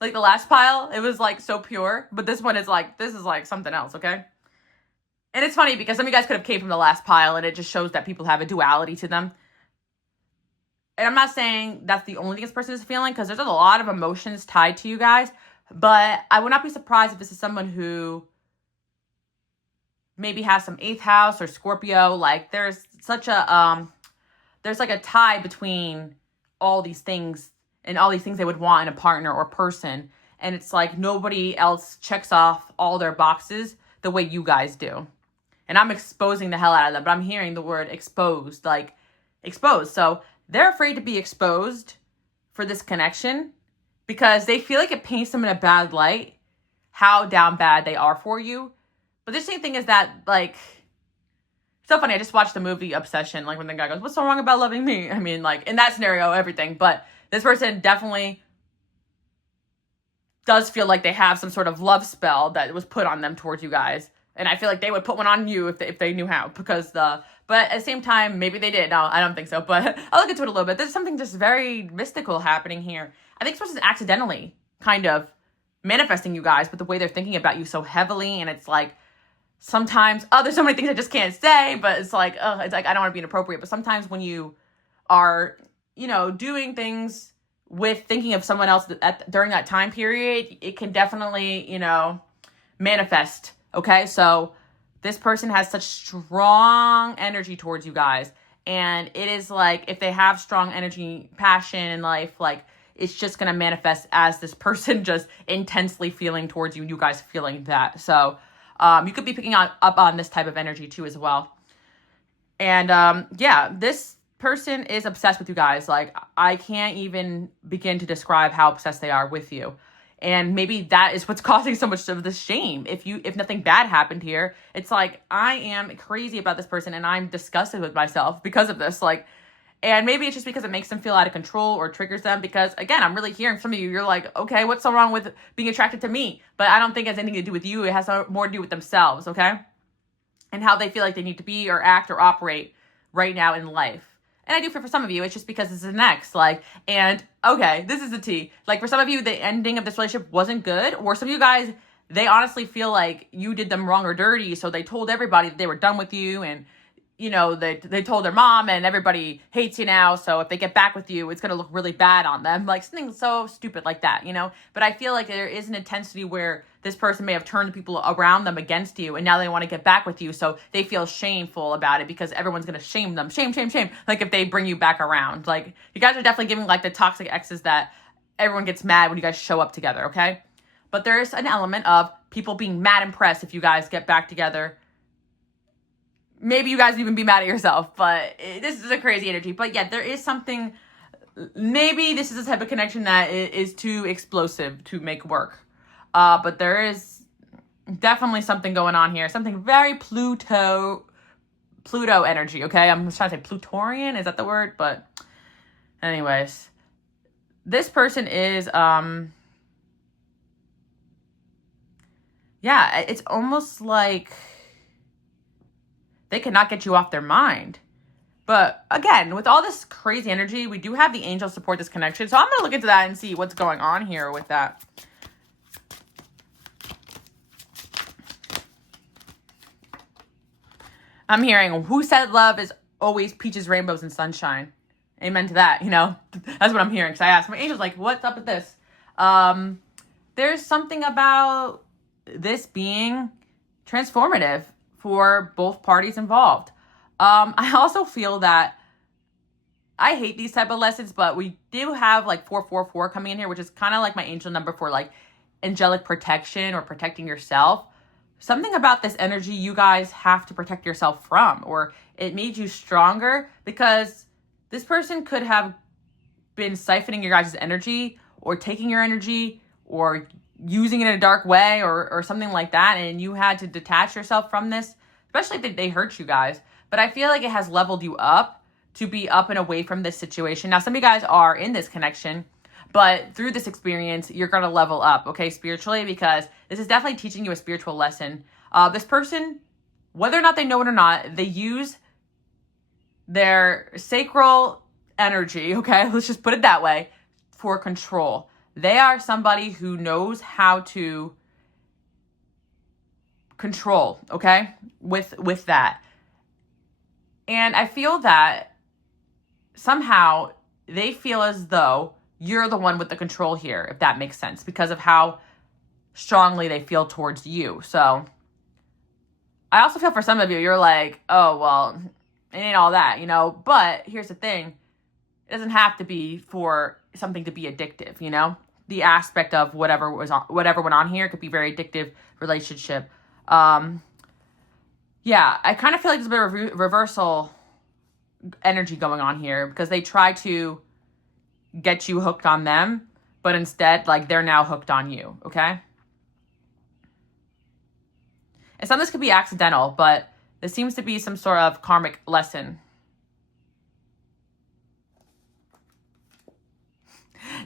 Like the last pile, it was like so pure, but this one is like, this is like something else, okay? And it's funny because some of you guys could have came from the last pile, and it just shows that people have a duality to them. And I'm not saying that's the only thing this person is feeling, because there's a lot of emotions tied to you guys. But I would not be surprised if this is someone who maybe has some 8th house or Scorpio. Like, there's such a, there's like a tie between all these things and all these things they would want in a partner or person. And it's like nobody else checks off all their boxes the way you guys do. And I'm exposing the hell out of them, but I'm hearing the word exposed, like exposed. So they're afraid to be exposed for this connection because they feel like it paints them in a bad light, how down bad they are for you. But the same thing is that, like, it's so funny. I just watched the movie Obsession, like when the guy goes, "What's so wrong about loving me?" I mean, like, in that scenario, everything. But this person definitely does feel like they have some sort of love spell that was put on them towards you guys. And I feel like they would put one on you if they knew how, because but at the same time, maybe they did. No, I don't think so, but I'll look into it a little bit. There's something just very mystical happening here. I think this person's accidentally kind of manifesting you guys, but the way they're thinking about you so heavily, and it's like, sometimes, there's so many things I just can't say, but it's like, I don't want to be inappropriate, but sometimes when you are, doing things with thinking of someone else during that time period, it can definitely, manifest. Okay, so this person has such strong energy towards you guys. And it is like, if they have strong energy, passion in life, like, it's just going to manifest as this person just intensely feeling towards you, and you guys feeling that. So you could be picking up on this type of energy too as well. And this person is obsessed with you guys. Like, I can't even begin to describe how obsessed they are with you. And maybe that is what's causing so much of this shame. If nothing bad happened here, it's like, I am crazy about this person and I'm disgusted with myself because of this. Like, and maybe it's just because it makes them feel out of control or triggers them, because, again, I'm really hearing from you. You're like, okay, what's so wrong with being attracted to me? But I don't think it has anything to do with you. It has more to do with themselves, okay? And how they feel like they need to be or act or operate right now in life. And I do for some of you, it's just because it's an ex. Like, and okay, this is the tea. Like, for some of you, the ending of this relationship wasn't good. Or some of you guys, they honestly feel like you did them wrong or dirty. So they told everybody that they were done with you. And, they told their mom, and everybody hates you now. So if they get back with you, it's going to look really bad on them. Like, something so stupid like that, But I feel like there is an intensity where this person may have turned people around them against you, and now they want to get back with you. So they feel shameful about it because everyone's going to shame them. Shame, shame, shame. Like, if they bring you back around. Like, you guys are definitely giving, like, the toxic exes that everyone gets mad when you guys show up together, okay? But there's an element of people being mad impressed if you guys get back together. Maybe you guys even be mad at yourself, but this is a crazy energy. But yeah, there is something, maybe this is the type of connection that is too explosive to make work. But there is definitely something going on here. Something very Pluto energy, okay? I'm trying to say Plutorian, is that the word? But anyways, this person is, yeah, it's almost like they cannot get you off their mind. But again, with all this crazy energy, we do have the angels support this connection. So I'm going to look into that and see what's going on here with that. I'm hearing, who said love is always peaches, rainbows, and sunshine? Amen to that, you know? That's what I'm hearing. Because I asked my angels, like, what's up with this? There's something about this being transformative for both parties involved. I also feel that I hate these type of lessons, but we do have like 444 coming in here, which is kind of like my angel number for like angelic protection or protecting yourself. Something about this energy you guys have to protect yourself from, or it made you stronger, because this person could have been siphoning your guys' energy or taking your energy or using it in a dark way or something like that. And you had to detach yourself from this, especially if they hurt you guys. But I feel like it has leveled you up to be up and away from this situation. Now, some of you guys are in this connection, but through this experience, you're going to level up, okay, spiritually, because this is definitely teaching you a spiritual lesson. This person, whether or not they know it or not, they use their sacral energy, okay, let's just put it that way, for control. They are somebody who knows how to control, okay, with that. And I feel that somehow they feel as though you're the one with the control here, if that makes sense, because of how strongly they feel towards you. So I also feel for some of you, you're like, oh, well, it ain't all that, you know? But here's the thing. It doesn't have to be for something to be addictive, you know? The aspect of whatever went on here could be very addictive relationship. Yeah, I kind of feel like there's a bit of reversal energy going on here, because they try to get you hooked on them, but instead, like, they're now hooked on you, okay? And some of this could be accidental, but there seems to be some sort of karmic lesson.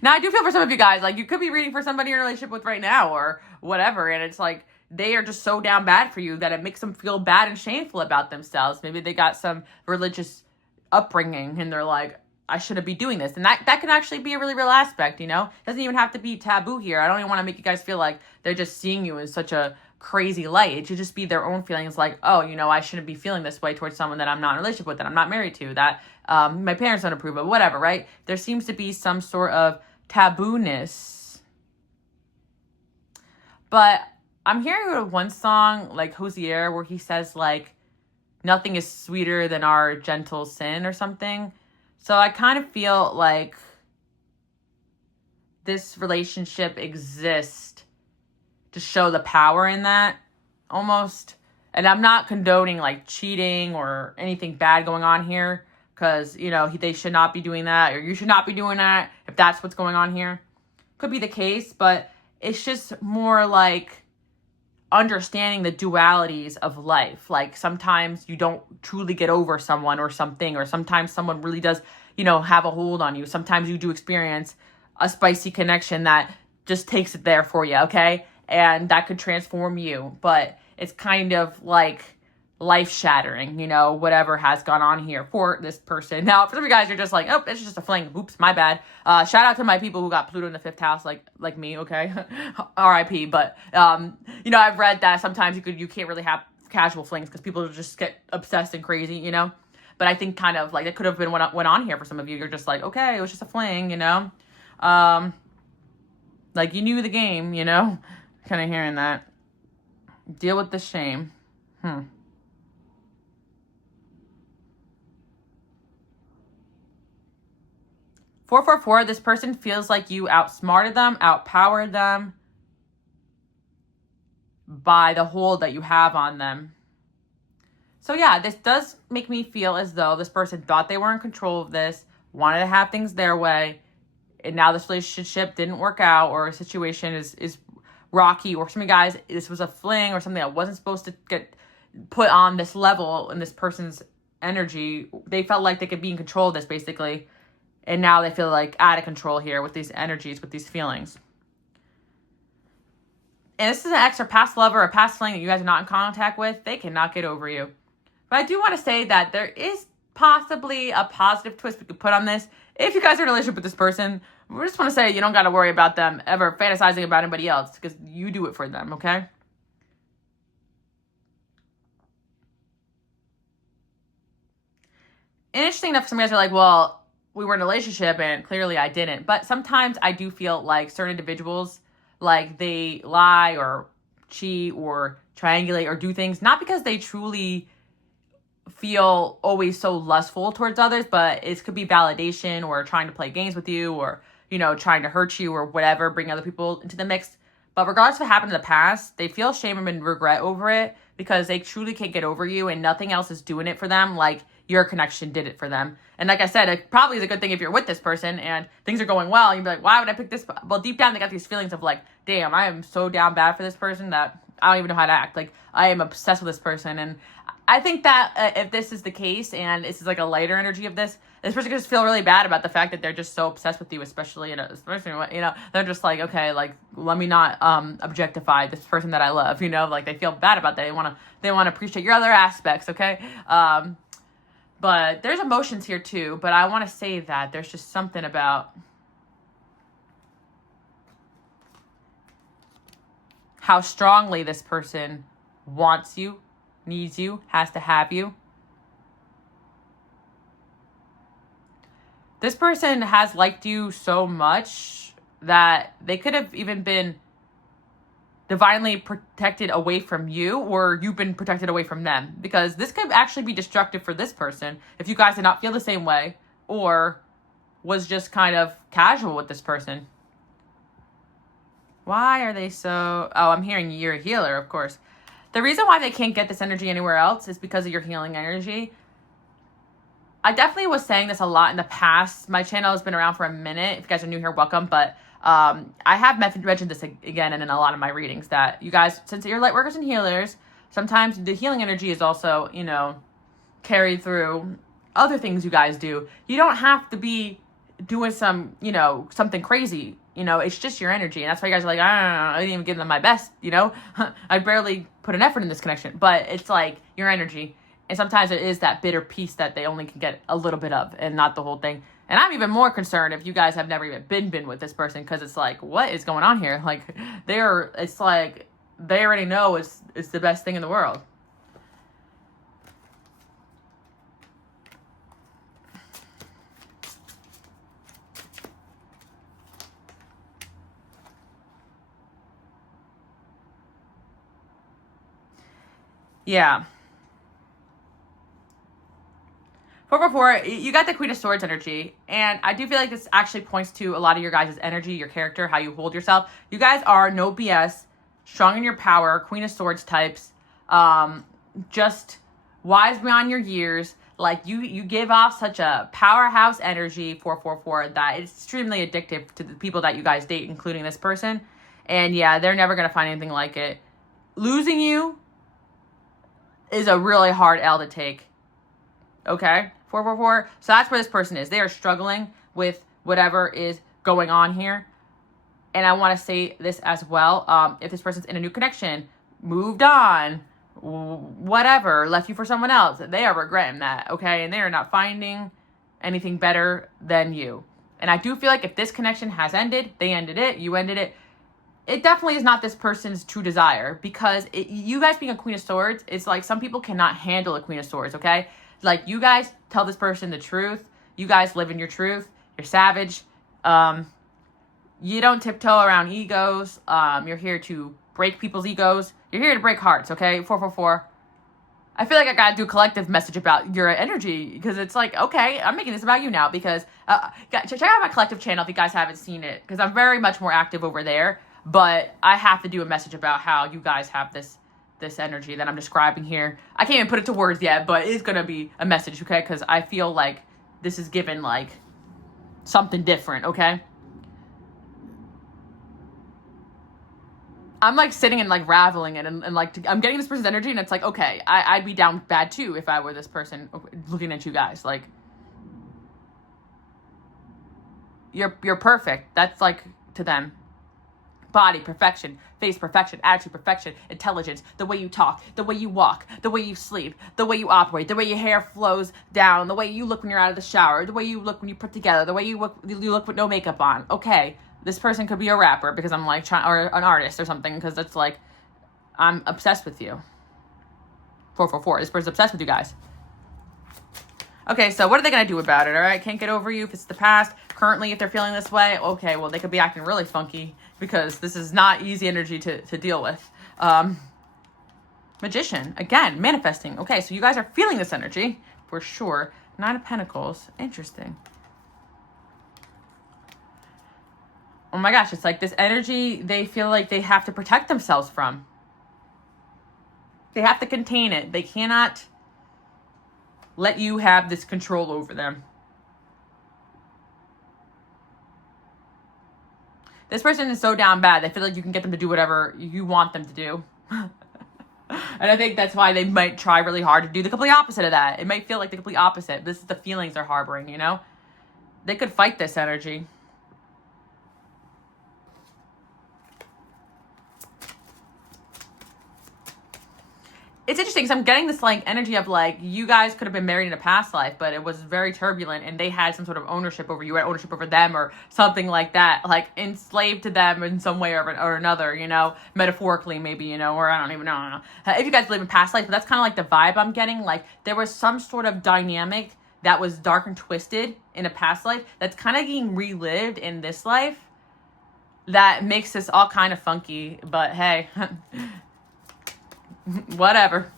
Now, I do feel for some of you guys, like, you could be reading for somebody you're in a relationship with right now or whatever, and it's like they are just so down bad for you that it makes them feel bad and shameful about themselves. Maybe they got some religious upbringing and they're like, I shouldn't be doing this. And that can actually be a really real aspect, you know? It doesn't even have to be taboo here. I don't even want to make you guys feel like they're just seeing you in such a crazy light. It should just be their own feelings, like, oh, you know, I shouldn't be feeling this way towards someone that I'm not in a relationship with, that I'm not married to, that my parents don't approve of, whatever, right? There seems to be some sort of taboo-ness. But I'm hearing one song, like Hosier, where he says, like, nothing is sweeter than our gentle sin or something. So I kind of feel like this relationship exists to show the power in that, almost. And I'm not condoning, like, cheating or anything bad going on here, because, you know, they should not be doing that, or you should not be doing that if that's what's going on here. Could be the case, but it's just more like understanding the dualities of life. Like, sometimes you don't truly get over someone or something, or sometimes someone really does, you know, have a hold on you. Sometimes you do experience a spicy connection that just takes it there for you, okay? And that could transform you, but it's kind of like life-shattering, you know, whatever has gone on here for this person. Now, for some of you guys, you're just like, oh, it's just a fling. Oops, my bad. Shout out to my people who got Pluto in the 5th house, like me, okay? R.I.P. But, you know, I've read that sometimes you can't really have casual flings because people just get obsessed and crazy, you know? But I think kind of like it could have been what went on here for some of you. You're just like, okay, it was just a fling, you know? Like, you knew the game, you know? Kind of hearing that. Deal with the shame. 444, this person feels like you outsmarted them, outpowered them by the hold that you have on them. So yeah, this does make me feel as though this person thought they were in control of this, wanted to have things their way, and now this relationship didn't work out, or a situation is rocky, or some of you guys, this was a fling or something that wasn't supposed to get put on this level in this person's energy. They felt like they could be in control of this, basically. And now they feel like out of control here with these energies, with these feelings. and this is an ex or past lover or past fling that you guys are not in contact with, they cannot get over you. But I do want to say that there is possibly a positive twist we could put on this. If you guys are in a relationship with this person, we just want to say you don't got to worry about them ever fantasizing about anybody else because you do it for them, okay? And interesting enough, some guys are like, well, we were in a relationship and clearly I didn't. But sometimes I do feel like certain individuals, like they lie or cheat or triangulate or do things, not because they truly feel always so lustful towards others, but it could be validation or trying to play games with you or, you know, trying to hurt you or whatever, bring other people into the mix. But regardless of what happened in the past, they feel shame and regret over it because they truly can't get over you and nothing else is doing it for them like your connection did it for them. And like I said, it probably is a good thing if you're with this person and things are going well. You'd be like, why would I pick this? Well, deep down, they got these feelings of like, damn, I am so down bad for this person that I don't even know how to act. Like, I am obsessed with this person. And I think that if this is the case and this is like a lighter energy of this person could just feel really bad about the fact that they're just so obsessed with you, especially, you know, they're just like, okay, like, let me not objectify this person that I love, you know, like they feel bad about that. They want to appreciate your other aspects, okay? But there's emotions here too, but I want to say that there's just something about how strongly this person wants you, needs you, has to have you. This person has liked you so much that they could have even been divinely protected away from you, or you've been protected away from them, because this could actually be destructive for this person if you guys did not feel the same way or was just kind of casual with this person. Why are they so... Oh, I'm hearing you're a healer, of course. The reason why they can't get this energy anywhere else is because of your healing energy. I definitely was saying this a lot in the past. My channel has been around for a minute. If you guys are new here, welcome. But I have mentioned this again and in a lot of my readings that you guys, since you're light workers and healers, sometimes the healing energy is also, you know, carried through other things you guys do. You don't have to be doing some, you know, something crazy. You know, it's just your energy. And that's why you guys are like, I didn't even give them my best, you know? I barely put an effort in this connection. But it's like your energy. And sometimes it is that bitter piece that they only can get a little bit of and not the whole thing. And I'm even more concerned if you guys have never even been with this person, because it's like, what is going on here? Like, it's like they already know it's the best thing in the world. Yeah. 444, you got the Queen of Swords energy, and I do feel like this actually points to a lot of your guys' energy, your character, how you hold yourself. You guys are no BS, strong in your power, Queen of Swords types, just wise beyond your years. Like, you give off such a powerhouse energy, 444, that it's extremely addictive to the people that you guys date, including this person. And yeah, they're never going to find anything like it. Losing you is a really hard L to take. Okay? 444. So that's where this person is. They are struggling with whatever is going on here. And I want to say this as well. If this person's in a new connection, moved on, whatever, left you for someone else, they are regretting that, okay? And they are not finding anything better than you. And I do feel like if this connection has ended, they ended it, you ended it, it definitely is not this person's true desire, because you guys being a Queen of Swords, it's like some people cannot handle a Queen of Swords, okay? Like, you guys tell this person the truth. You guys live in your truth. You're savage. You don't tiptoe around egos. You're here to break people's egos. You're here to break hearts, okay? 444. I feel like I gotta do a collective message about your energy, because it's like, okay, I'm making this about you now, because check out my collective channel if you guys haven't seen it, because I'm very much more active over there. But I have to do a message about how you guys have this energy that I'm describing here. I can't even put it to words yet, but it's going to be a message, okay? Because I feel like this is given, like, something different, okay? I'm, like, sitting and, like, raveling it, and like, I'm getting this person's energy, and it's like, okay, I'd be down bad, too, if I were this person looking at you guys. Like, you're perfect. That's, like, to them. Body, perfection. Face, perfection. Attitude, perfection. Intelligence. The way you talk. The way you walk. The way you sleep. The way you operate. The way your hair flows down. The way you look when you're out of the shower. The way you look when you put together. The way you look with no makeup on. Okay, this person could be a rapper because I'm like trying, or an artist or something, because it's like, I'm obsessed with you. 444. This person's obsessed with you guys. Okay, so what are they going to do about it, all right? Can't get over you if it's the past. Currently, if they're feeling this way, okay, well, they could be acting really funky because this is not easy energy to deal with. Magician, again, manifesting. Okay, so you guys are feeling this energy for sure. 9 of Pentacles. Interesting. Oh my gosh, it's like this energy they feel like they have to protect themselves from. They have to contain it. They cannot let you have this control over them. This person is so down bad. They feel like you can get them to do whatever you want them to do. And I think that's why they might try really hard to do the complete opposite of that. It might feel like the complete opposite. This is the feelings they're harboring, you know? They could fight this energy. It's interesting because I'm getting this like energy of like you guys could have been married in a past life, but it was very turbulent and they had some sort of ownership over you, had ownership over them or something like that, like enslaved to them in some way or another, you know, metaphorically maybe, you know, or I don't even know. I don't know. If you guys believe in past life, but that's kind of like the vibe I'm getting. Like there was some sort of dynamic that was dark and twisted in a past life that's kind of getting relived in this life that makes this all kind of funky, but hey. Whatever.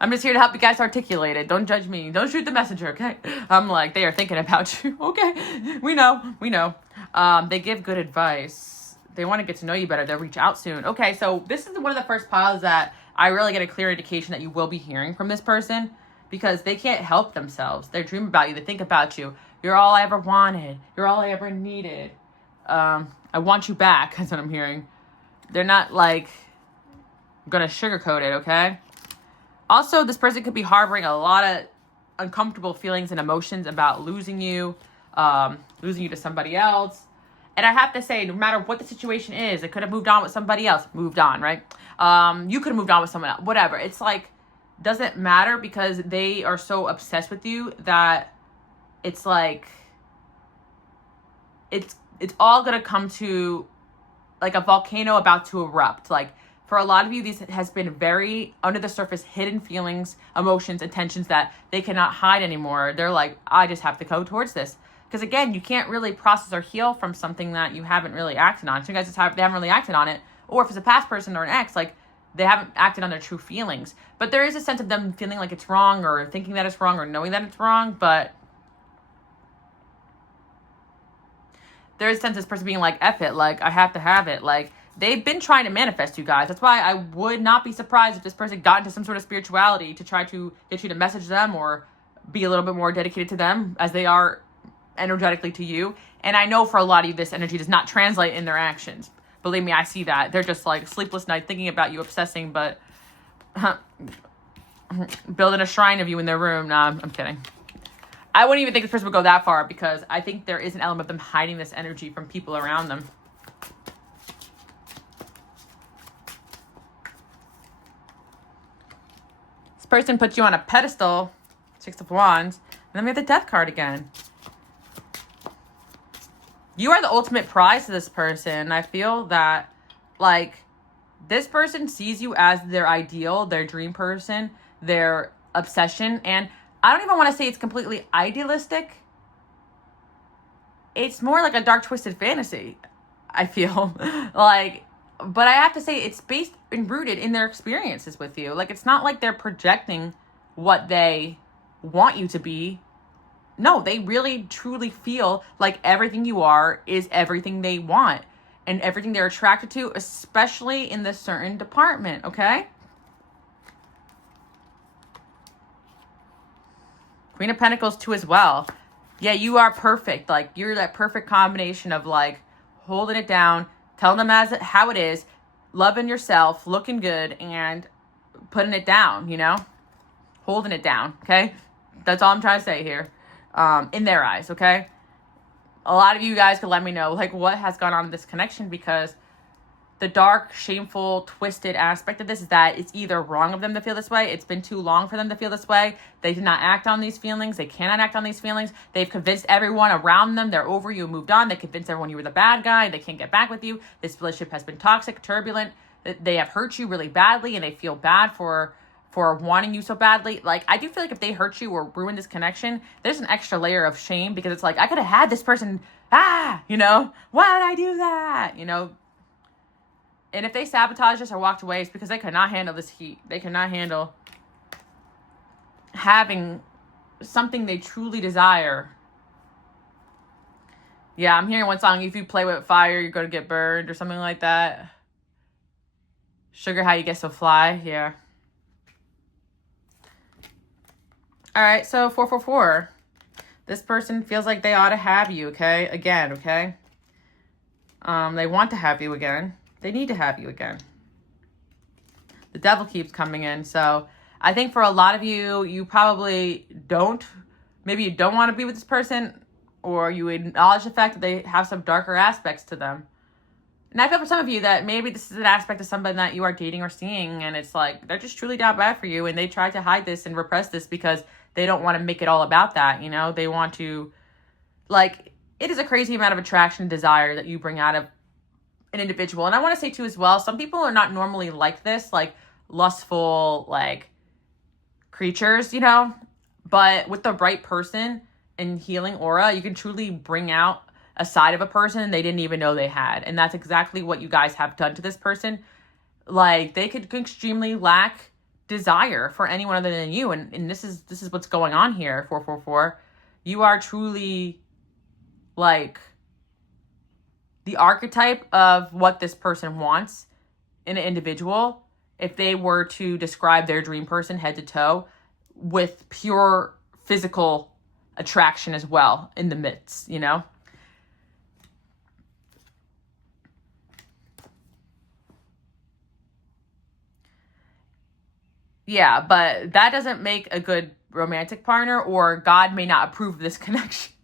I'm just here to help you guys articulate it. Don't judge me. Don't shoot the messenger, okay? I'm like, they are thinking about you. Okay. We know. They give good advice. They want to get to know you better. They'll reach out soon. Okay, so this is one of the first piles that I really get a clear indication that you will be hearing from this person because they can't help themselves. They dream about you. They think about you. You're all I ever wanted. You're all I ever needed. I want you back. That's what I'm hearing. They're not like gonna sugarcoat it, okay? Also, this person could be harboring a lot of uncomfortable feelings and emotions about losing you to somebody else. And I have to say, no matter what the situation is, it could have moved on with somebody else. Moved on, right? You could have moved on with someone else. Whatever. It's like, doesn't matter because they are so obsessed with you that it's like, it's all gonna come to like a volcano about to erupt. Like, for a lot of you, this has been very under the surface, hidden feelings, emotions, and tensions that they cannot hide anymore. They're like, I just have to go towards this. Because again, you can't really process or heal from something that you haven't really acted on. So you guys they haven't really acted on it. Or if it's a past person or an ex, like they haven't acted on their true feelings. But there is a sense of them feeling like it's wrong or thinking that it's wrong or knowing that it's wrong. But there is a sense of this person being like, F it, like I have to have it. Like, they've been trying to manifest you guys. That's why I would not be surprised if this person got into some sort of spirituality to try to get you to message them or be a little bit more dedicated to them as they are energetically to you. And I know for a lot of you, this energy does not translate in their actions. Believe me, I see that. They're just like sleepless night thinking about you, obsessing, but building a shrine of you in their room. Nah, I'm kidding. I wouldn't even think this person would go that far because I think there is an element of them hiding this energy from people around them. Person puts you on a pedestal, 6 of Wands, and then we have the Death card again. You are the ultimate prize to this person. I feel that, like, this person sees you as their ideal, their dream person, their obsession, and I don't even want to say it's completely idealistic. It's more like a dark, twisted fantasy, I feel. Like, but I have to say it's based and rooted in their experiences with you. Like, it's not like they're projecting what they want you to be. No, they really, truly feel like everything you are is everything they want and everything they're attracted to, especially in this certain department, okay? Queen of Pentacles too as well. Yeah, you are perfect. Like, you're that perfect combination of, like, holding it down, telling them how it is, loving yourself, looking good, and putting it down, you know? Holding it down, okay? That's all I'm trying to say here. In their eyes, okay? A lot of you guys could let me know, like, what has gone on in this connection because the dark, shameful, twisted aspect of this is that it's either wrong of them to feel this way. It's been too long for them to feel this way. They did not act on these feelings. They cannot act on these feelings. They've convinced everyone around them they're over you and moved on. They convinced everyone you were the bad guy. They can't get back with you. This relationship has been toxic, turbulent. They have hurt you really badly, and they feel bad for wanting you so badly. Like, I do feel like if they hurt you or ruin this connection, there's an extra layer of shame, because it's like, I could have had this person, why did I do that? And if they sabotaged us or walked away, it's because they could not handle this heat. They could not handle having something they truly desire. Yeah, I'm hearing one song, if you play with fire, you're going to get burned, or something like that. Sugar, how you get so fly. Yeah. All right, so 444. This person feels like they ought to have you, okay? Again, okay? They want to have you again. They need to have you again. The devil keeps coming in. So I think for a lot of you, you probably don't. Maybe you don't want to be with this person, or you acknowledge the fact that they have some darker aspects to them. And I feel for some of you that maybe this is an aspect of somebody that you are dating or seeing, and it's like they're just truly down bad for you, and they try to hide this and repress this because they don't want to make it all about that, They want to, it is a crazy amount of attraction and desire that you bring out of an individual. And I want to say too as well, some people are not normally like this, lustful, creatures, but with the right person and healing aura, you can truly bring out a side of a person they didn't even know they had. And that's exactly what you guys have done to this person. They could extremely lack desire for anyone other than you. And this is what's going on here, 444. You are truly the archetype of what this person wants in an individual. If they were to describe their dream person head to toe, with pure physical attraction as well in the midst, Yeah, but that doesn't make a good romantic partner, or God may not approve of this connection.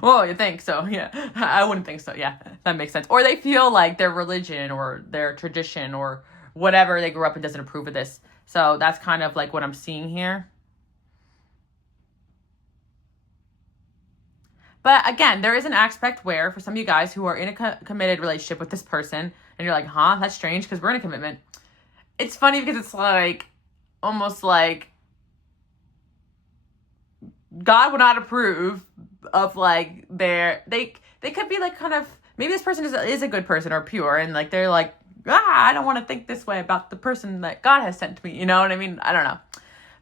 Oh, you think so? Yeah, I wouldn't think so. Yeah, that makes sense. Or they feel like their religion or their tradition or whatever they grew up in doesn't approve of this. So that's kind of what I'm seeing here. But again, there is an aspect where for some of you guys who are in a committed relationship with this person, and you're like, that's strange because we're in a commitment. It's funny because it's almost like God would not approve of they could be kind of, maybe this person is a good person or pure, and they're I don't want to think this way about the person that God has sent to me, you know what I mean? I don't know.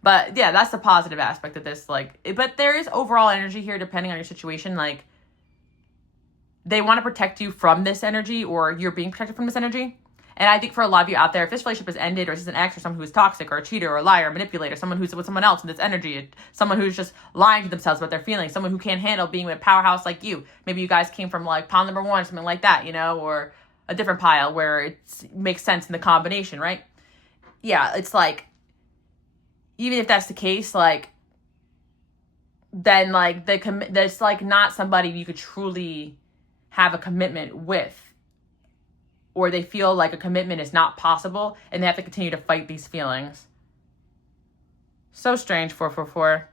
But yeah, that's the positive aspect of this. But there is overall energy here depending on your situation. They want to protect you from this energy, or you're being protected from this energy. And I think for a lot of you out there, if this relationship has ended, or this is an ex, or someone who's toxic, or a cheater, or a liar, or a manipulator, someone who's with someone else in this energy, someone who's just lying to themselves about their feelings, someone who can't handle being with a powerhouse like you. Maybe you guys came from pile number one, something like that, or a different pile where it makes sense in the combination, right? Yeah, it's even if that's the case, then there's not somebody you could truly have a commitment with, or they feel like a commitment is not possible and they have to continue to fight these feelings. So strange, 444.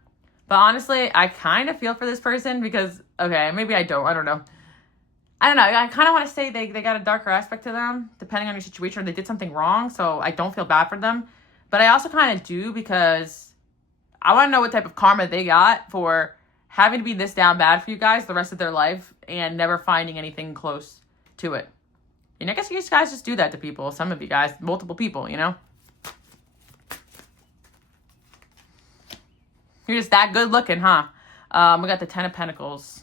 But honestly, I kind of feel for this person because, okay, maybe I don't know. I kind of want to say they got a darker aspect to them, depending on your situation, or they did something wrong, so I don't feel bad for them. But I also kind of do, because I want to know what type of karma they got for having to be this down bad for you guys the rest of their life and never finding anything close to it. And I guess you guys just do that to people. Some of you guys, multiple people, You're just that good looking, huh? We got the 10 of Pentacles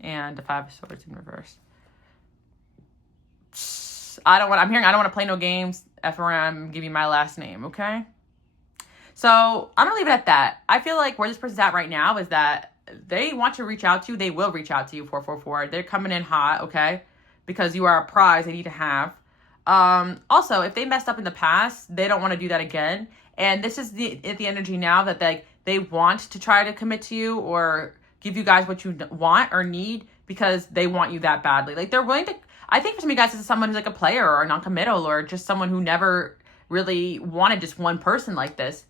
and the 5 of Swords in reverse. I don't want to play no games. FRM, give you my last name, okay? So I'm going to leave it at that. I feel like where this person's at right now is that they want to reach out to you. They will reach out to you, 444. They're coming in hot, okay? Because you are a prize they need to have. Also, if they messed up in the past, they don't want to do that again. And this is the energy now that they want to try to commit to you or give you guys what you want or need because they want you that badly. They're willing to, I think for some of you guys, this is someone who's like a player or non-committal or just someone who never really wanted just one person like this.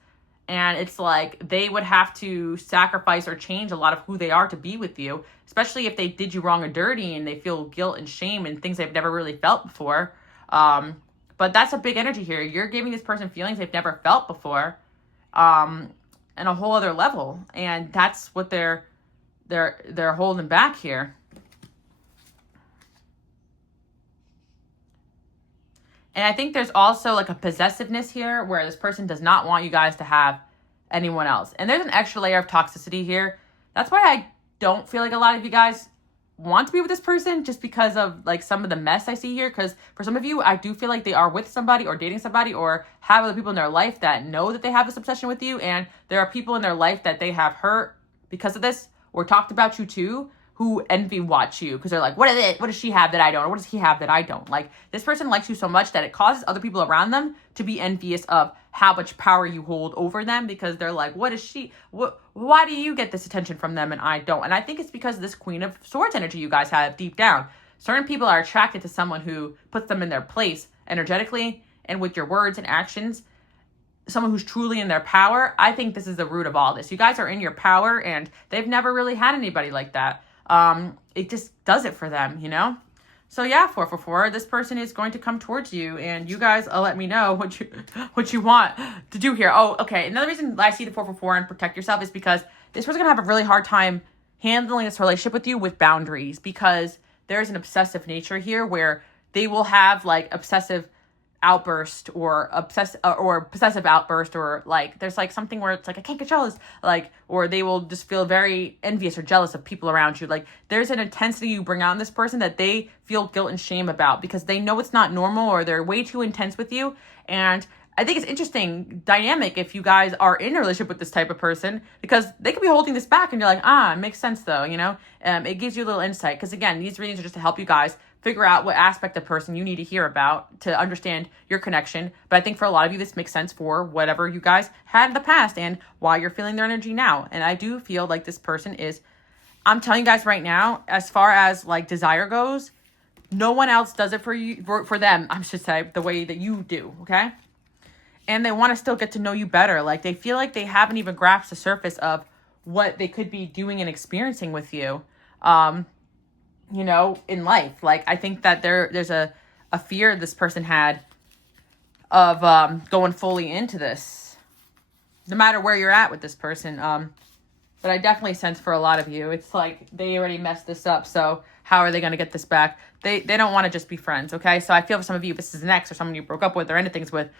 And it's like they would have to sacrifice or change a lot of who they are to be with you, especially if they did you wrong or dirty and they feel guilt and shame and things they've never really felt before. But that's a big energy here. You're giving this person feelings they've never felt before, and a whole other level. And that's what they're holding back here. And I think there's also like a possessiveness here where this person does not want you guys to have anyone else. And there's an extra layer of toxicity here. That's why I don't feel like a lot of you guys want to be with this person, just because of like some of the mess I see here. Because for some of you, I do feel like they are with somebody or dating somebody or have other people in their life that know that they have this obsession with you. And there are people in their life that they have hurt because of this or talked about you too, who envy watch you because they're like, what does she have that I don't? Or what does he have that I don't? Like, this person likes you so much that it causes other people around them to be envious of how much power you hold over them, because they're like, why do you get this attention from them and I don't? And I think it's because of this Queen of Swords energy you guys have deep down. Certain people are attracted to someone who puts them in their place energetically and with your words and actions. Someone who's truly in their power. I think this is the root of all this. You guys are in your power and they've never really had anybody like that. It just does it for them, you know? So yeah, 444, this person is going to come towards you and you guys let me know what you want to do here. Oh, okay. Another reason I see the 444 and protect yourself is because this person's gonna have a really hard time handling this relationship with you with boundaries, because there's an obsessive nature here where they will have like obsessive outburst or possessive outburst, or like there's like something where it's like I can't control this, like, or they will just feel very envious or jealous of people around you. Like there's an intensity you bring out in this person that they feel guilt and shame about because they know it's not normal or they're way too intense with you. And I think it's interesting dynamic if you guys are in a relationship with this type of person, because they could be holding this back and you're like, it makes sense though, you know? It gives you a little insight, because again, these readings are just to help you guys figure out what aspect of person you need to hear about to understand your connection. But I think for a lot of you, this makes sense for whatever you guys had in the past and why you're feeling their energy now. And I do feel like this person is, I'm telling you guys right now, as far as like desire goes, no one else does it for you, for them, I should say, the way that you do, okay? And they want to still get to know you better. Like they feel like they haven't even grasped the surface of what they could be doing and experiencing with you. You know, in life. Like, I think that there's a fear this person had of going fully into this, no matter where you're at with this person. But I definitely sense for a lot of you, it's like they already messed this up, so how are they going to get this back? They don't want to just be friends, okay? So I feel for some of you, if this is an ex or someone you broke up with or ended things with,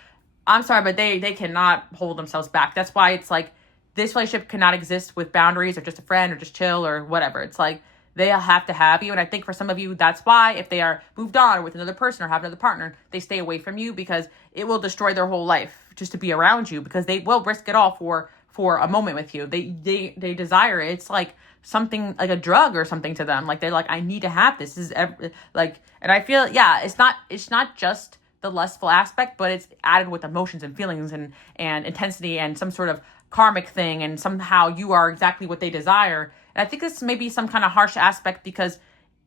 I'm sorry, but they cannot hold themselves back. That's why it's like this relationship cannot exist with boundaries or just a friend or just chill or whatever. It's like they have to have you. And I think for some of you, that's why if they are moved on or with another person or have another partner, they stay away from you, because it will destroy their whole life just to be around you, because they will risk it all for a moment with you. They desire it. It's like something like a drug or something to them. Like they're like, I need to have this. This is like, and I feel, yeah, it's not just the lustful aspect, but it's added with emotions and feelings and intensity and some sort of karmic thing, and somehow you are exactly what they desire. And I think this may be some kind of harsh aspect, because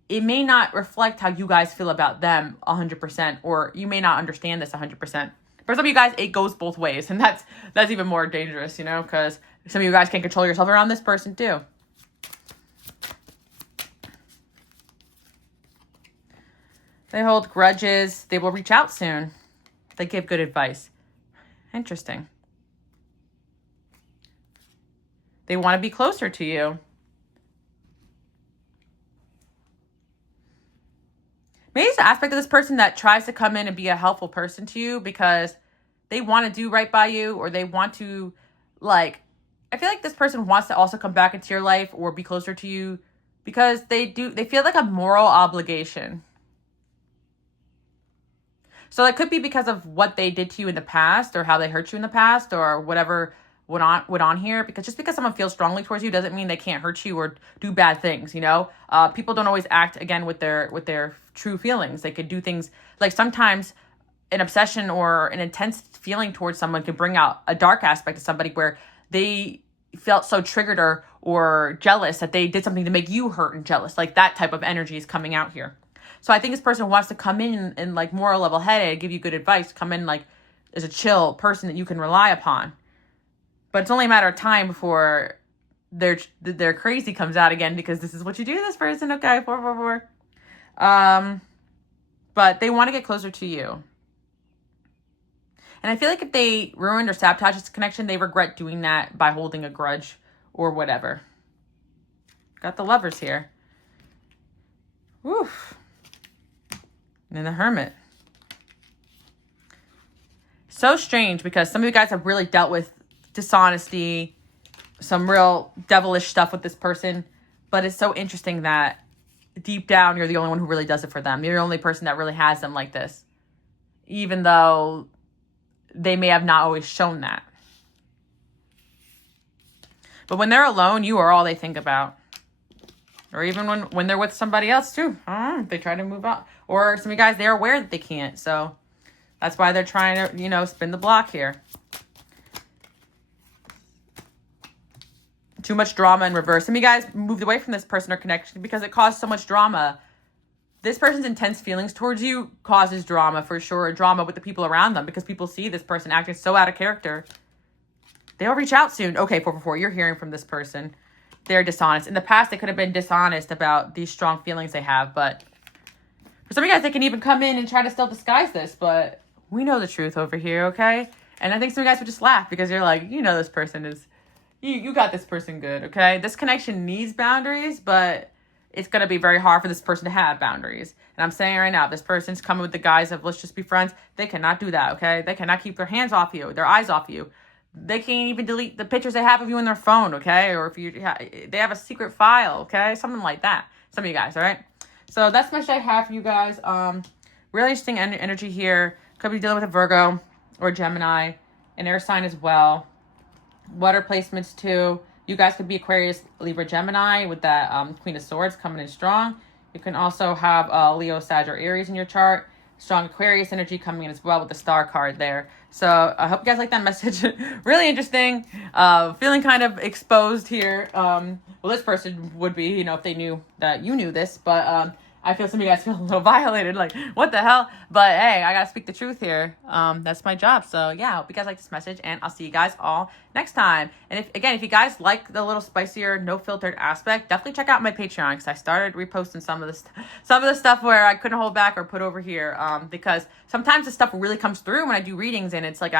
it may not reflect how you guys feel about them 100%, or you may not understand this 100%. For some of you guys, it goes both ways, and that's even more dangerous, you know, because some of you guys can't control yourself around this person too. They hold grudges. They will reach out soon. They give good advice. Interesting. They want to be closer to you. Maybe it's an aspect of this person that tries to come in and be a helpful person to you because they want to do right by you, or they want to, like, I feel like this person wants to also come back into your life or be closer to you because they feel like a moral obligation. So it could be because of what they did to you in the past, or how they hurt you in the past, or whatever went on here. Because just because someone feels strongly towards you doesn't mean they can't hurt you or do bad things, you know? People don't always act, again, with their true feelings. They could do things, like sometimes an obsession or an intense feeling towards someone can bring out a dark aspect of somebody where they felt so triggered or jealous that they did something to make you hurt and jealous. Like that type of energy is coming out here. So I think this person wants to come in and like more level-headed, give you good advice, come in like as a chill person that you can rely upon. But it's only a matter of time before their crazy comes out again, because this is what you do to this person. Okay, 444. But they want to get closer to you. And I feel like if they ruined or sabotaged this connection, they regret doing that by holding a grudge or whatever. Got the Lovers here. Woof. And then the Hermit. So strange, because some of you guys have really dealt with dishonesty, some real devilish stuff with this person. But it's so interesting that deep down, you're the only one who really does it for them. You're the only person that really has them like this. Even though they may have not always shown that. But when they're alone, you are all they think about. Or even when they're with somebody else too. They try to move on. Or some of you guys, they're aware that they can't. So that's why they're trying to, spin the block here. Too much drama in reverse. Some of you guys moved away from this person or connection because it caused so much drama. This person's intense feelings towards you causes drama for sure. Drama with the people around them, because people see this person acting so out of character. They'll reach out soon. Okay, 444, you're hearing from this person. They're dishonest. In the past, they could have been dishonest about these strong feelings they have. But for some of you guys, they can even come in and try to still disguise this. But we know the truth over here, okay? And I think some of you guys would just laugh because you're like, this person is... You got this person good, okay? This connection needs boundaries, but it's going to be very hard for this person to have boundaries. And I'm saying right now, this person's coming with the guise of let's just be friends. They cannot do that, okay? They cannot keep their hands off you, their eyes off you. They can't even delete the pictures they have of you in their phone, okay? Or if they have a secret file, okay? Something like that. Some of you guys, all right? So that's much I have for you guys. Really interesting energy here. Could be dealing with a Virgo or Gemini, an air sign as well. Water placements too. You guys could be Aquarius, Libra, Gemini with that Queen of Swords coming in strong. You can also have Leo, Sag, or Aries in your chart. Strong Aquarius energy coming in as well with the Star card there. So I hope you guys like that message. Really interesting. Feeling kind of exposed here. Well, this person would be, if they knew that you knew this. But I feel some of you guys feel a little violated. Like, what the hell? But hey, I got to speak the truth here. That's my job. So yeah, I hope you guys like this message. And I'll see you guys all next time. And if you guys like the little spicier, no filtered aspect, definitely check out my Patreon, because I started reposting some of the stuff where I couldn't hold back or put over here. Because sometimes the stuff really comes through when I do readings, and it's like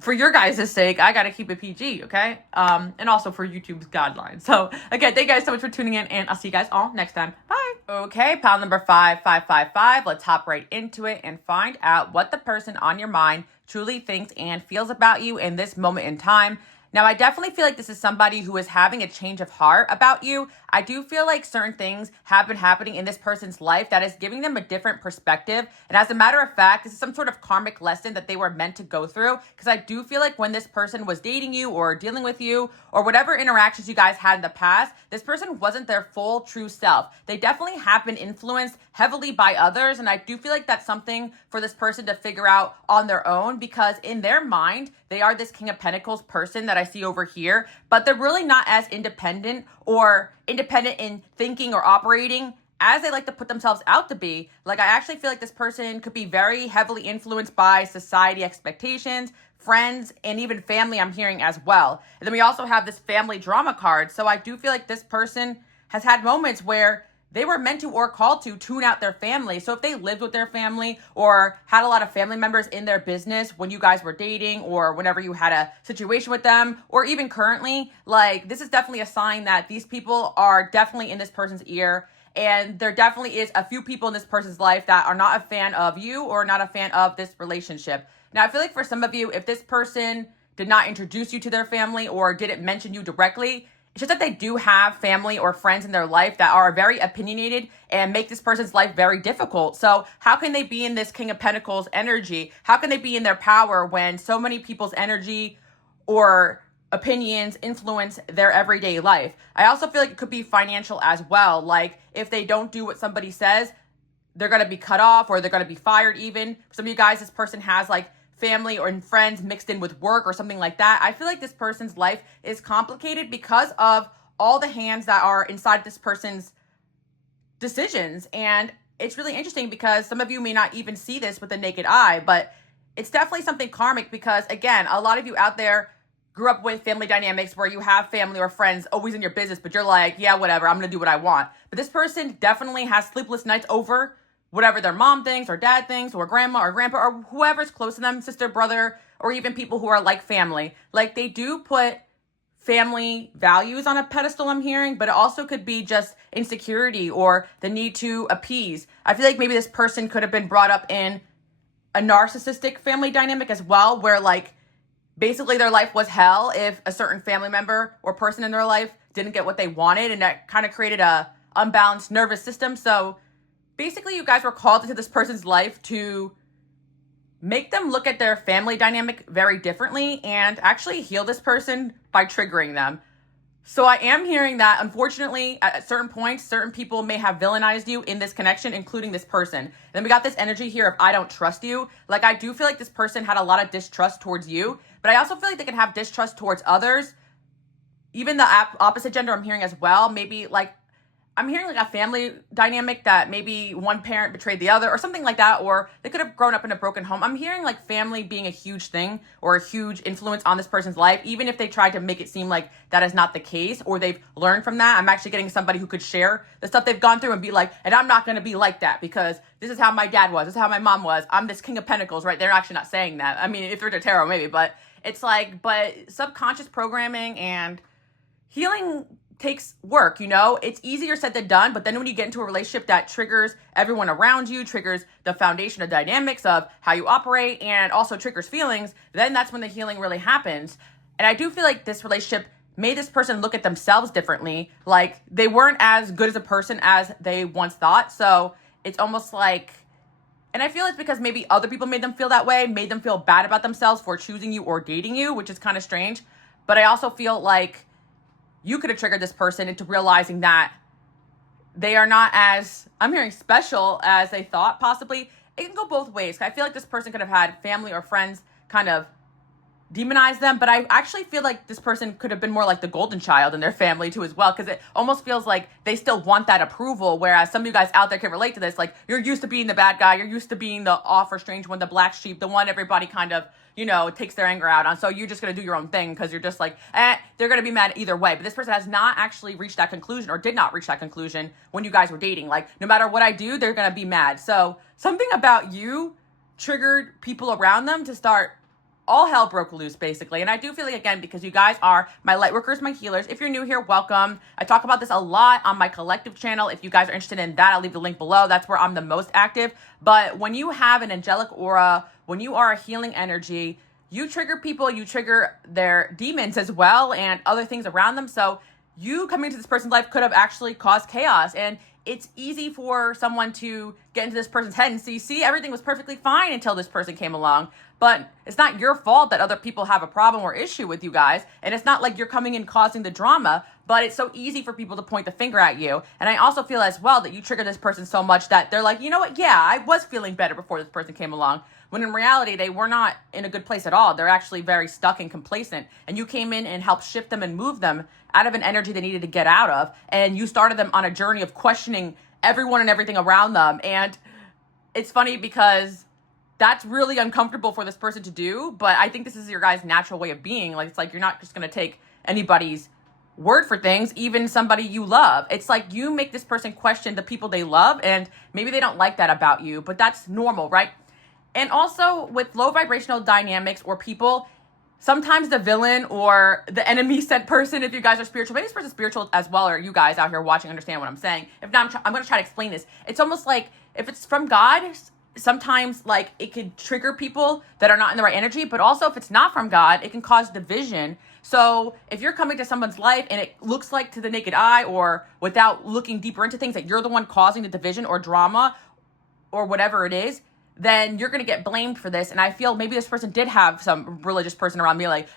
for your guys' sake, I gotta keep it PG, okay? And also for YouTube's guidelines. So again, thank you guys so much for tuning in, and I'll see you guys all next time. Bye. Okay, pile number 5555. Let's hop right into it and find out what the person on your mind truly thinks and feels about you in this moment in time. Now, I definitely feel like this is somebody who is having a change of heart about you. I do feel like certain things have been happening in this person's life that is giving them a different perspective. And as a matter of fact, this is some sort of karmic lesson that they were meant to go through. Because I do feel like when this person was dating you or dealing with you or whatever interactions you guys had in the past, this person wasn't their full true self. They definitely have been influenced heavily by others. And I do feel like that's something for this person to figure out on their own, because in their mind, they are this King of Pentacles person that I see over here, but they're really not as independent in thinking or operating as they like to put themselves out to be. Like, I actually feel like this person could be very heavily influenced by society expectations, friends, and even family, I'm hearing as well. And then we also have this family drama card. So I do feel like this person has had moments where they were meant to or called to tune out their family. So if they lived with their family or had a lot of family members in their business when you guys were dating or whenever you had a situation with them, or even currently, like, this is definitely a sign that these people are definitely in this person's ear. And there definitely is a few people in this person's life that are not a fan of you or not a fan of this relationship. Now, I feel like for some of you, if this person did not introduce you to their family or didn't mention you directly, it's just that they do have family or friends in their life that are very opinionated and make this person's life very difficult. So how can they be in this King of Pentacles energy? How can they be in their power when so many people's energy or opinions influence their everyday life? I also feel like it could be financial as well. Like, if they don't do what somebody says, they're going to be cut off or they're going to be fired even. For some of you guys, this person has like family or friends mixed in with work or something like that. I feel like this person's life is complicated because of all the hands that are inside this person's decisions. And it's really interesting because some of you may not even see this with the naked eye, but it's definitely something karmic because, again, a lot of you out there grew up with family dynamics where you have family or friends always in your business, but you're like, yeah, whatever, I'm going to do what I want. But this person definitely has sleepless nights over whatever their mom thinks or dad thinks or grandma or grandpa or whoever's close to them, sister, brother, or even people who are like family. Like, they do put family values on a pedestal, I'm hearing, but it also could be just insecurity or the need to appease. I feel like maybe this person could have been brought up in a narcissistic family dynamic as well, where like basically their life was hell if a certain family member or person in their life didn't get what they wanted, and that kind of created a unbalanced nervous system. So basically you guys were called into this person's life to make them look at their family dynamic very differently and actually heal this person by triggering them. So I am hearing that, unfortunately, at certain points, certain people may have villainized you in this connection, including this person. And then we got this energy here of I don't trust you. Like, I do feel like this person had a lot of distrust towards you, but I also feel like they can have distrust towards others. Even the opposite gender I'm hearing as well. Maybe like, I'm hearing like a family dynamic that maybe one parent betrayed the other or something like that, or they could have grown up in a broken home. I'm hearing like family being a huge thing or a huge influence on this person's life, even if they tried to make it seem like that is not the case or they've learned from that. I'm actually getting somebody who could share the stuff they've gone through and be like, and I'm not going to be like that because this is how my dad was. This is how my mom was. I'm this King of Pentacles, right? They're actually not saying that. I mean, if they're tarot, maybe, but it's like, but subconscious programming and healing takes work, you know? It's easier said than done, but then when you get into a relationship that triggers everyone around you, triggers the foundation of dynamics of how you operate, and also triggers feelings, then that's when the healing really happens. And I do feel like this relationship made this person look at themselves differently. Like, they weren't as good as a person as they once thought. So it's almost like, and I feel it's because maybe other people made them feel that way, made them feel bad about themselves for choosing you or dating you, which is kind of strange. But I also feel like you could have triggered this person into realizing that they are not as, I'm hearing, special as they thought, possibly. It can go both ways. I feel like this person could have had family or friends kind of demonize them, but I actually feel like this person could have been more like the golden child in their family too as well, because it almost feels like they still want that approval, whereas some of you guys out there can relate to this. Like, you're used to being the bad guy, you're used to being the off or strange one, the black sheep, the one everybody kind of, you know, takes their anger out on. So you're just going to do your own thing because you're just like, they're going to be mad either way. But this person has not actually reached that conclusion, or did not reach that conclusion when you guys were dating. Like, no matter what I do, they're going to be mad. So something about you triggered people around them to start, all hell broke loose, basically. And I do feel like, again, because you guys are my light workers, my healers. If you're new here, welcome. I talk about this a lot on my collective channel. If you guys are interested in that, I'll leave the link below. That's where I'm the most active. But when you have an angelic aura, when you are a healing energy, you trigger people, you trigger their demons as well and other things around them. So you coming into this person's life could have actually caused chaos. And it's easy for someone to get into this person's head and see everything was perfectly fine until this person came along. But it's not your fault that other people have a problem or issue with you guys. And it's not like you're coming in causing the drama, but it's so easy for people to point the finger at you. And I also feel as well that you trigger this person so much that they're like, you know what? Yeah, I was feeling better before this person came along. When in reality, they were not in a good place at all. They're actually very stuck and complacent. And you came in and helped shift them and move them out of an energy they needed to get out of. And you started them on a journey of questioning everyone and everything around them. And it's funny because that's really uncomfortable for this person to do. But I think this is your guys' natural way of being. Like, it's like you're not just going to take anybody's word for things, even somebody you love. It's like you make this person question the people they love. And maybe they don't like that about you. But that's normal, right? And also with low vibrational dynamics or people, sometimes the villain or the enemy sent person, if you guys are spiritual, maybe this person's spiritual as well, or you guys out here watching understand what I'm saying. If not, I'm going to try to explain this. It's almost like if it's from God, sometimes like it could trigger people that are not in the right energy, but also if it's not from God, it can cause division. So if you're coming to someone's life and it looks like to the naked eye or without looking deeper into things that you're the one causing the division or drama or whatever it is, then you're going to get blamed for this. And I feel maybe this person did have some religious person around me like,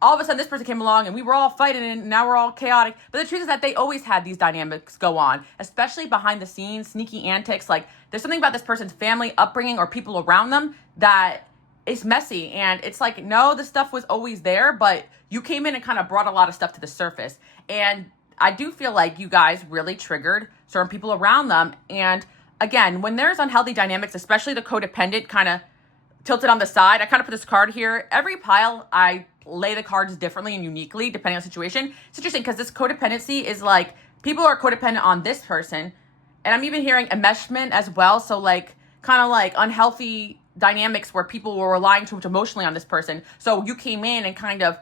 all of a sudden this person came along and we were all fighting and now we're all chaotic. But the truth is that they always had these dynamics go on, especially behind the scenes, sneaky antics. Like, there's something about this person's family upbringing or people around them that is messy. And it's like, no, the stuff was always there, but you came in and kind of brought a lot of stuff to the surface. And I do feel like you guys really triggered certain people around them. And again, when there's unhealthy dynamics, especially the codependent kind of tilted on the side, I kind of put this card here. Every pile, I lay the cards differently and uniquely depending on the situation. It's interesting because this codependency is like people are codependent on this person. And I'm even hearing enmeshment as well. So like kind of like unhealthy dynamics where people were relying too much emotionally on this person. So you came in and kind of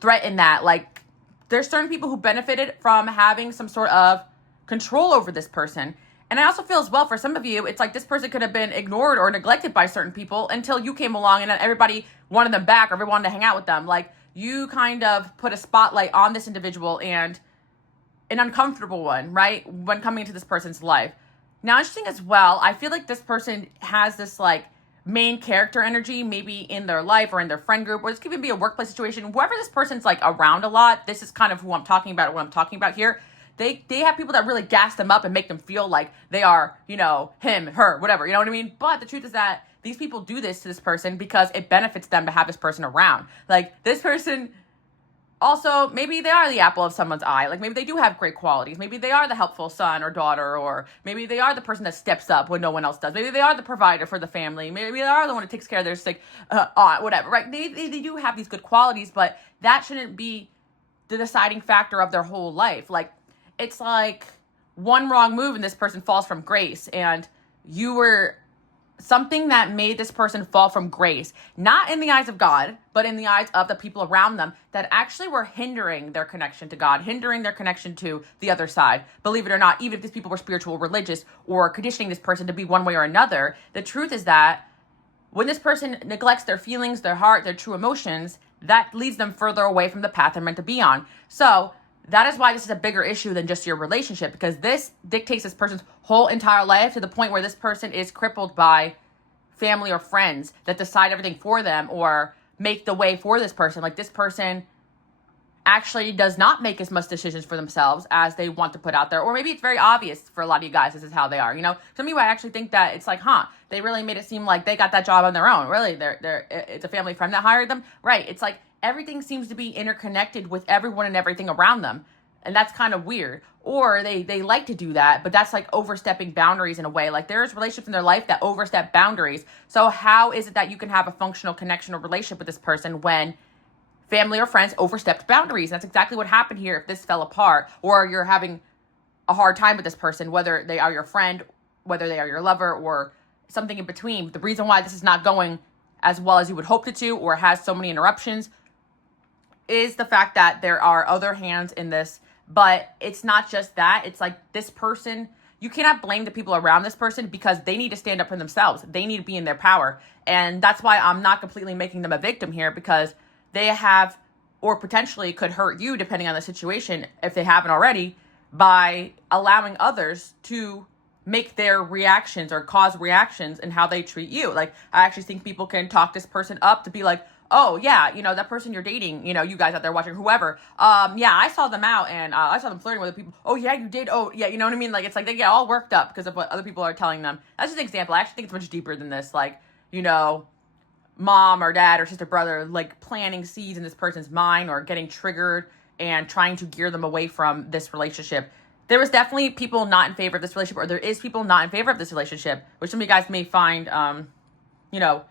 threatened that. Like there's certain people who benefited from having some sort of control over this person. And I also feel as well for some of you, it's like this person could have been ignored or neglected by certain people until you came along and then everybody wanted them back or everyone wanted to hang out with them. Like you kind of put a spotlight on this individual and an uncomfortable one, right? When coming into this person's life. Now, interesting as well, I feel like this person has this like main character energy, maybe in their life or in their friend group, or this could even be a workplace situation. Whoever this person's like around a lot, this is kind of who I'm talking about, what I'm talking about here. They have people that really gas them up and make them feel like they are, you know, him, her, whatever, you know what I mean? But the truth is that these people do this to this person because it benefits them to have this person around. Like this person also, maybe they are the apple of someone's eye. Like maybe they do have great qualities. Maybe they are the helpful son or daughter, or maybe they are the person that steps up when no one else does. Maybe they are the provider for the family. Maybe they are the one that takes care of their sick aunt, whatever, right? They do have these good qualities, but that shouldn't be the deciding factor of their whole life. Like it's like one wrong move and this person falls from grace, and you were something that made this person fall from grace, not in the eyes of God, but in the eyes of the people around them that actually were hindering their connection to God, hindering their connection to the other side. Believe it or not, even if these people were spiritual, religious, or conditioning this person to be one way or another, the truth is that when this person neglects their feelings, their heart, their true emotions, that leads them further away from the path they're meant to be on. So that is why this is a bigger issue than just your relationship, because this dictates this person's whole entire life to the point where this person is crippled by family or friends that decide everything for them or make the way for this person. Like this person actually does not make as much decisions for themselves as they want to put out there. Or maybe it's very obvious for a lot of you guys, this is how they are. You know, some of you, I actually think that it's like, they really made it seem like they got that job on their own. Really, it's a family friend that hired them. Right. It's like everything seems to be interconnected with everyone and everything around them. And that's kind of weird. Or they like to do that, but that's like overstepping boundaries in a way. Like there's relationships in their life that overstep boundaries. So how is it that you can have a functional connection or relationship with this person when family or friends overstepped boundaries? That's exactly what happened here if this fell apart, or you're having a hard time with this person, whether they are your friend, whether they are your lover, or something in between. The reason why this is not going as well as you would hope it to, or has so many interruptions, is the fact that there are other hands in this. But it's not just that. It's like this person, you cannot blame the people around this person because they need to stand up for themselves. They need to be in their power. And that's why I'm not completely making them a victim here, because they have, or potentially could hurt you depending on the situation, if they haven't already, by allowing others to make their reactions or cause reactions in how they treat you. Like I actually think people can talk this person up to be like, oh yeah, you know, that person you're dating, you know, you guys out there watching, whoever, yeah, I saw them out and I saw them flirting with other people. Oh yeah, you did. Oh yeah, you know what I mean? Like it's like they get all worked up because of what other people are telling them. That's just an example. I actually think it's much deeper than this. Like, you know, mom or dad or sister, brother, like planting seeds in this person's mind or getting triggered and trying to gear them away from this relationship. There was definitely people not in favor of this relationship, or there is people not in favor of this relationship, which some of you guys may find, you know,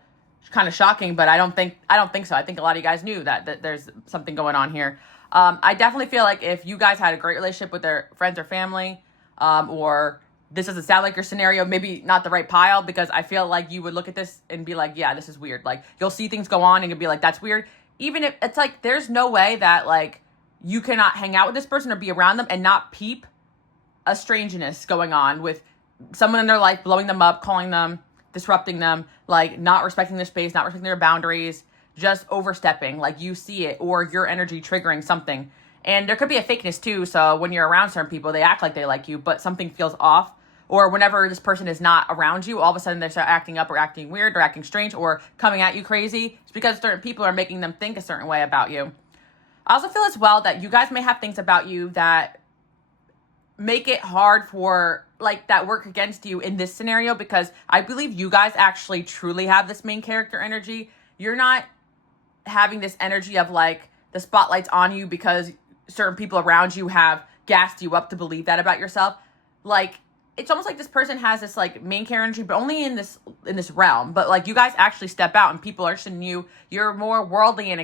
kind of shocking, but I don't think so. I think a lot of you guys knew that there's something going on here. I definitely feel like if you guys had a great relationship with their friends or family, or this doesn't sound like your scenario, maybe not the right pile, because I feel like you would look at this and be like, yeah, this is weird. Like you'll see things go on and you'll be like, that's weird. Even if it's like, there's no way that like you cannot hang out with this person or be around them and not peep a strangeness going on with someone in their life, blowing them up, calling them, disrupting them, like not respecting their space, not respecting their boundaries, just overstepping, like you see it, or your energy triggering something. And there could be a fakeness too. So when you're around certain people, they act like they like you, but something feels off. Or whenever this person is not around you, all of a sudden they start acting up or acting weird or acting strange or coming at you crazy. It's because certain people are making them think a certain way about you. I also feel as well that you guys may have things about you that make it hard for, like, that work against you in this scenario, because I believe you guys actually truly have this main character energy. You're not having this energy of like the spotlight's on you because certain people around you have gassed you up to believe that about yourself. Like it's almost like this person has this like main character energy, but only in this realm. But like you guys actually step out and people are interested in you. You're more worldly and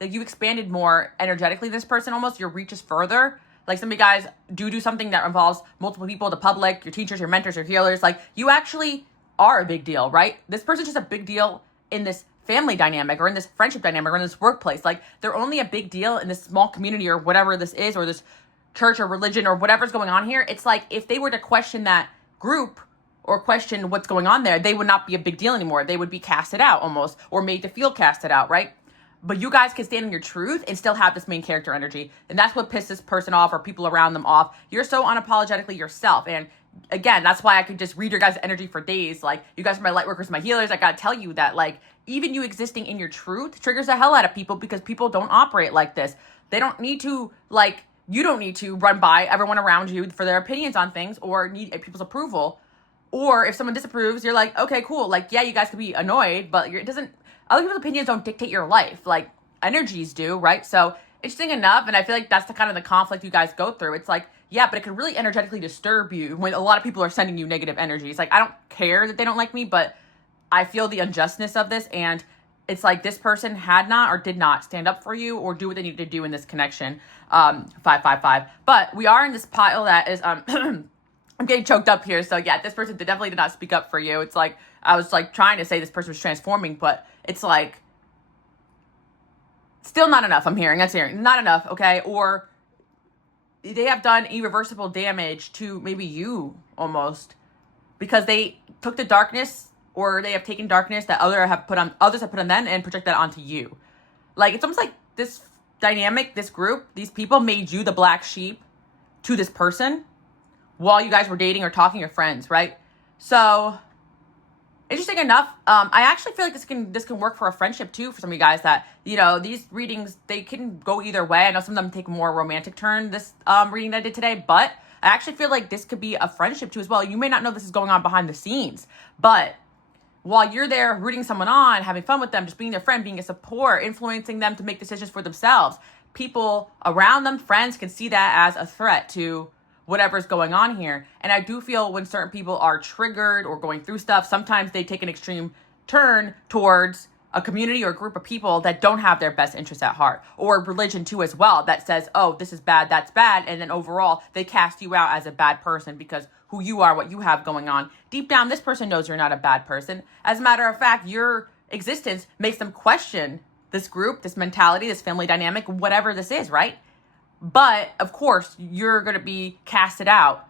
you expanded more energetically. This person almost, your reach is further. Like some of you guys do something that involves multiple people, the public, your teachers, your mentors, your healers. Like you actually are a big deal, right? This person's just a big deal in this family dynamic or in this friendship dynamic or in this workplace. Like they're only a big deal in this small community or whatever this is, or this church or religion or whatever's going on here. It's like if they were to question that group or question what's going on there, they would not be a big deal anymore. They would be casted out almost, or made to feel casted out, right? But you guys can stand in your truth and still have this main character energy. And that's what pisses this person off or people around them off. You're so unapologetically yourself. And again, that's why I could just read your guys' energy for days. Like, you guys are my light workers, my healers. I gotta tell you that, like, even you existing in your truth triggers the hell out of people, because people don't operate like this. They don't need to, like, you don't need to run by everyone around you for their opinions on things or need people's approval. Or if someone disapproves, you're like, okay, cool. Like, yeah, you guys could be annoyed, but other people's opinions don't dictate your life. Like, energies do, right? So interesting enough. And I feel like that's the kind of the conflict you guys go through. It's like, yeah, but it can really energetically disturb you when a lot of people are sending you negative energies. Like, I don't care that they don't like me, but I feel the unjustness of this. And it's like this person had not or did not stand up for you or do what they needed to do in this connection. 555. But we are in this pile that is, I'm getting choked up here. So yeah, this person definitely did not speak up for you. It's like, I was like trying to say this person was transforming, but it's like, still not enough. That's hearing not enough. Okay. Or they have done irreversible damage to maybe you almost, because they took the darkness, or they have taken darkness that others have put on them and project that onto you. Like, it's almost like this dynamic, this group, these people made you the black sheep to this person while you guys were dating or talking, or friends, right? So interesting enough, I actually feel like this can work for a friendship too for some of you guys, that, you know, these readings, they can go either way. I know some of them take a more romantic turn, this reading that I did today, but I actually feel like this could be a friendship too as well. You may not know this is going on behind the scenes, but while you're there rooting someone on, having fun with them, just being their friend, being a support, influencing them to make decisions for themselves, people around them, friends, can see that as a threat to whatever's going on here. And I do feel when certain people are triggered or going through stuff, sometimes they take an extreme turn towards a community or a group of people that don't have their best interests at heart, or religion too as well, that says, oh, this is bad, that's bad. And then overall, they cast you out as a bad person because who you are, what you have going on. Deep down, this person knows you're not a bad person. As a matter of fact, your existence makes them question this group, this mentality, this family dynamic, whatever this is, right? But of course, you're going to be casted out.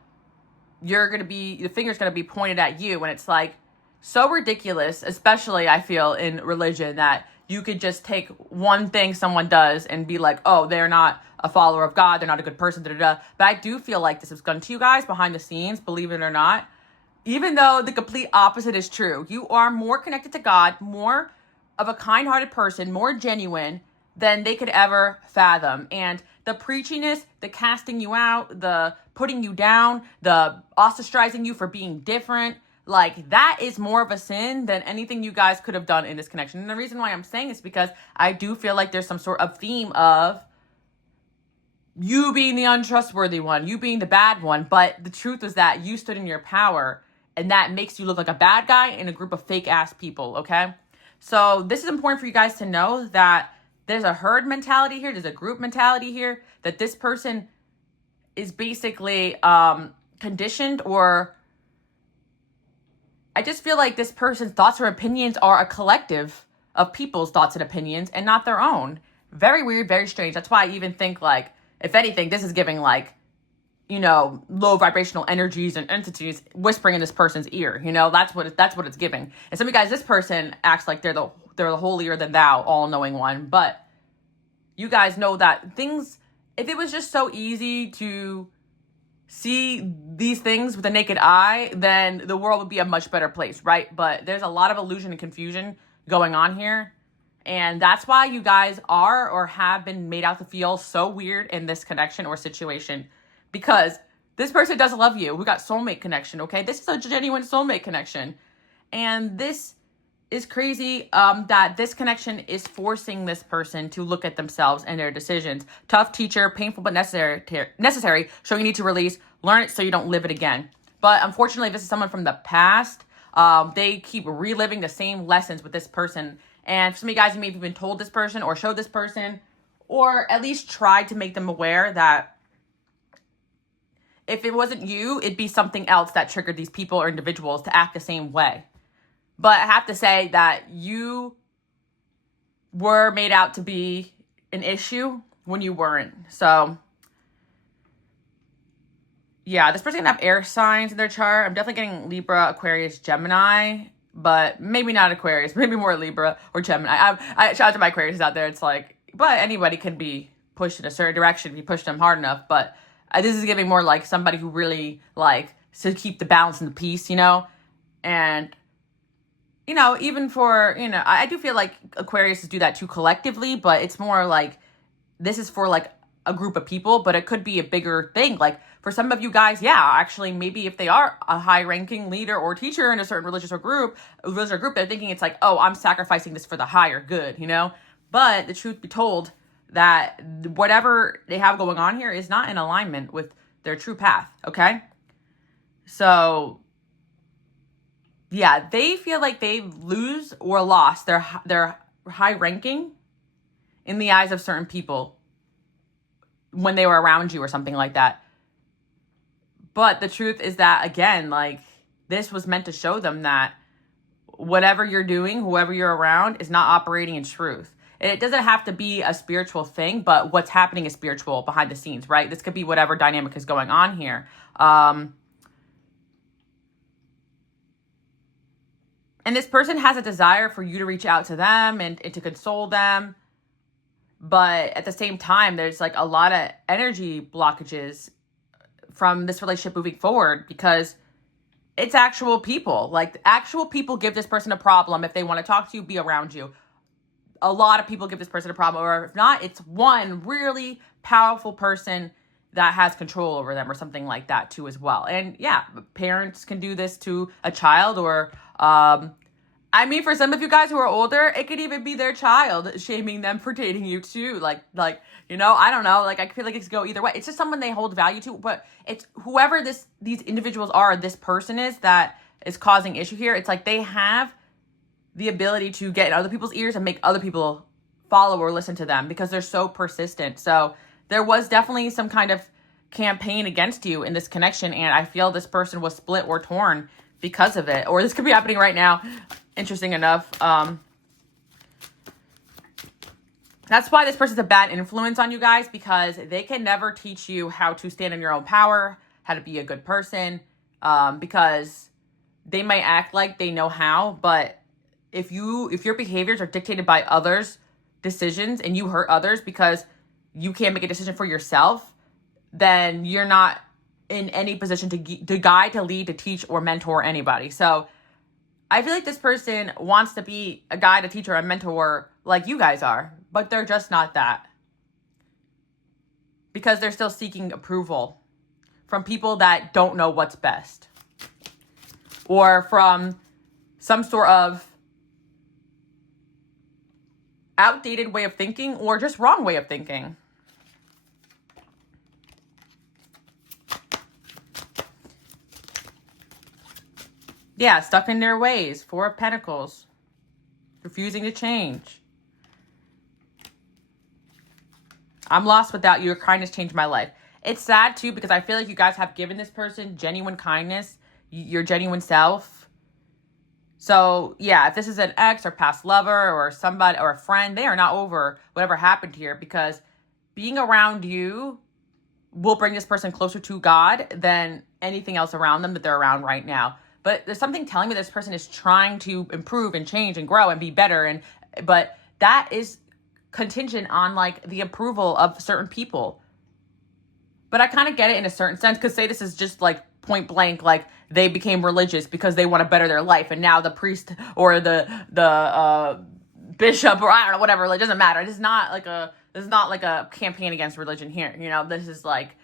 The finger's going to be pointed at you. And it's like so ridiculous, especially I feel in religion, that you could just take one thing someone does and be like, oh, they're not a follower of God, they're not a good person, da da da. But I do feel like this is done to you guys behind the scenes, believe it or not. Even though the complete opposite is true. You are more connected to God, more of a kind-hearted person, more genuine than they could ever fathom. And the preachiness, the casting you out, the putting you down, the ostracizing you for being different, like that is more of a sin than anything you guys could have done in this connection. And the reason why I'm saying this is because I do feel like there's some sort of theme of you being the untrustworthy one, you being the bad one. But the truth is that you stood in your power, and that makes you look like a bad guy in a group of fake ass people. Okay. So this is important for you guys to know, that there's a herd mentality here. There's a group mentality here, that this person is basically conditioned, or I just feel like this person's thoughts or opinions are a collective of people's thoughts and opinions and not their own. Very weird, very strange. That's why I even think, like, if anything, this is giving, like, you know, low vibrational energies and entities whispering in this person's ear. You know, that's what it's giving. And some of you guys, this person acts like they're the holier than thou, all-knowing one. But you guys know that things, if it was just so easy to see these things with the naked eye, then the world would be a much better place, right? But there's a lot of illusion and confusion going on here. And that's why you guys are or have been made out to feel so weird in this connection or situation. Because this person does love you. We got soulmate connection, okay? This is a genuine soulmate connection. And this is crazy that this connection is forcing this person to look at themselves and their decisions. Tough teacher, painful but necessary, so you need to release, learn it so you don't live it again. But unfortunately, if this is someone from the past, they keep reliving the same lessons with this person. And for some of you guys, you may have even told this person or showed this person, or at least tried to make them aware that if it wasn't you, it'd be something else that triggered these people or individuals to act the same way. But I have to say that you were made out to be an issue when you weren't. So yeah, this person can have air signs in their chart. I'm definitely getting Libra, Aquarius, Gemini, but maybe not Aquarius, maybe more Libra or Gemini. I shout out to my Aquarius out there. It's like, but anybody can be pushed in a certain direction if you push them hard enough. But this is giving more like somebody who really like to keep the balance and the peace, and even for, I do feel like Aquarius do that too collectively, but it's more like this is for like a group of people, but it could be a bigger thing. Like for some of you guys, yeah, actually, maybe if they are a high-ranking leader or teacher in a certain religious group, they're thinking it's like, oh, I'm sacrificing this for the higher good, But the truth be told, that whatever they have going on here is not in alignment with their true path, okay? So yeah, they feel like they lose or lost their high ranking in the eyes of certain people when they were around you or something like that. But the truth is that, again, like this was meant to show them that whatever you're doing, whoever you're around, is not operating in truth. It doesn't have to be a spiritual thing, but what's happening is spiritual behind the scenes, right? This could be whatever dynamic is going on here. And this person has a desire for you to reach out to them and to console them. But at the same time, there's like a lot of energy blockages from this relationship moving forward because it's actual people. Like actual people give this person a problem if they want to talk to you, be around you. A lot of people give this person a problem, or if not, it's one really powerful person that has control over them or something like that too as well. And yeah, parents can do this to a child or, for some of you guys who are older, it could even be their child shaming them for dating you too. Like, I don't know. Like, I feel like it could go either way. It's just someone they hold value to, but it's whoever these individuals are, this person is that is causing issue here. It's like they have the ability to get in other people's ears and make other people follow or listen to them because they're so persistent. So there was definitely some kind of campaign against you in this connection, and I feel this person was split or torn because of it. Or this could be happening right now, interesting enough. That's why this person's a bad influence on you guys, because they can never teach you how to stand in your own power, how to be a good person, because they might act like they know how, but if your behaviors are dictated by others' decisions and you hurt others because you can't make a decision for yourself, then you're not in any position to guide, to lead, to teach, or mentor anybody. So I feel like this person wants to be a guide, a teacher, a mentor like you guys are, but they're just not that. Because they're still seeking approval from people that don't know what's best. Or from some sort of outdated way of thinking or just wrong way of thinking. Yeah, stuck in their ways. 4 of Pentacles. Refusing to change. I'm lost without you. Your kindness changed my life. It's sad too because I feel like you guys have given this person genuine kindness, your genuine self. So yeah, if this is an ex or past lover or somebody or a friend, they are not over whatever happened here, because being around you will bring this person closer to God than anything else around them that they're around right now. But there's something telling me this person is trying to improve and change and grow and be better. But that is contingent on like the approval of certain people. But I kind of get it in a certain sense, because say this is just like point blank, like they became religious because they want to better their life, and now the priest or the bishop or I don't know, whatever, it doesn't matter. This is not like a campaign against religion here. This is like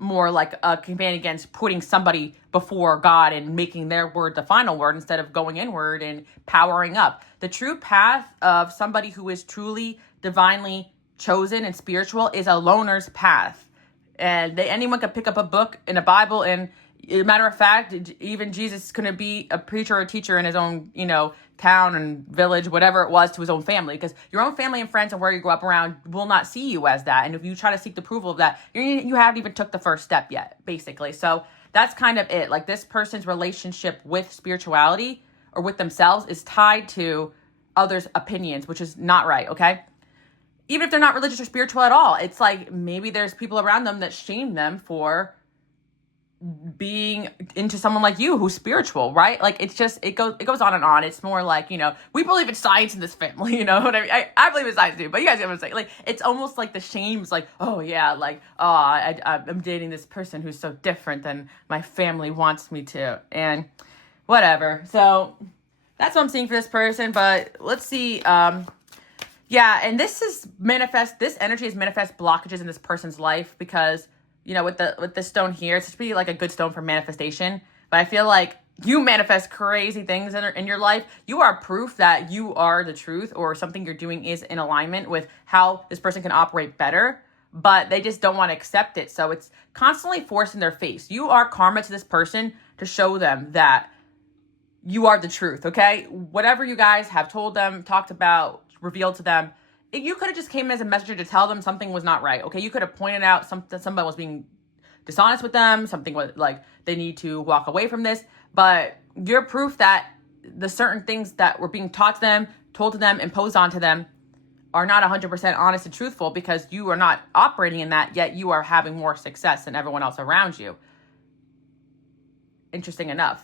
more like a campaign against putting somebody before God and making their word the final word instead of going inward and powering up. The true path of somebody who is truly divinely chosen and spiritual is a loner's path. And anyone could pick up a book in a Bible and Matter of fact, even Jesus couldn't be a preacher or a teacher in his own, town and village, whatever it was, to his own family, because your own family and friends and where you grew up around will not see you as that. And if you try to seek the approval of that, you haven't even took the first step yet, basically. So that's kind of it. Like, this person's relationship with spirituality or with themselves is tied to others' opinions, which is not right, okay? Even if they're not religious or spiritual at all, it's like maybe there's people around them that shame them for being into someone like you who's spiritual, right? Like, it's just, it goes on and on. It's more like, we believe in science in this family, you know what I mean? I believe in science too, but you guys get what I'm saying. Like, it's almost like the shame's like, oh yeah, like, I'm dating this person who's so different than my family wants me to, and whatever. So that's what I'm seeing for this person. But let's see. Yeah, and this energy is manifest blockages in this person's life, because with the stone here, it's supposed to be like a good stone for manifestation. But I feel like you manifest crazy things in your life. You are proof that you are the truth, or something you're doing is in alignment with how this person can operate better, but they just don't want to accept it. So it's constantly forced in their face. You are karma to this person to show them that you are the truth, okay? Whatever you guys have told them, talked about, revealed to them, you could have just came as a messenger to tell them something was not right, okay? You could have pointed out somebody was being dishonest with them, something was like they need to walk away from this, but you're proof that the certain things that were being taught to them, told to them, imposed onto them are not 100% honest and truthful, because you are not operating in that, yet you are having more success than everyone else around you. Interesting enough.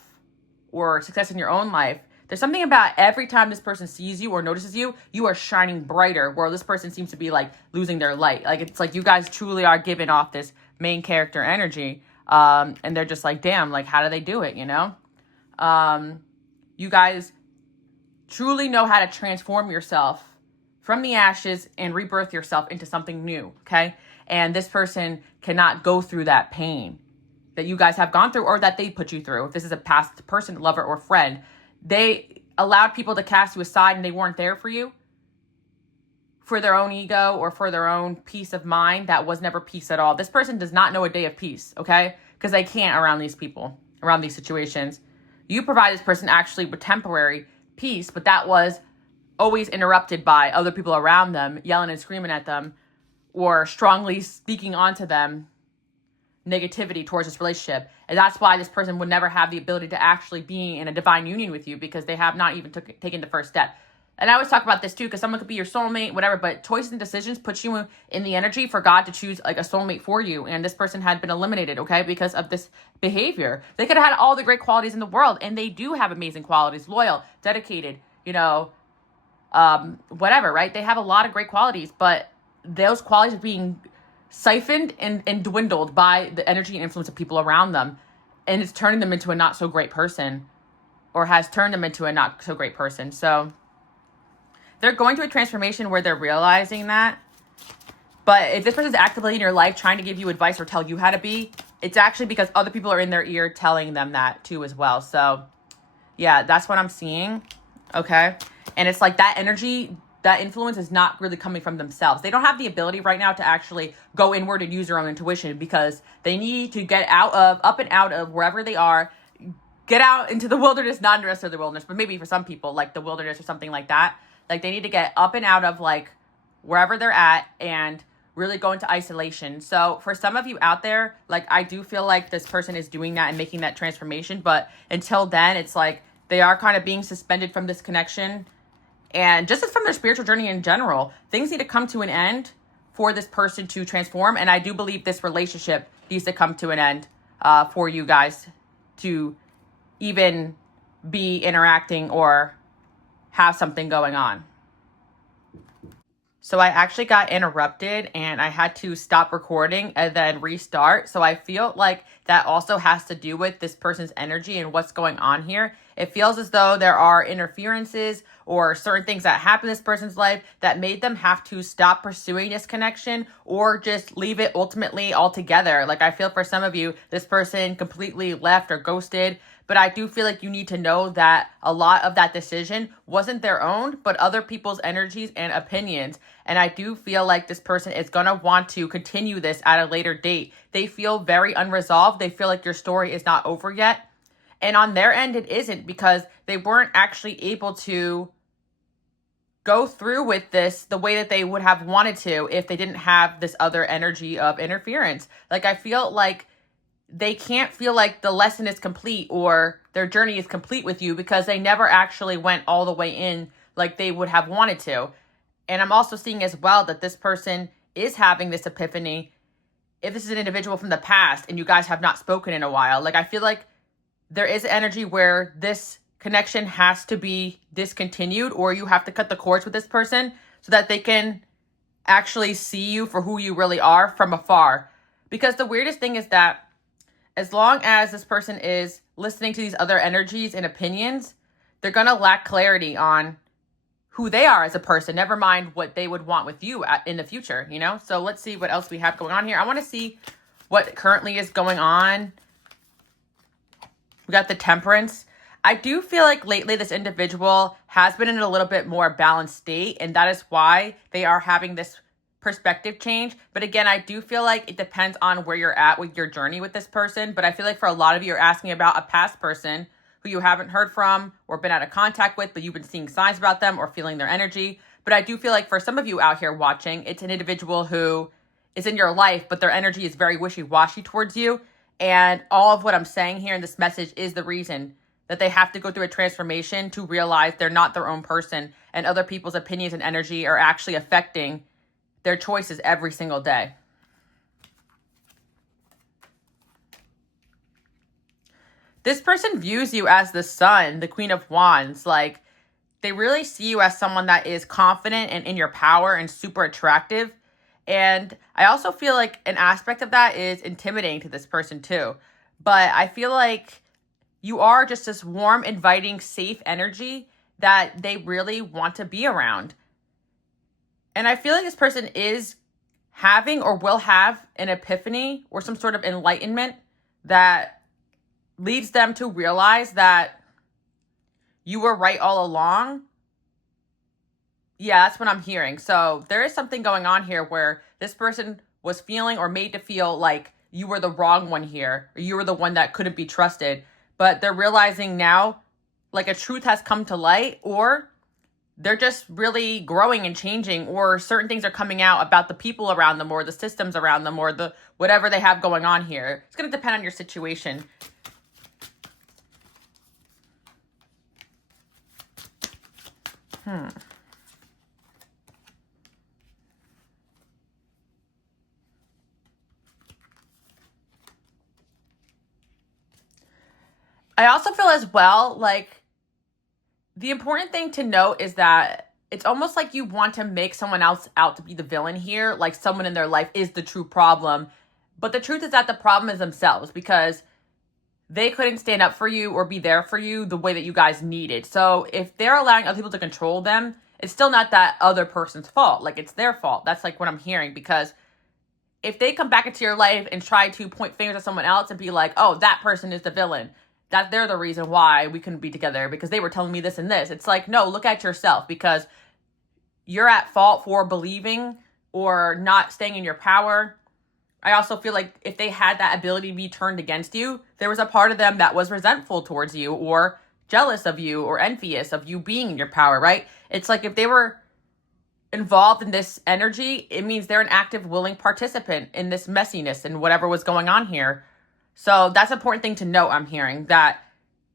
Or success in your own life. There's something about every time this person sees you or notices you, you are shining brighter, where this person seems to be like losing their light. Like, it's like you guys truly are giving off this main character energy. And they're just like, damn, like, how do they do it, You guys truly know how to transform yourself from the ashes and rebirth yourself into something new, okay? And this person cannot go through that pain that you guys have gone through, or that they put you through. If this is a past person, lover, or friend, they allowed people to cast you aside and they weren't there for you for their own ego or for their own peace of mind. That was never peace at all. This person does not know a day of peace, okay? Because they can't around these people, around these situations. You provide this person actually with temporary peace, but that was always interrupted by other people around them yelling and screaming at them, or strongly speaking onto them negativity towards this relationship. And that's why this person would never have the ability to actually be in a divine union with you, because they have not even taken the first step. And I always talk about this too, because someone could be your soulmate, whatever, but choices and decisions put you in the energy for God to choose like a soulmate for you. And this person had been eliminated, okay, because of this behavior. They could have had all the great qualities in the world, and they do have amazing qualities: loyal, dedicated, whatever, right? They have a lot of great qualities, but those qualities are being siphoned and dwindled by the energy and influence of people around them. And it's turning them into a not so great person, or has turned them into a not so great person. So they're going through a transformation where they're realizing that. But if this person's actively in your life trying to give you advice or tell you how to be, it's actually because other people are in their ear telling them that too as well. So yeah, that's what I'm seeing. Okay. And it's like that energy, that influence is not really coming from themselves. They don't have the ability right now to actually go inward and use their own intuition, because they need to get up and out of wherever they are, get out into the wilderness, not the rest of the wilderness, but maybe for some people, like the wilderness or something like that. Like, they need to get up and out of like wherever they're at and really go into isolation. So for some of you out there, like, I do feel like this person is doing that and making that transformation. But until then, it's like they are kind of being suspended from this connection. And just as from their spiritual journey in general, things need to come to an end for this person to transform. And I do believe this relationship needs to come to an end for you guys to even be interacting or have something going on. So I actually got interrupted and I had to stop recording and then restart. So I feel like that also has to do with this person's energy and what's going on here. It feels as though there are interferences or certain things that happen in this person's life that made them have to stop pursuing this connection, or just leave it ultimately altogether. Like, I feel for some of you, this person completely left or ghosted But I do feel like you need to know that a lot of that decision wasn't their own, but other people's energies and opinions. And I do feel like this person is going to want to continue this at a later date. They feel very unresolved. They feel like your story is not over yet. And on their end, it isn't, because they weren't actually able to go through with this the way that they would have wanted to if they didn't have this other energy of interference. Like, I feel like they can't feel like the lesson is complete or their journey is complete with you because they never actually went all the way in like they would have wanted to. And I'm also seeing as well that this person is having this epiphany if this is an individual from the past and you guys have not spoken in a while. Like, I feel like there is energy where this connection has to be discontinued, or you have to cut the cords with this person so that they can actually see you for who you really are from afar. Because the weirdest thing is that as long as this person is listening to these other energies and opinions, they're going to lack clarity on who they are as a person, never mind what they would want with you in the future, you know? So let's see what else we have going on here. I want to see what currently is going on. We got the Temperance. I do feel like lately this individual has been in a little bit more balanced state, and that is why they are having this perspective change. But again, I do feel like it depends on where you're at with your journey with this person. But I feel like for a lot of you are asking about a past person who you haven't heard from or been out of contact with, but you've been seeing signs about them or feeling their energy. But I do feel like for some of you out here watching, it's an individual who is in your life, but their energy is very wishy-washy towards you. And all of what I'm saying here in this message is the reason that they have to go through a transformation to realize they're not their own person, and other people's opinions and energy are actually affecting their choices every single day. This person views you as the sun, the Queen of Wands. Like, they really see you as someone that is confident and in your power and super attractive. And I also feel like an aspect of that is intimidating to this person too. But I feel like you are just this warm, inviting, safe energy that they really want to be around. And I feel like this person is having or will have an epiphany or some sort of enlightenment that leads them to realize that you were right all along. Yeah, that's what I'm hearing. So there is something going on here where this person was feeling or made to feel like you were the wrong one here, or you were the one that couldn't be trusted. But they're realizing now, like, a truth has come to light, or they're just really growing and changing, or certain things are coming out about the people around them or the systems around them or the whatever they have going on here. It's going to depend on your situation. I also feel as well, like, the important thing to note is that it's almost like you want to make someone else out to be the villain here, like someone in their life is the true problem. But the truth is that the problem is themselves, because they couldn't stand up for you or be there for you the way that you guys needed. So if they're allowing other people to control them, it's still not that other person's fault. Like, it's their fault. That's like what I'm hearing, because if they come back into your life and try to point fingers at someone else and be like, oh, that person is the villain, that they're the reason why we couldn't be together because they were telling me this and this. It's like, no, look at yourself, because you're at fault for believing or not staying in your power. I also feel like if they had that ability to be turned against you, there was a part of them that was resentful towards you or jealous of you or envious of you being in your power, right? It's like if they were involved in this energy, it means they're an active, willing participant in this messiness and whatever was going on here. So that's an important thing to note, I'm hearing, that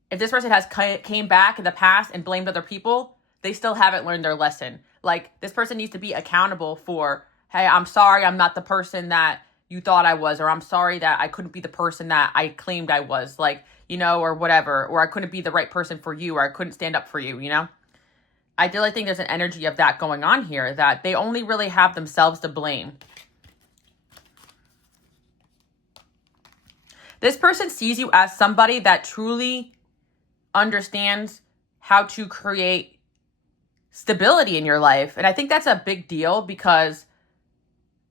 if this person has came back in the past and blamed other people, they still haven't learned their lesson. Like, this person needs to be accountable for, hey, I'm sorry I'm not the person that you thought I was, or I'm sorry that I couldn't be the person that I claimed I was, like, you know, or whatever, or I couldn't be the right person for you, or I couldn't stand up for you, you know? I really think there's an energy of that going on here, that they only really have themselves to blame. This person sees you as somebody that truly understands how to create stability in your life. And I think that's a big deal because,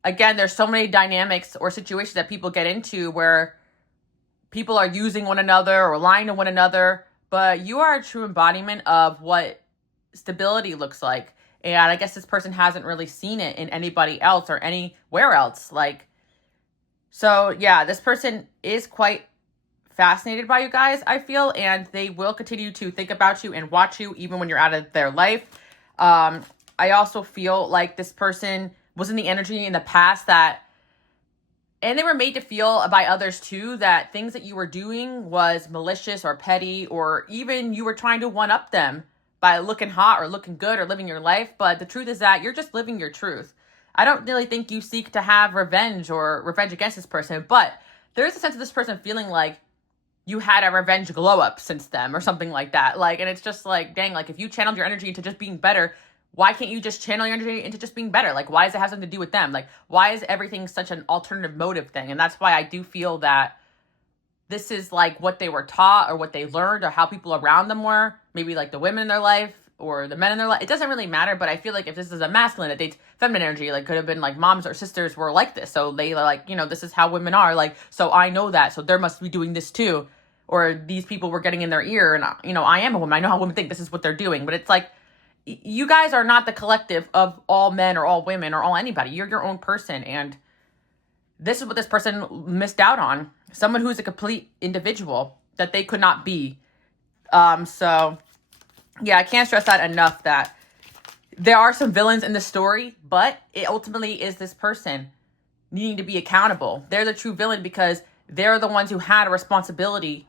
again, there's so many dynamics or situations that people get into where people are using one another or lying to one another, but you are a true embodiment of what stability looks like. And I guess this person hasn't really seen it in anybody else or anywhere else. Like, so yeah, this person is quite fascinated by you guys, I feel, and they will continue to think about you and watch you even when you're out of their life. I also feel like this person was in the energy in the past that, and they were made to feel by others too, that things that you were doing was malicious or petty, or even you were trying to one up them by looking hot or looking good or living your life. But the truth is that you're just living your truth. I don't really think you seek to have revenge or revenge against this person, but there is a sense of this person feeling like you had a revenge glow up since them or something like that. Like, and it's just like, dang, like if you channeled your energy into just being better, why can't you just channel your energy into just being better? Like, why does it have something to do with them? Like, why is everything such an alternative motive thing? And that's why I do feel that this is like what they were taught or what they learned or how people around them were, maybe like the women in their life or the men in their life. It doesn't really matter, but I feel like if this is a masculine that dates feminine energy, like could have been like moms or sisters were like this. So they like, you know, this is how women are. Like, so I know that. So there must be doing this too. Or these people were getting in their ear and, you know, I am a woman. I know how women think this is what they're doing. But it's like, you guys are not the collective of all men or all women or all anybody. You're your own person. And this is what this person missed out on. Someone who's a complete individual that they could not be. So, yeah, I can't stress that enough that there are some villains in the story, but it ultimately is this person needing to be accountable. They're the true villain because they're the ones who had a responsibility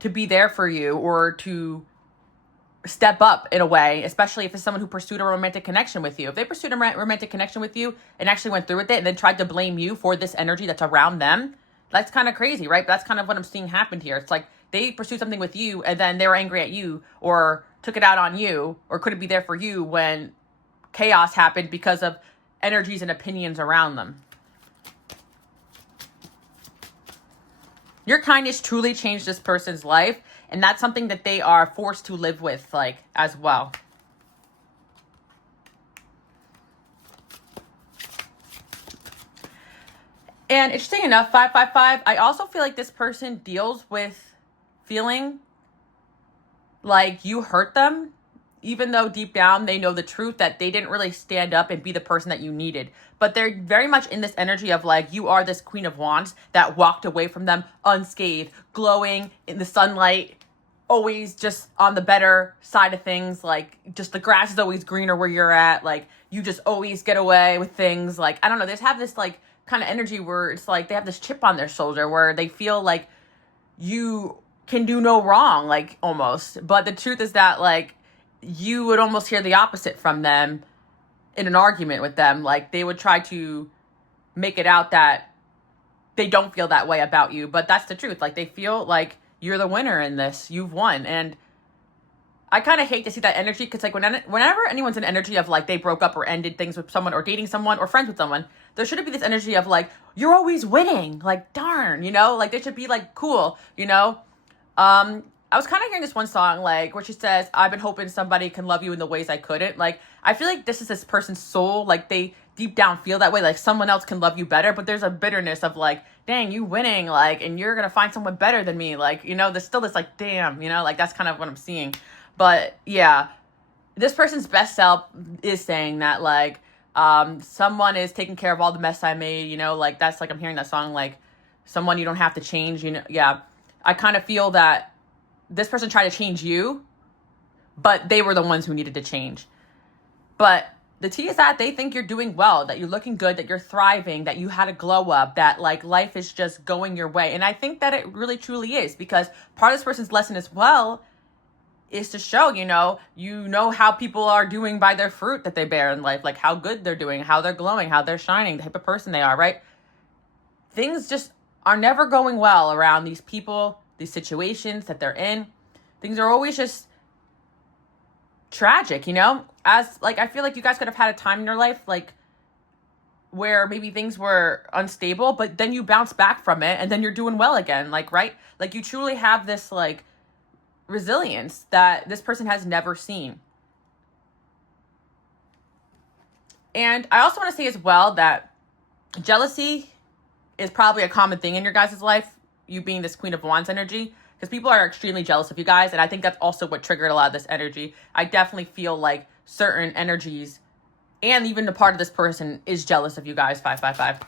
to be there for you or to step up in a way, especially if it's someone who pursued a romantic connection with you. If they pursued a romantic connection with you and actually went through with it and then tried to blame you for this energy that's around them, that's kind of crazy, right? But that's kind of what I'm seeing happen here. It's like they pursued something with you and then they were angry at you or took it out on you or couldn't be there for you when chaos happened because of energies and opinions around them. Your kindness truly changed this person's life, and that's something that they are forced to live with, like, as well. And interesting enough, 555, I also feel like this person deals with feeling like you hurt them, even though deep down they know the truth that they didn't really stand up and be the person that you needed. But they're very much in this energy of like, you are this Queen of Wands that walked away from them unscathed, glowing in the sunlight, always just on the better side of things. Like, just the grass is always greener where you're at. Like, you just always get away with things. Like, I don't know, they just have this like kind of energy where it's like they have this chip on their shoulder where they feel like you can do no wrong, like, almost. But the truth is that, like, you would almost hear the opposite from them in an argument with them. Like, they would try to make it out that they don't feel that way about you, but that's the truth. Like, they feel like you're the winner in this. You've won. And I kind of hate to see that energy because, like, whenever anyone's in energy of, like, they broke up or ended things with someone or dating someone or friends with someone, there shouldn't be this energy of, like, you're always winning. Like, darn, you know? Like, they should be, like, cool, you know? I was kind of hearing this one song, like, where she says, I've been hoping somebody can love you in the ways I couldn't. Like, I feel like this is this person's soul. Like, they deep down feel that way. Like, someone else can love you better. But there's a bitterness of, like, dang, you winning. Like, and you're going to find someone better than me. Like, you know, there's still this, like, damn, you know, like, that's kind of what I'm seeing. But, yeah, this person's best self is saying that, like, someone is taking care of all the mess I made. You know, like, that's, like, I'm hearing that song, like, someone you don't have to change, you know. Yeah, I kind of feel that this person tried to change you, but they were the ones who needed to change. But the tea is that they think you're doing well, that you're looking good, that you're thriving, that you had a glow up, that like life is just going your way. And I think that it really truly is, because part of this person's lesson as well is to show, you know how people are doing by their fruit that they bear in life, like how good they're doing, how they're glowing, how they're shining, the type of person they are, right? Things just are never going well around these people, these situations that they're in. Things are always just tragic, you know? As like, I feel like you guys could have had a time in your life, like, where maybe things were unstable, but then you bounce back from it and then you're doing well again, like, right? Like, you truly have this, like, resilience that this person has never seen. And I also want to say as well that jealousy is probably a common thing in your guys' life. you being this Queen of Wands energy, because people are extremely jealous of you guys. And I think that's also what triggered a lot of this energy. I definitely feel like certain energies and even the part of this person is jealous of you guys. 555.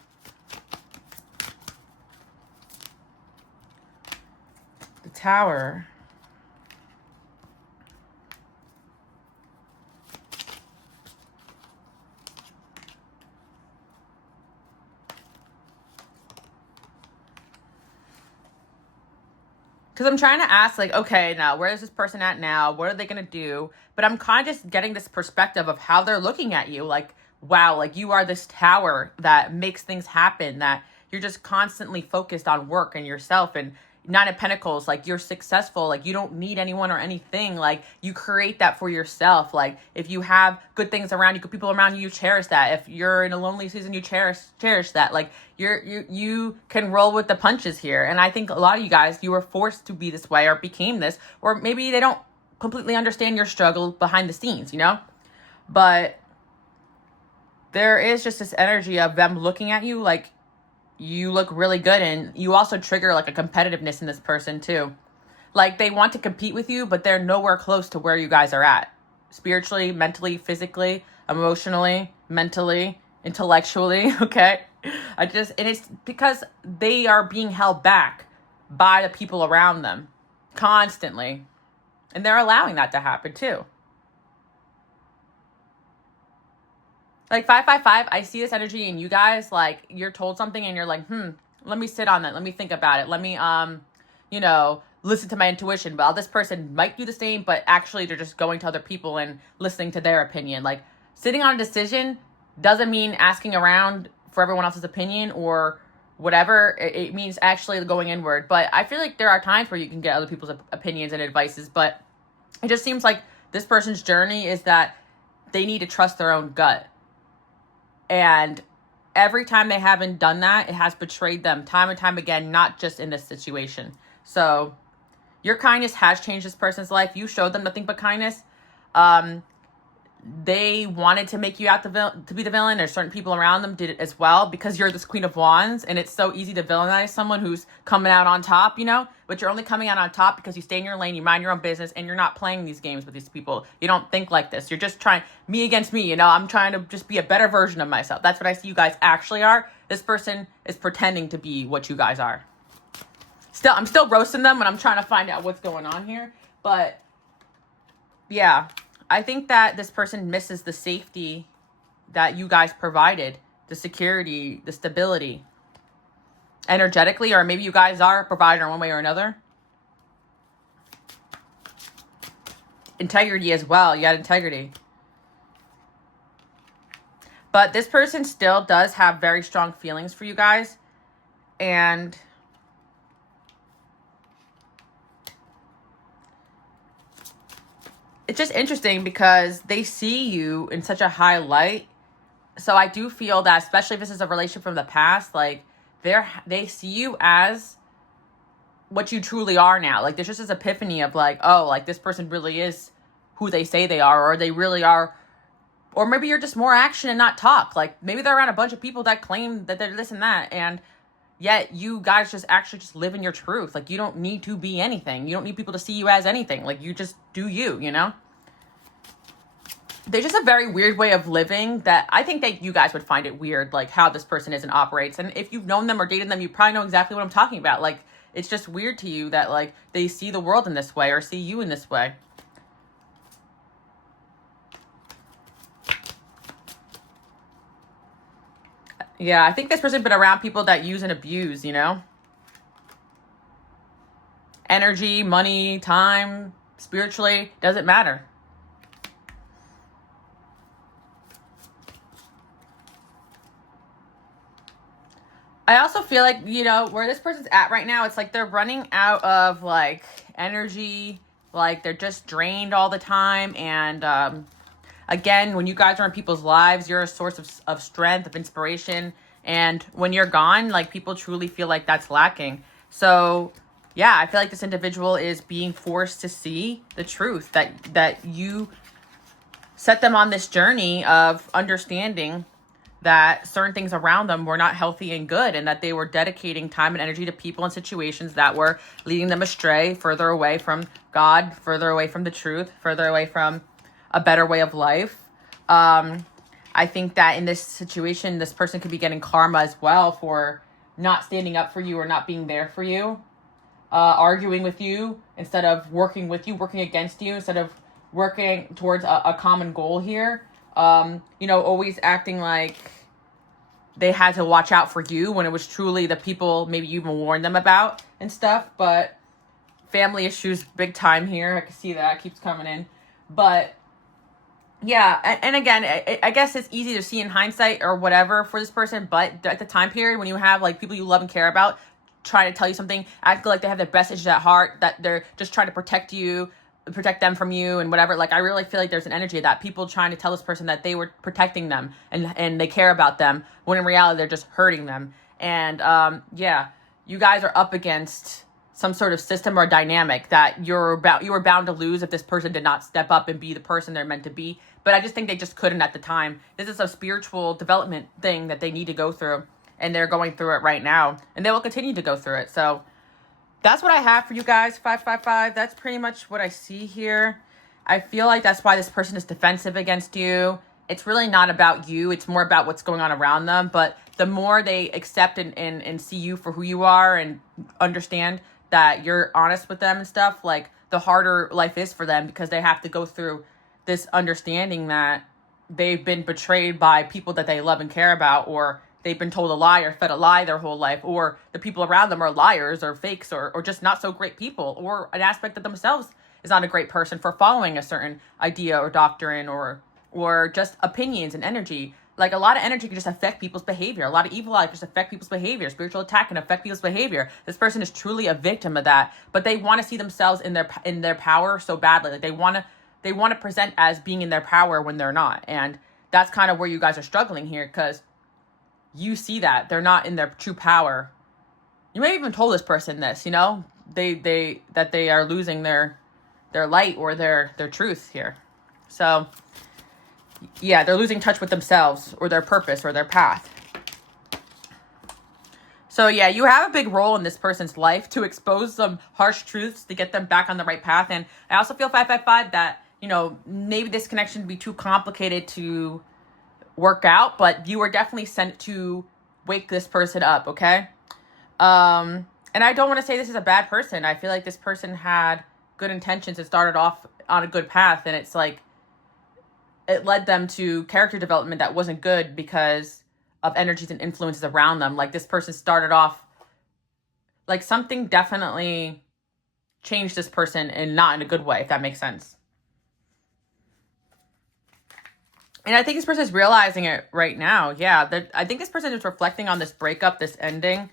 The Tower. Because I'm trying to ask, like, okay, now, where is this person at now? What are they going to do? But I'm kind of just getting this perspective of how they're looking at you. Like, wow, like, you are this tower that makes things happen, that you're just constantly focused on work and yourself. And Nine of Pentacles, like, you're successful. Like, you don't need anyone or anything. Like, you create that for yourself. Like, if you have good things around you, good people around you, you cherish that. If you're in a lonely season, you cherish that. Like, you can roll with the punches here. And I think a lot of you guys, you were forced to be this way or became this, or maybe they don't completely understand your struggle behind the scenes, you know? But there is just this energy of them looking at you like you look really good, and you also trigger like a competitiveness in this person too. Like, they want to compete with you, but they're nowhere close to where you guys are at. Spiritually, mentally, physically, emotionally, mentally, intellectually, okay? And it's because they are being held back by the people around them constantly. And they're allowing that to happen too. Like 555, I see this energy in you guys, like you're told something and you're like, let me sit on that. Let me think about it. Let me, listen to my intuition. Well, this person might do the same, but actually they're just going to other people and listening to their opinion. Like, sitting on a decision doesn't mean asking around for everyone else's opinion or whatever. It means actually going inward. But I feel like there are times where you can get other people's opinions and advices, but it just seems like this person's journey is that they need to trust their own gut. And every time they haven't done that, it has betrayed them time and time again, not just in this situation. So your kindness has changed this person's life. You showed them nothing but kindness. They wanted to make you out to be the villain, or certain people around them did it as well, because you're this Queen of Wands, and it's so easy to villainize someone who's coming out on top, you know? But you're only coming out on top because you stay in your lane, you mind your own business, and you're not playing these games with these people. You don't think like this. You're just trying, me against me, you know? I'm trying to just be a better version of myself. That's what I see you guys actually are. This person is pretending to be what you guys are. I'm still roasting them when I'm trying to find out what's going on here. But, yeah. I think that this person misses the safety that you guys provided, the security, the stability, energetically, or maybe you guys are a provider one way or another. Integrity as well. You got integrity. But this person still does have very strong feelings for you guys. And it's just interesting because they see you in such a high light. So I do feel that, especially if this is a relationship from the past, like they see you as what you truly are now. Like, there's just this epiphany of like, oh, like this person really is who they say they are, or they really are. Or maybe you're just more action and not talk. Like, maybe they're around a bunch of people that claim that they're this and that, and yet you guys just actually just live in your truth. Like, you don't need to be anything. You don't need people to see you as anything. Like, you just do you, you know? There's just a very weird way of living that I think that you guys would find it weird, like how this person is and operates. And if you've known them or dated them, you probably know exactly what I'm talking about. Like, it's just weird to you that like they see the world in this way or see you in this way. Yeah, I think this person's been around people that use and abuse, you know? Energy, money, time, spiritually, doesn't matter. I also feel like, you know, where this person's at right now, it's like they're running out of like energy, like they're just drained all the time. And again, when you guys are in people's lives, you're a source of strength, of inspiration. And when you're gone, like people truly feel like that's lacking. So yeah, I feel like this individual is being forced to see the truth that you set them on this journey of understanding that certain things around them were not healthy and good, and that they were dedicating time and energy to people and situations that were leading them astray, further away from God, further away from the truth, further away from a better way of life. I think that in this situation, this person could be getting karma as well for not standing up for you or not being there for you, arguing with you instead of working with you, working against you instead of working towards a common goal here. Always acting like they had to watch out for you when it was truly the people maybe you even warned them about and stuff. But family issues, big time here. I can see that it keeps coming in. But yeah, and again, I guess it's easy to see in hindsight or whatever for this person, but at the time period when you have like people you love and care about trying to tell you something, act like they have their best interests at heart, that they're just trying to protect you, protect them from you and whatever. Like, I really feel like there's an energy of that. People trying to tell this person that they were protecting them and they care about them, when in reality they're just hurting them. And you guys are up against some sort of system or dynamic that you were bound to lose if this person did not step up and be the person they're meant to be. But I just think they just couldn't at the time. This is a spiritual development thing that they need to go through, and they're going through it right now, and they will continue to go through it. So that's what I have for you guys, 555. That's pretty much what I see here. I feel like that's why this person is defensive against you. It's really not about you. It's more about what's going on around them. But the more they accept and see you for who you are and understand that you're honest with them and stuff, like, the harder life is for them, because they have to go through this understanding that they've been betrayed by people that they love and care about, or they've been told a lie or fed a lie their whole life, or the people around them are liars or fakes or just not so great people, or an aspect of themselves is not a great person for following a certain idea or doctrine or just opinions and energy. Like, a lot of energy can just affect people's behavior. A lot of evil eye can just affect people's behavior. Spiritual attack can affect people's behavior. This person is truly a victim of that, but they want to see themselves in their power so badly. Like, they want to present as being in their power when they're not. And that's kind of where you guys are struggling here, because you see that they're not in their true power. You may have even told this person this, that they are losing their light or their truth here. So yeah, they're losing touch with themselves or their purpose or their path. So yeah, you have a big role in this person's life to expose some harsh truths to get them back on the right path. And I also feel 555 that, maybe this connection would be too complicated to work out, but you were definitely sent to wake this person up, okay? And I don't want to say this is a bad person. I feel like this person had good intentions and started off on a good path, and it's like it led them to character development that wasn't good because of energies and influences around them. Like, this person started off, like, something definitely changed this person, and not in a good way, if that makes sense. And I think this person is realizing it right now. Yeah, I think this person is reflecting on this breakup, this ending.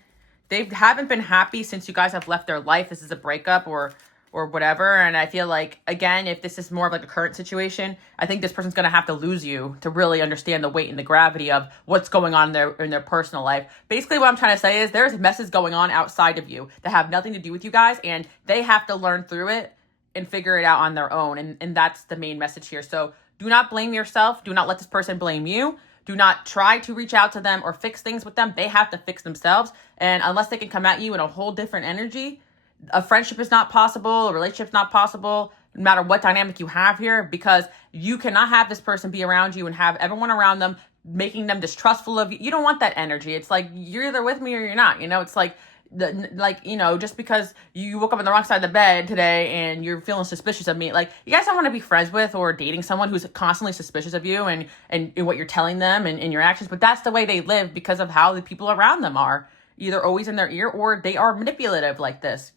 They haven't been happy since you guys have left their life. This is a breakup or whatever. And I feel like, again, if this is more of like a current situation, I think this person's going to have to lose you to really understand the weight and the gravity of what's going on in their personal life. Basically, what I'm trying to say is there's messes going on outside of you that have nothing to do with you guys, and they have to learn through it and figure it out on their own. And that's the main message here. So do not blame yourself. Do not let this person blame you. Do not try to reach out to them or fix things with them. They have to fix themselves. And unless they can come at you in a whole different energy, a friendship is not possible. A relationship's not possible, no matter what dynamic you have here, because you cannot have this person be around you and have everyone around them making them distrustful of you. You don't want that energy. It's like, you're either with me or you're not. It's like, just because you woke up on the wrong side of the bed today and you're feeling suspicious of me, like, you guys don't want to be friends with or dating someone who's constantly suspicious of you and what you're telling them and your actions. But that's the way they live because of how the people around them are, either always in their ear or they are manipulative like this.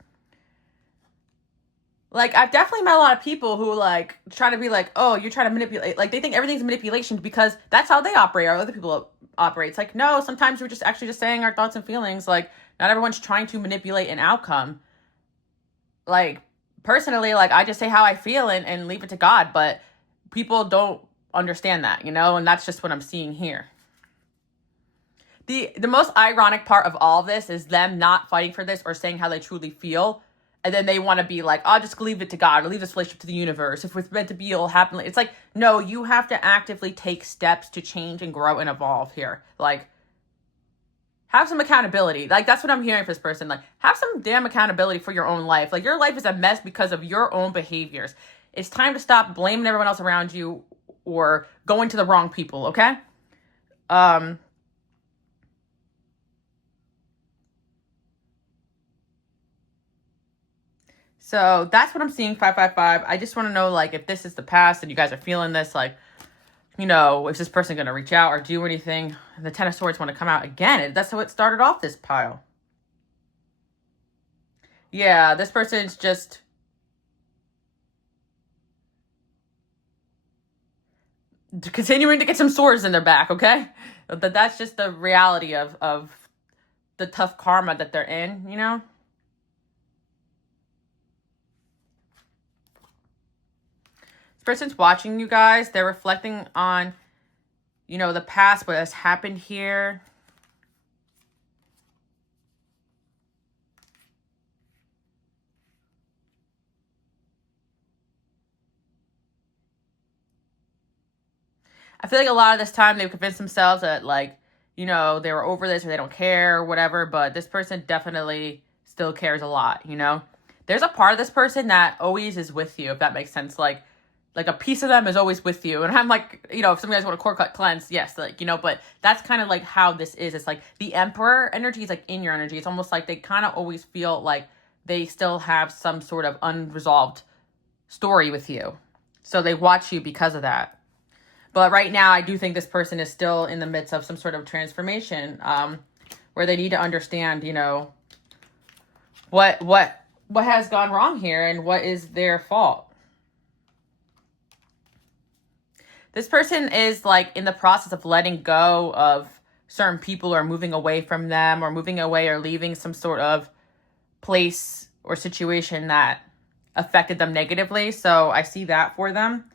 Like, I've definitely met a lot of people who, like, try to be like, oh, you're trying to manipulate. Like, they think everything's manipulation because that's how they operate or other people operate. It's like, no, sometimes we're just actually just saying our thoughts and feelings. Like, not everyone's trying to manipulate an outcome. Like, personally, like, I just say how I feel and leave it to God. But people don't understand that, and that's just what I'm seeing here. The most ironic part of all of this is them not fighting for this or saying how they truly feel and then they want to be like, I'll just leave it to God or leave this relationship to the universe. If it's meant to be, it'll happen. It's like, no, you have to actively take steps to change and grow and evolve here. Like, have some accountability. Like, that's what I'm hearing for this person. Like, have some damn accountability for your own life. Like, your life is a mess because of your own behaviors. It's time to stop blaming everyone else around you or going to the wrong people, okay? So that's what I'm seeing, 555. I just want to know, like, if this is the past and you guys are feeling this, like, you know, is this person going to reach out or do anything? The Ten of Swords want to come out again. That's how it started off this pile. Yeah, this person's just continuing to get some swords in their back, okay? But that's just the reality of the tough karma that they're in, you know? This person's watching you guys. They're reflecting on, you know, the past, what has happened here. I feel like a lot of this time they've convinced themselves that, like, you know, they were over this or they don't care or whatever, but this person definitely still cares a lot, you know? There's a part of this person that always is with you, if that makes sense. Like a piece of them is always with you. And I'm like, you know, if some guys want to core cut cleanse, yes, like, you know, but that's kind of like how this is. It's like the Emperor energy is like in your energy. It's almost like they kind of always feel like they still have some sort of unresolved story with you. So they watch you because of that. But right now, I do think this person is still in the midst of some sort of transformation, where they need to understand, you know, what has gone wrong here and what is their fault. This person is like in the process of letting go of certain people or moving away from them or moving away or leaving some sort of place or situation that affected them negatively. So I see that for them.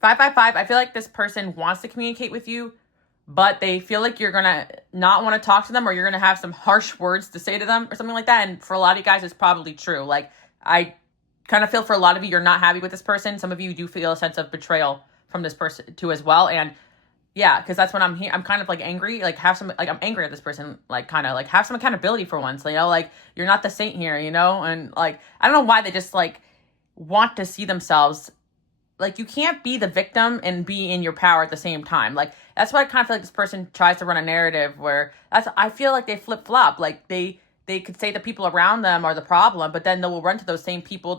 555, I feel like this person wants to communicate with you, but they feel like you're going to not want to talk to them or you're going to have some harsh words to say to them or something like that. And for a lot of you guys, it's probably true. Like, I kind of feel for a lot of you, you're not happy with this person. Some of you do feel a sense of betrayal from this person too as well. And yeah, because that's when I'm here. I'm kind of like angry, like I'm angry at this person, like kind of like have some accountability for once, you know, like you're not the saint here, you know? And like, I don't know why they just like want to see themselves. Like, you can't be the victim and be in your power at the same time. Like, that's why I kind of feel like this person tries to run a narrative where I feel like they flip-flop. Like, they could say the people around them are the problem, but then they will run to those same people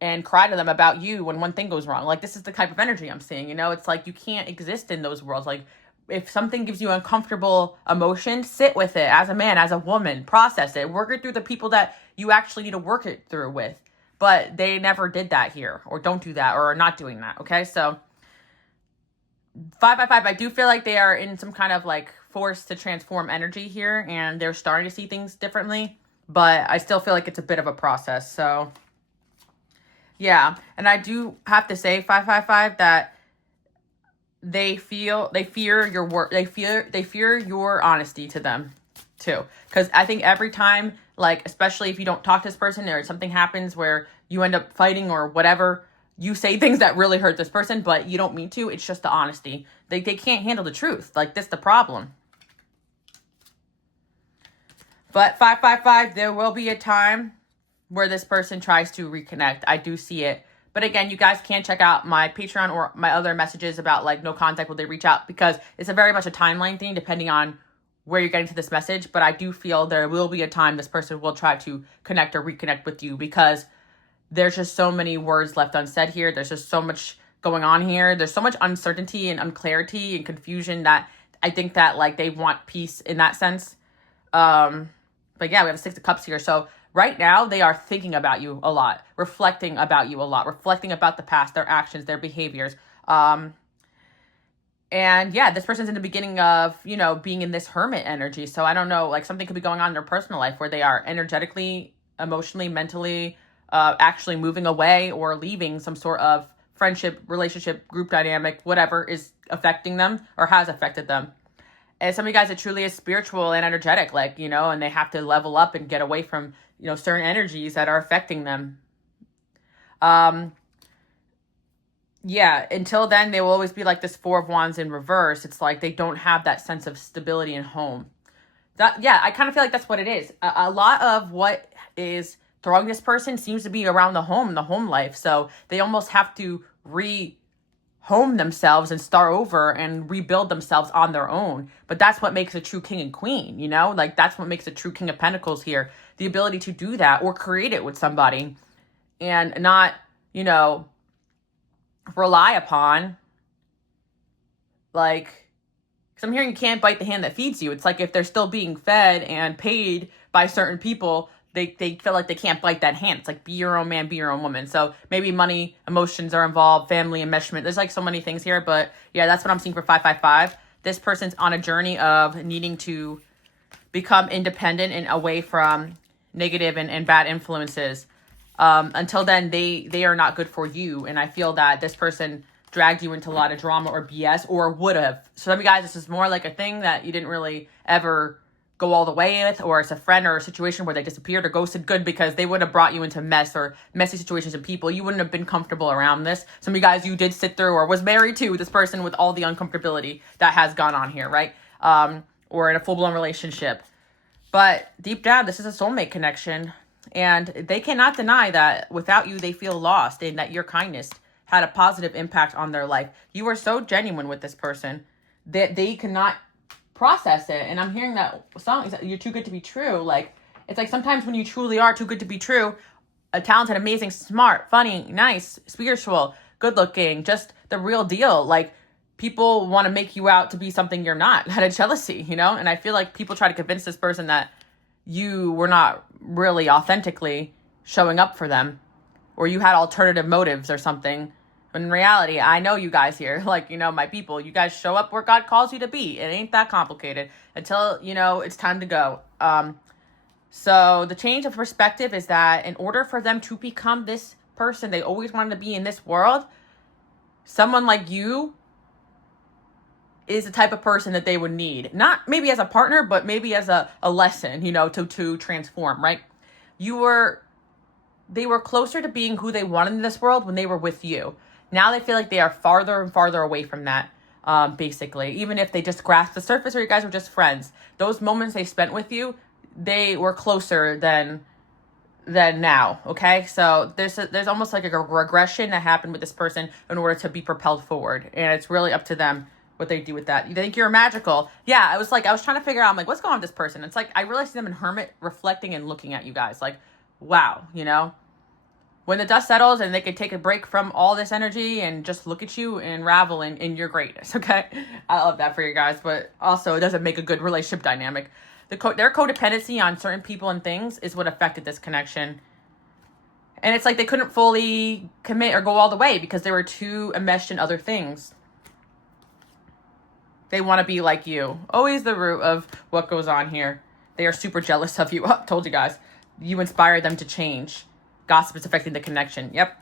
and cry to them about you when one thing goes wrong. Like, this is the type of energy I'm seeing, you know? It's like you can't exist in those worlds. Like, if something gives you uncomfortable emotion, sit with it as a man, as a woman, process it, work it through the people that you actually need to work it through with. But they never did that here, or don't do that, or are not doing that, okay? So 555, I do feel like they are in some kind of like force to transform energy here, and they're starting to see things differently, but I still feel like it's a bit of a process. So yeah, and I do have to say, 555, that they fear your work, they fear your honesty to them too. Because I think every time, like, especially if you don't talk to this person or something happens where you end up fighting or whatever, you say things that really hurt this person, but you don't mean to. It's just the honesty. They can't handle the truth. Like, that's the problem. But 555, there will be a time where this person tries to reconnect. I do see it. But again, you guys can check out my Patreon or my other messages about, like, no contact, will they reach out? Because it's a very much a timeline thing depending on where you're getting to this message. But I do feel there will be a time this person will try to connect or reconnect with you, because there's just so many words left unsaid here. There's just so much going on here. There's so much uncertainty and unclarity and confusion that I think that, like, they want peace in that sense. But yeah, we have a 6 of Cups here. So right now they are thinking about you a lot, reflecting about you a lot, reflecting about the past, their actions, their behaviors. And yeah, this person's in the beginning of, you know, being in this hermit energy. So I don't know, like, something could be going on in their personal life where they are energetically, emotionally, mentally, actually moving away or leaving some sort of friendship, relationship, group dynamic, whatever is affecting them or has affected them. And some of you guys, it truly is spiritual and energetic, like, and they have to level up and get away from, certain energies that are affecting them. Yeah, until then, they will always be like this Four of Wands in reverse. It's like they don't have that sense of stability and home. I kind of feel like that's what it is. A lot of what is throwing this person seems to be around the home life. So they almost have to home themselves and start over and rebuild themselves on their own. But that's what makes a true king and queen, like that's what makes a true king of pentacles here. The ability to do that or create it with somebody and not, rely upon, like, because I'm hearing you can't bite the hand that feeds you. It's like if they're still being fed and paid by certain people, they feel like they can't bite that hand. It's like, be your own man, be your own woman. So maybe money, emotions are involved, family, enmeshment. There's like so many things here, but yeah, that's what I'm seeing for 555. This person's on a journey of needing to become independent and away from negative and bad influences. Until then, they are not good for you. And I feel that this person dragged you into a lot of drama or BS or would have. So some of you guys, this is more like a thing that you didn't really ever go all the way with, or it's a friend or a situation where they disappeared or ghosted good because they would have brought you into mess or messy situations and people. You wouldn't have been comfortable around this. Some of you guys, you did sit through or was married to this person with all the uncomfortability that has gone on here, right? Or in a full-blown relationship. But deep down, this is a soulmate connection. And they cannot deny that without you, they feel lost and that your kindness had a positive impact on their life. You are so genuine with this person that they cannot process it. And I'm hearing that song, you're too good to be true. Like, it's like sometimes when you truly are too good to be true, a talented, amazing, smart, funny, nice, spiritual, good looking, just the real deal. Like, people want to make you out to be something you're not out of jealousy, And I feel like people try to convince this person that you were not really authentically showing up for them, or you had alternative motives or something. But in reality, I know you guys here, like, my people, you guys show up where God calls you to be. It ain't that complicated until, it's time to go. So the change of perspective is that in order for them to become this person they always wanted to be in this world, someone like you is the type of person that they would need. Not maybe as a partner, but maybe as a lesson, to transform, right? They were closer to being who they wanted in this world when they were with you. Now they feel like they are farther and farther away from that, basically. Even if they just grasped the surface or you guys were just friends. Those moments they spent with you, they were closer than now, okay? So there's almost like a regression that happened with this person in order to be propelled forward. And it's really up to them what they do with that. You think you're magical. Yeah, I was trying to figure out, I'm like, what's going on with this person? It's like, I really see them in hermit reflecting and looking at you guys. Like, wow, when the dust settles and they can take a break from all this energy and just look at you and ravel in your greatness, okay? I love that for you guys, but also it doesn't make a good relationship dynamic. Their codependency on certain people and things is what affected this connection. And it's like they couldn't fully commit or go all the way because they were too enmeshed in other things. They want to be like you. Always the root of what goes on here. They are super jealous of you. Oh, told you guys. You inspire them to change. Gossip is affecting the connection. Yep.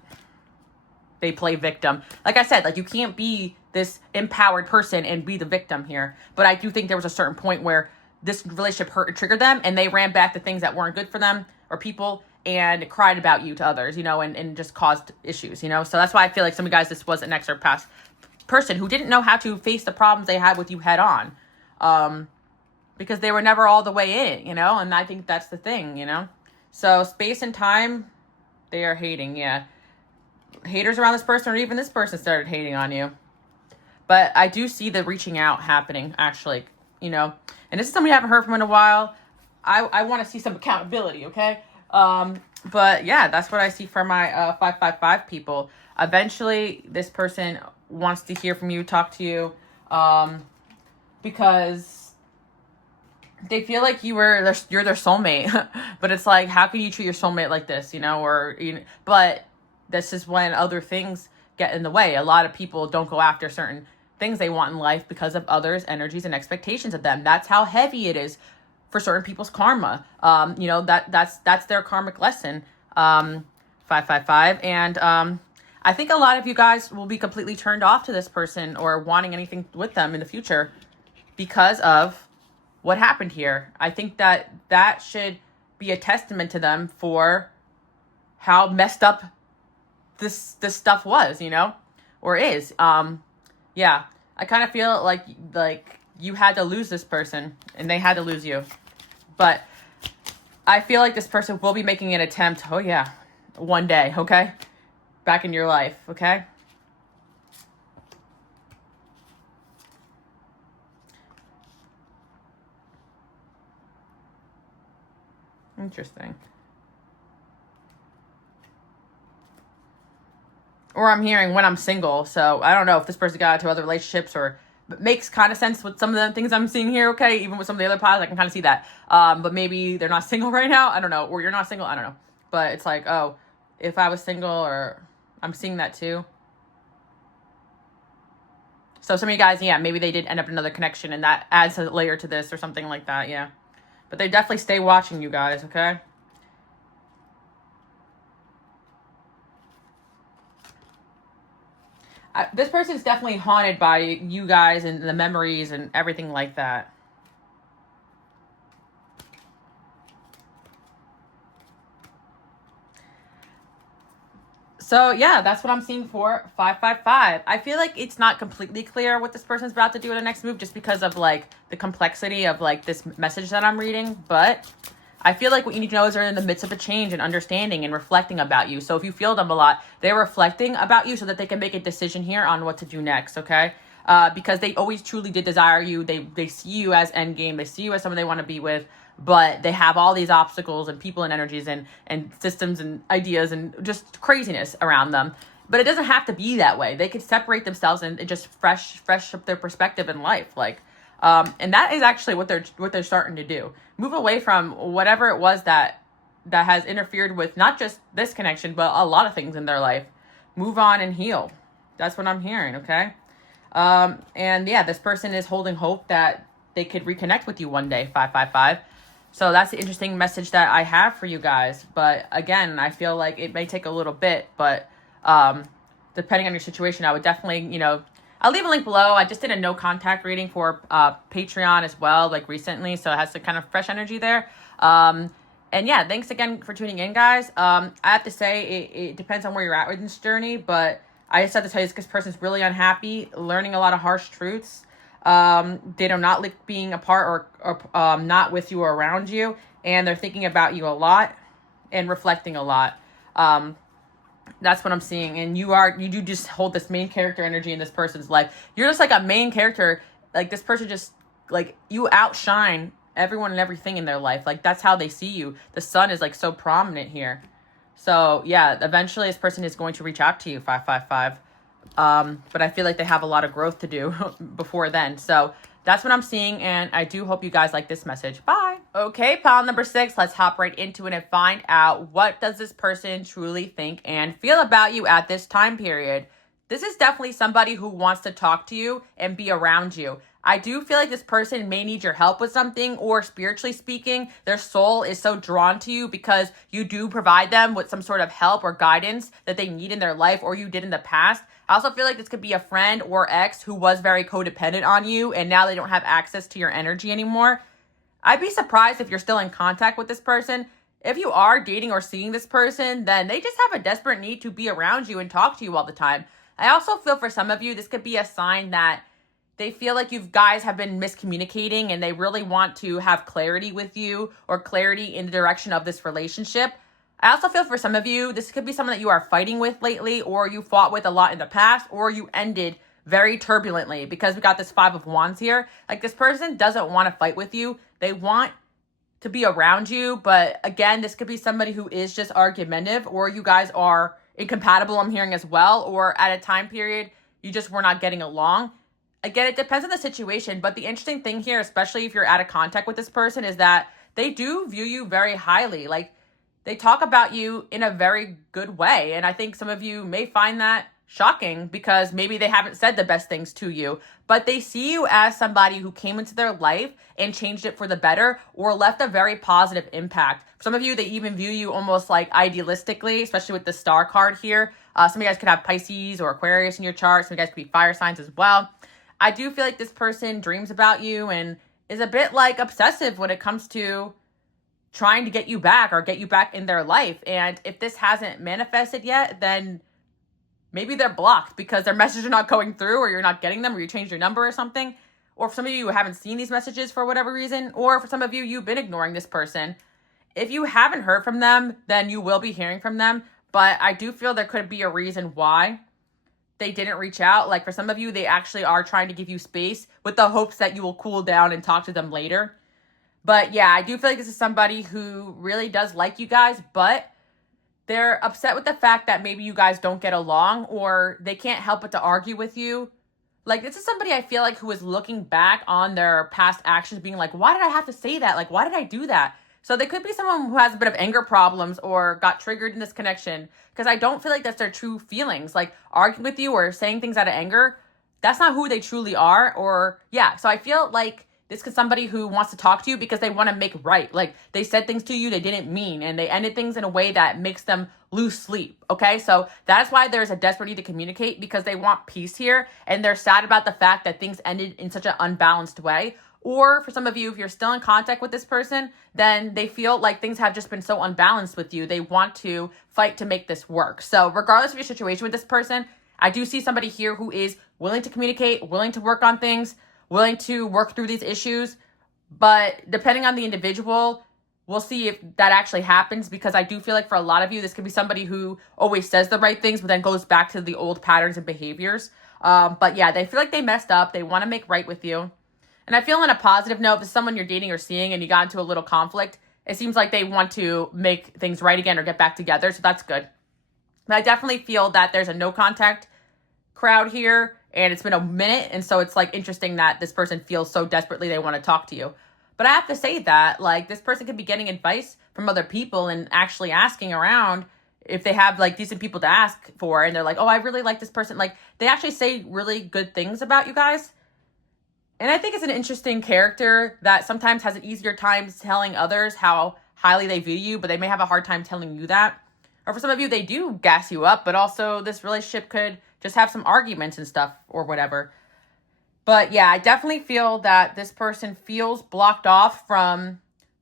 They play victim. Like I said, you can't be this empowered person and be the victim here. But I do think there was a certain point where this relationship hurt and triggered them, and they ran back to things that weren't good for them or people and cried about you to others, and just caused issues, So that's why I feel like some of you guys, this was an ex or past person who didn't know how to face the problems they had with you head on, because they were never all the way in, and I think that's the thing, So space and time, they are hating. Yeah, haters around this person, or even this person started hating on you. But I do see the reaching out happening, actually, and this is somebody I haven't heard from in a while. I want to see some accountability, okay? But yeah, that's what I see for my 555 people. Eventually, this person wants to hear from you, talk to you, because they feel like you're their soulmate. But it's like, how can you treat your soulmate like this, but this is when other things get in the way. A lot of people don't go after certain things they want in life because of others' energies and expectations of them. That's how heavy it is for certain people's karma. That's their karmic lesson. 555. And I think a lot of you guys will be completely turned off to this person or wanting anything with them in the future. because of what happened here. I think that that should be a testament to them for how messed up this stuff was, or is. Yeah, I kind of feel like you had to lose this person and they had to lose you. But I feel like this person will be making an attempt, oh yeah, one day, okay? Back in your life, okay? Interesting. Or I'm hearing when I'm single, so I don't know if this person got into other relationships or but makes kind of sense with some of the things I'm seeing here, okay? Even with some of the other pods, I can kind of see that. But maybe they're not single right now. I don't know. Or you're not single. I don't know. But it's like, oh, if I was single, or I'm seeing that too. So some of you guys, yeah, maybe they did end up in another connection and that adds a layer to this or something like that, yeah. But they definitely stay watching you guys, okay? This person's definitely haunted by you guys and the memories and everything like that. So yeah, that's what I'm seeing for 555. I feel like it's not completely clear what this person's about to do in the next move just because of like the complexity of like this message that I'm reading. But I feel like what you need to know is they're in the midst of a change and understanding and reflecting about you. So if you feel them a lot, they're reflecting about you so that they can make a decision here on what to do next, okay? Because they always truly did desire you. They see you as endgame. They see you as someone they want to be with. But they have all these obstacles and people and energies and systems and ideas and just craziness around them. But it doesn't have to be that way. They could separate themselves and just fresh up their perspective in life. And that is actually what they're starting to do. Move away from whatever it was that has interfered with not just this connection, but a lot of things in their life. Move on and heal. That's what I'm hearing, okay? And yeah, this person is holding hope that they could reconnect with you one day, 555. So that's the interesting message that I have for you guys. But again, I feel like it may take a little bit, but depending on your situation, I would definitely, I'll leave a link below. I just did a no contact reading for Patreon as well, like recently. So it has some kind of fresh energy there. And yeah, thanks again for tuning in, guys. I have to say, it depends on where you're at with this journey, but I just have to tell you this person's really unhappy, learning a lot of harsh truths. They do not like being apart or not with you or around you, and they're thinking about you a lot and reflecting a lot. That's what I'm seeing. And you do just hold this main character energy in this person's life. You're just like a main character. Like this person just like you outshine everyone and everything in their life. Like that's how they see you. The sun is like so prominent here. So yeah, eventually this person is going to reach out to you, 555. But I feel like they have a lot of growth to do before then. So that's what I'm seeing. And I do hope you guys like this message. Bye. Okay, pile number 6, let's hop right into it and find out what does this person truly think and feel about you at this time period. This is definitely somebody who wants to talk to you and be around you. I do feel like this person may need your help with something, or spiritually speaking, their soul is so drawn to you because you do provide them with some sort of help or guidance that they need in their life, or you did in the past. I also feel like this could be a friend or ex who was very codependent on you and now they don't have access to your energy anymore. I'd be surprised if you're still in contact with this person. If you are dating or seeing this person, then they just have a desperate need to be around you and talk to you all the time. I also feel for some of you, this could be a sign that they feel like you guys have been miscommunicating and they really want to have clarity with you or clarity in the direction of this relationship. I also feel for some of you, this could be someone that you are fighting with lately, or you fought with a lot in the past, or you ended very turbulently, because we got this 5 of Wands here. Like this person doesn't want to fight with you. They want to be around you. But again, this could be somebody who is just argumentative, or you guys are incompatible, I'm hearing as well, or at a time period, you just were not getting along. Again, it depends on the situation, but the interesting thing here, especially if you're out of contact with this person, is that they do view you very highly. Like they talk about you in a very good way. And I think some of you may find that shocking because maybe they haven't said the best things to you, but they see you as somebody who came into their life and changed it for the better or left a very positive impact. For some of you, they even view you almost like idealistically, especially with the star card here. Some of you guys could have Pisces or Aquarius in your chart. Some of you guys could be fire signs as well. I do feel like this person dreams about you and is a bit like obsessive when it comes to trying to get you back or get you back in their life. And if this hasn't manifested yet, then maybe they're blocked because their messages are not going through, or you're not getting them, or you changed your number or something. Or for some of you who haven't seen these messages for whatever reason, or for some of you, you've been ignoring this person. If you haven't heard from them, then you will be hearing from them. But I do feel there could be a reason why they didn't reach out. Like for some of you, they actually are trying to give you space with the hopes that you will cool down and talk to them later. But yeah, I do feel like this is somebody who really does like you guys, but they're upset with the fact that maybe you guys don't get along, or they can't help but to argue with you. Like, this is somebody I feel like who is looking back on their past actions being like, why did I have to say that? Like, why did I do that? So they could be someone who has a bit of anger problems or got triggered in this connection, because I don't feel like that's their true feelings. Like arguing with you or saying things out of anger, that's not who they truly are. Or yeah, so I feel like this is somebody who wants to talk to you because they want to make right. Like they said things to you they didn't mean, and they ended things in a way that makes them lose sleep. Okay, so that's why there's a desperate need to communicate, because they want peace here and they're sad about the fact that things ended in such an unbalanced way. Or for some of you, if you're still in contact with this person, then they feel like things have just been so unbalanced with you. They want to fight to make this work. So regardless of your situation with this person, I do see somebody here who is willing to communicate, willing to work on things, willing to work through these issues. But depending on the individual, we'll see if that actually happens, because I do feel like for a lot of you, this could be somebody who always says the right things, but then goes back to the old patterns and behaviors. But yeah, they feel like they messed up. They want to make right with you. And I feel on a positive note, if it's someone you're dating or seeing and you got into a little conflict, it seems like they want to make things right again or get back together. So that's good. But I definitely feel that there's a no contact crowd here, and it's been a minute. And so it's like interesting that this person feels so desperately they want to talk to you. But I have to say that like this person could be getting advice from other people and actually asking around if they have like decent people to ask for. And they're like, oh, I really like this person. Like they actually say really good things about you guys. And I think it's an interesting character that sometimes has an easier time telling others how highly they view you, but they may have a hard time telling you that. Or for some of you, they do gas you up, but also this relationship could just have some arguments and stuff or whatever. But yeah, I definitely feel that this person feels blocked off from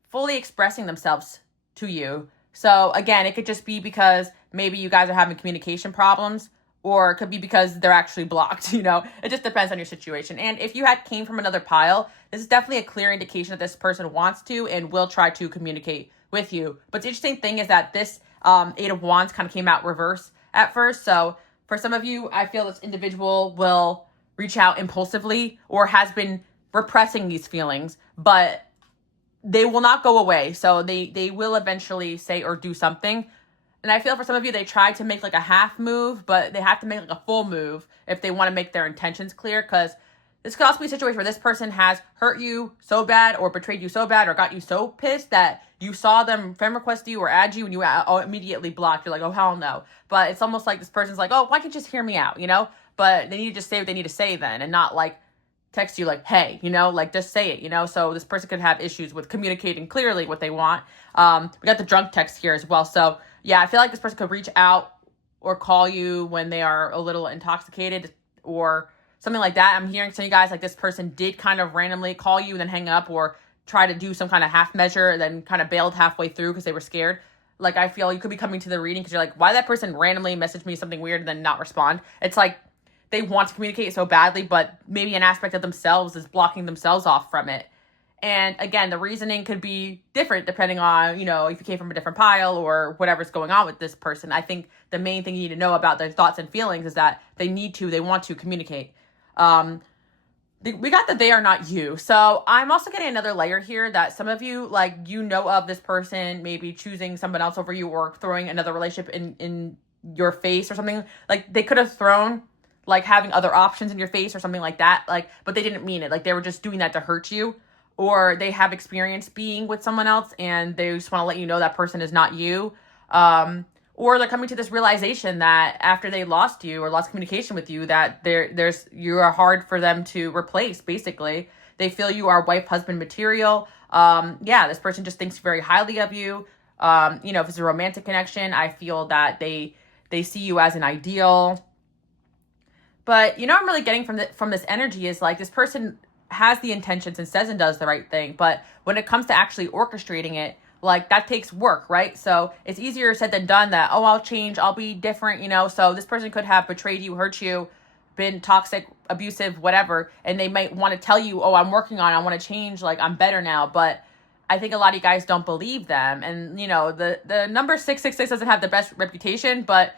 fully expressing themselves to you. So again, it could just be because maybe you guys are having communication problems, or it could be because they're actually blocked, you know? It just depends on your situation. And if you came from another pile, this is definitely a clear indication that this person wants to and will try to communicate with you. But the interesting thing is that this Eight of Wands kind of came out reverse at first. So for some of you, I feel this individual will reach out impulsively or has been repressing these feelings, but they will not go away. So they will eventually say or do something. And I feel for some of you, they try to make like a half move, but they have to make like a full move if they want to make their intentions clear. Because this could also be a situation where this person has hurt you so bad or betrayed you so bad or got you so pissed that you saw them friend request you or add you and you immediately blocked. You're like, oh, hell no. But it's almost like this person's like, oh, why can't you just hear me out, you know? But they need to just say what they need to say then, and not like text you like, hey, you know, like just say it, you know? So this person could have issues with communicating clearly what they want. We got the drunk text here as well. So yeah, I feel like this person could reach out or call you when they are a little intoxicated or something like that. I'm hearing some of you guys like this person did kind of randomly call you and then hang up, or try to do some kind of half measure and then kind of bailed halfway through because they were scared. Like I feel you could be coming to the reading because you're like, why did that person randomly message me something weird and then not respond? It's like they want to communicate so badly, but maybe an aspect of themselves is blocking themselves off from it. And again, the reasoning could be different depending on, you know, if you came from a different pile or whatever's going on with this person. I think the main thing you need to know about their thoughts and feelings is that they want to communicate. We got that they are not you. So I'm also getting another layer here that some of you, like, you know of this person maybe choosing someone else over you or throwing another relationship in your face or something. Like they could have thrown like having other options in your face or something like that. Like, but they didn't mean it. Like they were just doing that to hurt you. Or they have experience being with someone else and they just want to let you know that person is not you. Or they're coming to this realization that after they lost you or lost communication with you, that you are hard for them to replace, basically. They feel you are wife, husband material. This person just thinks very highly of you. If it's a romantic connection, I feel that they see you as an ideal. But you know what I'm really getting from this energy is like this person has the intentions and says and does the right thing, but when it comes to actually orchestrating it, like that takes work, right? So it's easier said than done that, oh, I'll change, I'll be different, you know? So this person could have betrayed you, hurt you, been toxic, abusive, whatever, and they might want to tell you, oh, I'm working on it, I want to change, like I'm better now, but I think a lot of you guys don't believe them. And you know, the number 666 doesn't have the best reputation, but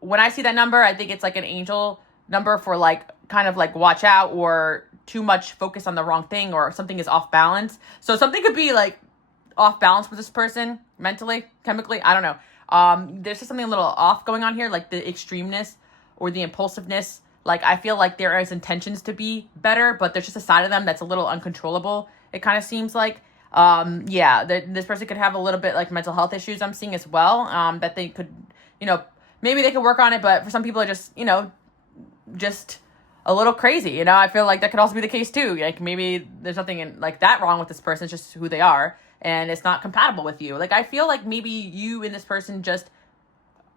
when I see that number, I think it's like an angel number for like kind of like watch out or too much focus on the wrong thing or something is off balance. So something could be like off balance with this person mentally, chemically, I don't know. There's just something a little off going on here, like the extremeness or the impulsiveness. Like I feel like there is intentions to be better, but there's just a side of them that's a little uncontrollable. It kind of seems like, this person could have a little bit like mental health issues I'm seeing as well. That they could, you know, maybe they could work on it, but for some people are just, you know, just a little crazy, you know. I feel like that could also be the case too. Like maybe there's nothing like that wrong with this person, it's just who they are and it's not compatible with you. Like I feel like maybe you and this person just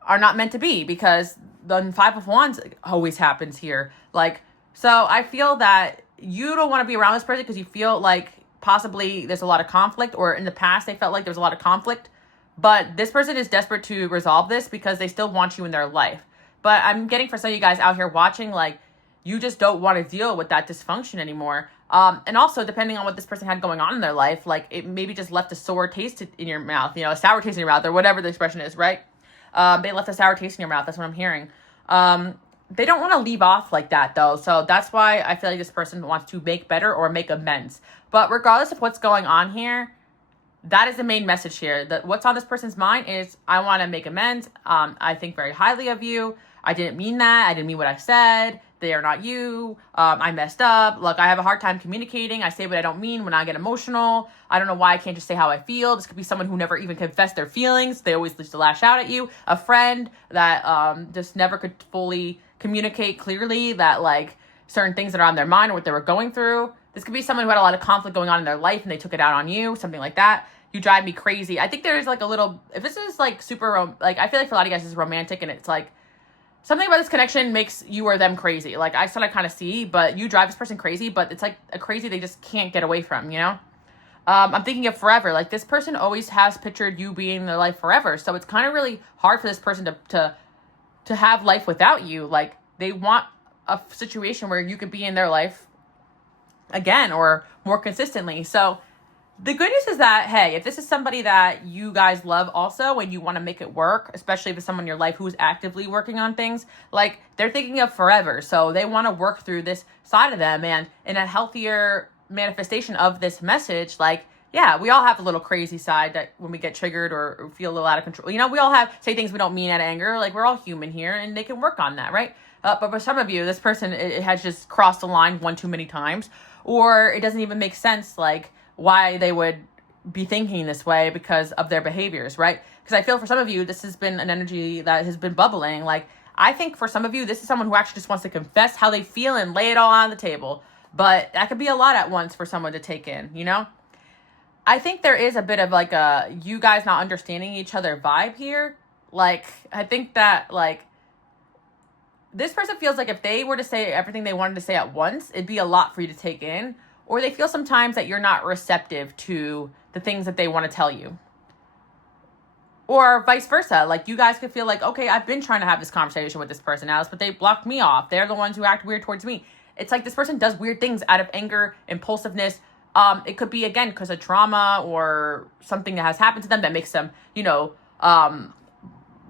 are not meant to be, because the 5 of Wands always happens here. Like, so I feel that you don't want to be around this person because you feel like possibly there's a lot of conflict, or in the past they felt like there was a lot of conflict, but this person is desperate to resolve this because they still want you in their life. But I'm getting for some of you guys out here watching, like, you just don't want to deal with that dysfunction anymore. And also, depending on what this person had going on in their life, like, it maybe just left a sour taste in your mouth, you know, a sour taste in your mouth, or whatever the expression is, right? They left a sour taste in your mouth. That's what I'm hearing. They don't want to leave off like that, though. So that's why I feel like this person wants to make better or make amends. But regardless of what's going on here, that is the main message here. That what's on this person's mind is, I want to make amends. I think very highly of you. I didn't mean that. I didn't mean what I said. They are not you. I messed up. Look, I have a hard time communicating. I say what I don't mean when I get emotional. I don't know why I can't just say how I feel. This could be someone who never even confessed their feelings. They always used to lash out at you. A friend that just never could fully communicate clearly that, like, certain things that are on their mind or what they were going through. This could be someone who had a lot of conflict going on in their life and they took it out on you, something like that. You drive me crazy. I think there's like a little, if this is like super, like, I feel like for a lot of you guys this is romantic, and it's like, something about this connection makes you or them crazy. Like, I sort of kind of see, but you drive this person crazy, but it's like a crazy they just can't get away from, you know? I'm thinking of forever. Like, this person always has pictured you being in their life forever. So it's kind of really hard for this person to have life without you. Like, they want a situation where you could be in their life again or more consistently. So the good news is that, hey, if this is somebody that you guys love also and you want to make it work, especially if it's someone in your life who's actively working on things, like, they're thinking of forever. So they want to work through this side of them, and in a healthier manifestation of this message, like, yeah, we all have a little crazy side that when we get triggered or feel a little out of control, you know, we all say things we don't mean out of anger. Like, we're all human here, and they can work on that, right? But for some of you, this person, it has just crossed the line one too many times, or it doesn't even make sense, like, why they would be thinking this way because of their behaviors, right? Because I feel for some of you, this has been an energy that has been bubbling. Like, I think for some of you, this is someone who actually just wants to confess how they feel and lay it all on the table. But that could be a lot at once for someone to take in, you know? I think there is a bit of like a you guys not understanding each other vibe here. Like, I think that, like, this person feels like if they were to say everything they wanted to say at once, it'd be a lot for you to take in. Or they feel sometimes that you're not receptive to the things that they want to tell you. Or vice versa. Like, you guys could feel like, okay, I've been trying to have this conversation with this person, Alice, but they blocked me off. They're the ones who act weird towards me. It's like this person does weird things out of anger, impulsiveness. It could be, again, because of trauma or something that has happened to them that makes them, you know,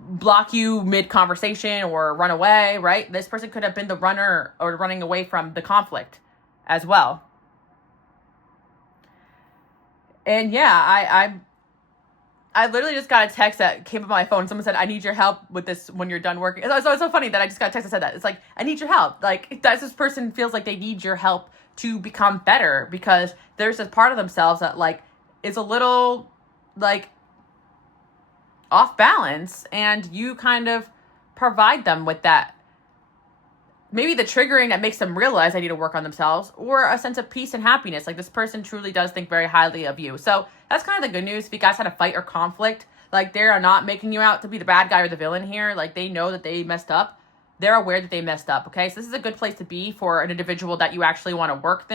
block you mid-conversation or run away, right? This person could have been the runner or running away from the conflict as well. And yeah, I literally just got a text that came up on my phone. Someone said, I need your help with this when you're done working. It's so funny that I just got a text that said that. It's like, I need your help. Like, this person feels like they need your help to become better, because there's a part of themselves that, like, is a little, like, off balance, and you kind of provide them with that. Maybe the triggering that makes them realize they need to work on themselves, or a sense of peace and happiness. Like, this person truly does think very highly of you. So that's kind of the good news. If you guys had a fight or conflict, like, they are not making you out to be the bad guy or the villain here. Like, they know that they messed up. they're aware that they messed up, okay? So this is a good place to be for an individual that you actually want to work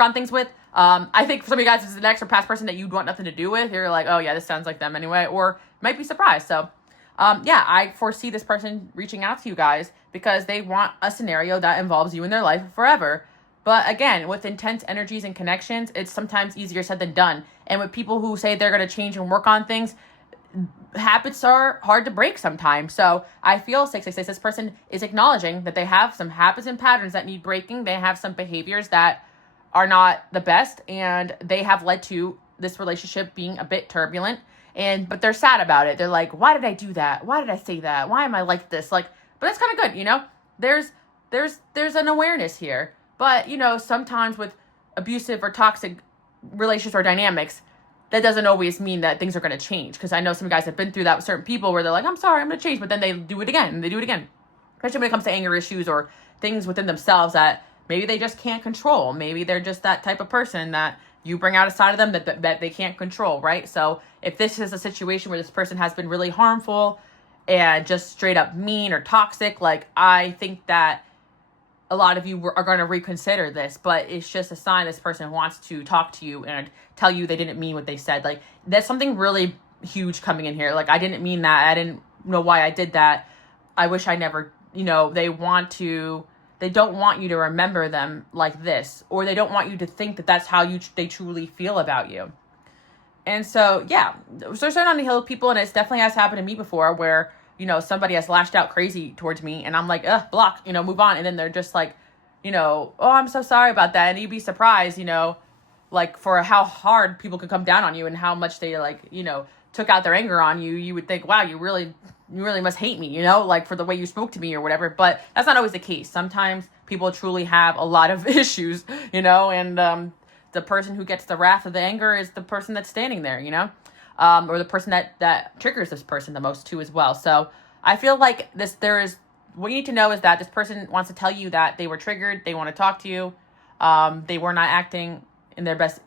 on things with. I think for some of you guys, this is an ex or past person that you want nothing to do with. You're like, oh yeah, this sounds like them anyway, or might be surprised. So yeah, I foresee this person reaching out to you guys because they want a scenario that involves you in their life forever. But again, with intense energies and connections, it's sometimes easier said than done. And with people who say they're going to change and work on things, habits are hard to break sometimes. So I feel 666, this person is acknowledging that they have some habits and patterns that need breaking. They have some behaviors that are not the best, and they have led to this relationship being a bit turbulent. But they're sad about it. They're like, why did I do that? Why did I say that? Why am I like this? But that's kind of good, you know? There's an awareness here. But, you know, sometimes with abusive or toxic relationships or dynamics, that doesn't always mean that things are going to change. Because I know some guys have been through that with certain people where they're like, I'm sorry, I'm going to change. But then they do it again, and they do it again. Especially when it comes to anger issues or things within themselves that maybe they just can't control. Maybe they're just that type of person that you bring out a side of them that they can't control, right? So if this is a situation where this person has been really harmful and just straight up mean or toxic, I think that a lot of you are going to reconsider this, but it's just a sign this person wants to talk to you and tell you they didn't mean what they said. There's something really huge coming in here. I didn't mean that. I didn't know why I did that. I wish I never, they don't want you to remember them like this, or they don't want you to think that that's how they truly feel about you. And so, yeah, so starting on the hill with people, and it definitely has happened to me before where, somebody has lashed out crazy towards me and I'm like, block, move on. And then they're just like, oh, I'm so sorry about that. And you'd be surprised, for how hard people could come down on you and how much they took out their anger on you. You would think, wow, you really must hate me, for the way you spoke to me or whatever. But that's not always the case. Sometimes people truly have a lot of issues, and the person who gets the wrath of the anger is the person that's standing there, or the person that triggers this person the most too as well. So I feel like what you need to know is that this person wants to tell you that they were triggered. They want to talk to you. They were not acting in their best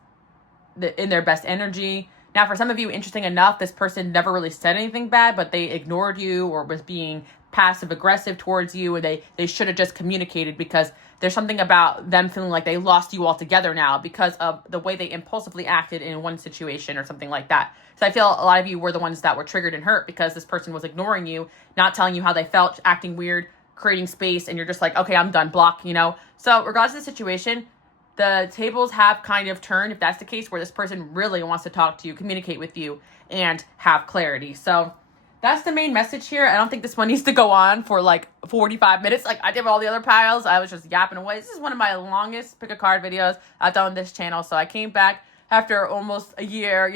energy. Now, for some of you, interesting enough, this person never really said anything bad, but they ignored you or was being passive aggressive towards you, and they should have just communicated, because there's something about them feeling like they lost you altogether now because of the way they impulsively acted in one situation or something like that. So I feel a lot of you were the ones that were triggered and hurt because this person was ignoring you, not telling you how they felt, acting weird, creating space, and you're just like, okay, I'm done, block, So regardless of the situation, the tables have kind of turned, if that's the case, where this person really wants to talk to you, communicate with you, and have clarity. So that's the main message here. I don't think this one needs to go on for 45 minutes. I did all the other piles. I was just yapping away. This is one of my longest pick a card videos I've done on this channel. So I came back after almost a year,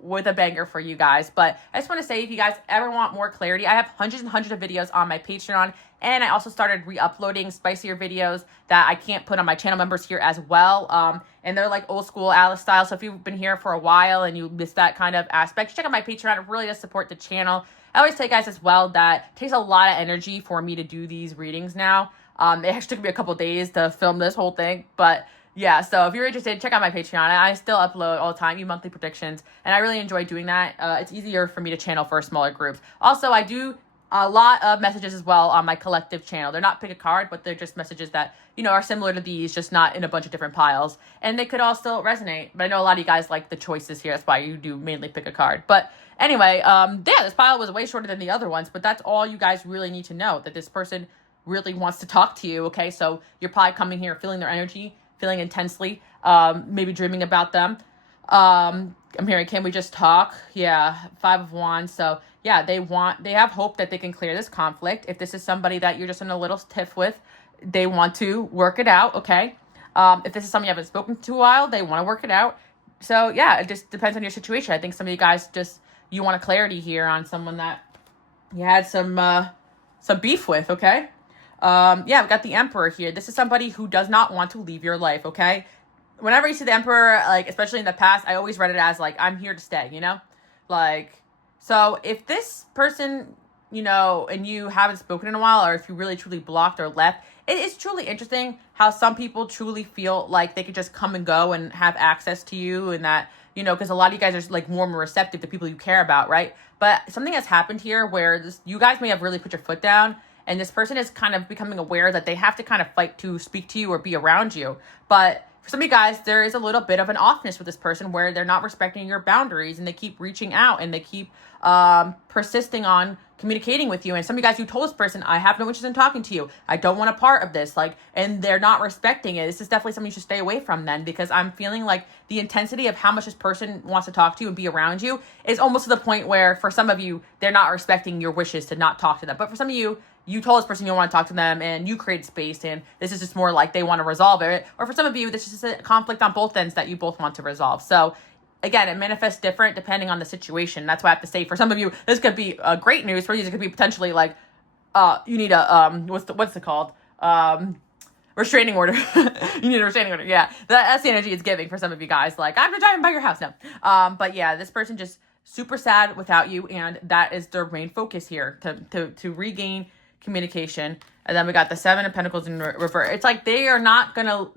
with a banger for you guys. But I just want to say, if you guys ever want more clarity, I have hundreds and hundreds of videos on my Patreon. And I also started re-uploading spicier videos that I can't put on my channel members here as well. And they're old school Alice style. So if you've been here for a while and you miss that kind of aspect, check out my Patreon. It really does support the channel. I always tell you guys as well that it takes a lot of energy for me to do these readings now. It actually took me a couple days to film this whole thing. But yeah, so if you're interested, check out my Patreon. I still upload all the time, monthly predictions. And I really enjoy doing that. It's easier for me to channel for smaller groups. Also, I do a lot of messages as well on my collective channel. They're not pick a card, but they're just messages that, are similar to these, just not in a bunch of different piles. And they could all still resonate. But I know a lot of you guys like the choices here. That's why you do mainly pick a card. But anyway, yeah, this pile was way shorter than the other ones, but that's all you guys really need to know, that this person really wants to talk to you, okay? So you're probably coming here feeling their energy, feeling intensely, maybe dreaming about them. I'm hearing, can we just talk? Yeah, 5 of Wands. So yeah, they have hope that they can clear this conflict. If this is somebody that you're just in a little tiff with, they want to work it out, okay? If this is somebody you haven't spoken to a while, they want to work it out. So yeah, it just depends on your situation. I think some of you guys you want a clarity here on someone that you had some beef with, okay? Yeah, we've got the Emperor here. This is somebody who does not want to leave your life, okay? Whenever you see the Emperor, especially in the past, I always read it as, I'm here to stay, So if this person, and you haven't spoken in a while, or if you really truly blocked or left, it is truly interesting how some people truly feel like they could just come and go and have access to you, and that, because a lot of you guys are warm and receptive to people you care about, right? But something has happened here where you guys may have really put your foot down, and this person is kind of becoming aware that they have to kind of fight to speak to you or be around you. But for some of you guys, there is a little bit of an offness with this person where they're not respecting your boundaries and they keep reaching out and they keep persisting on communicating with you. And some of you guys, you told this person, I have no interest in talking to you. I don't want a part of this. And they're not respecting it. This is definitely something you should stay away from then, because I'm feeling like the intensity of how much this person wants to talk to you and be around you is almost to the point where for some of you, they're not respecting your wishes to not talk to them. But for some of you, you told this person you don't want to talk to them and you created space, and this is just more like they want to resolve it. Or for some of you, this is just a conflict on both ends that you both want to resolve. So again, it manifests different depending on the situation. That's why I have to say, for some of you, this could be great news. For you, it could be potentially like, you need a, what's it called? Restraining order. You need a restraining order. Yeah, that's the energy it's giving for some of you guys. Like, I'm driving by your house now. But yeah, this person just super sad without you, and that is their main focus here, to regain communication. And then we got the 7 of Pentacles in reverse. It's like they are not going to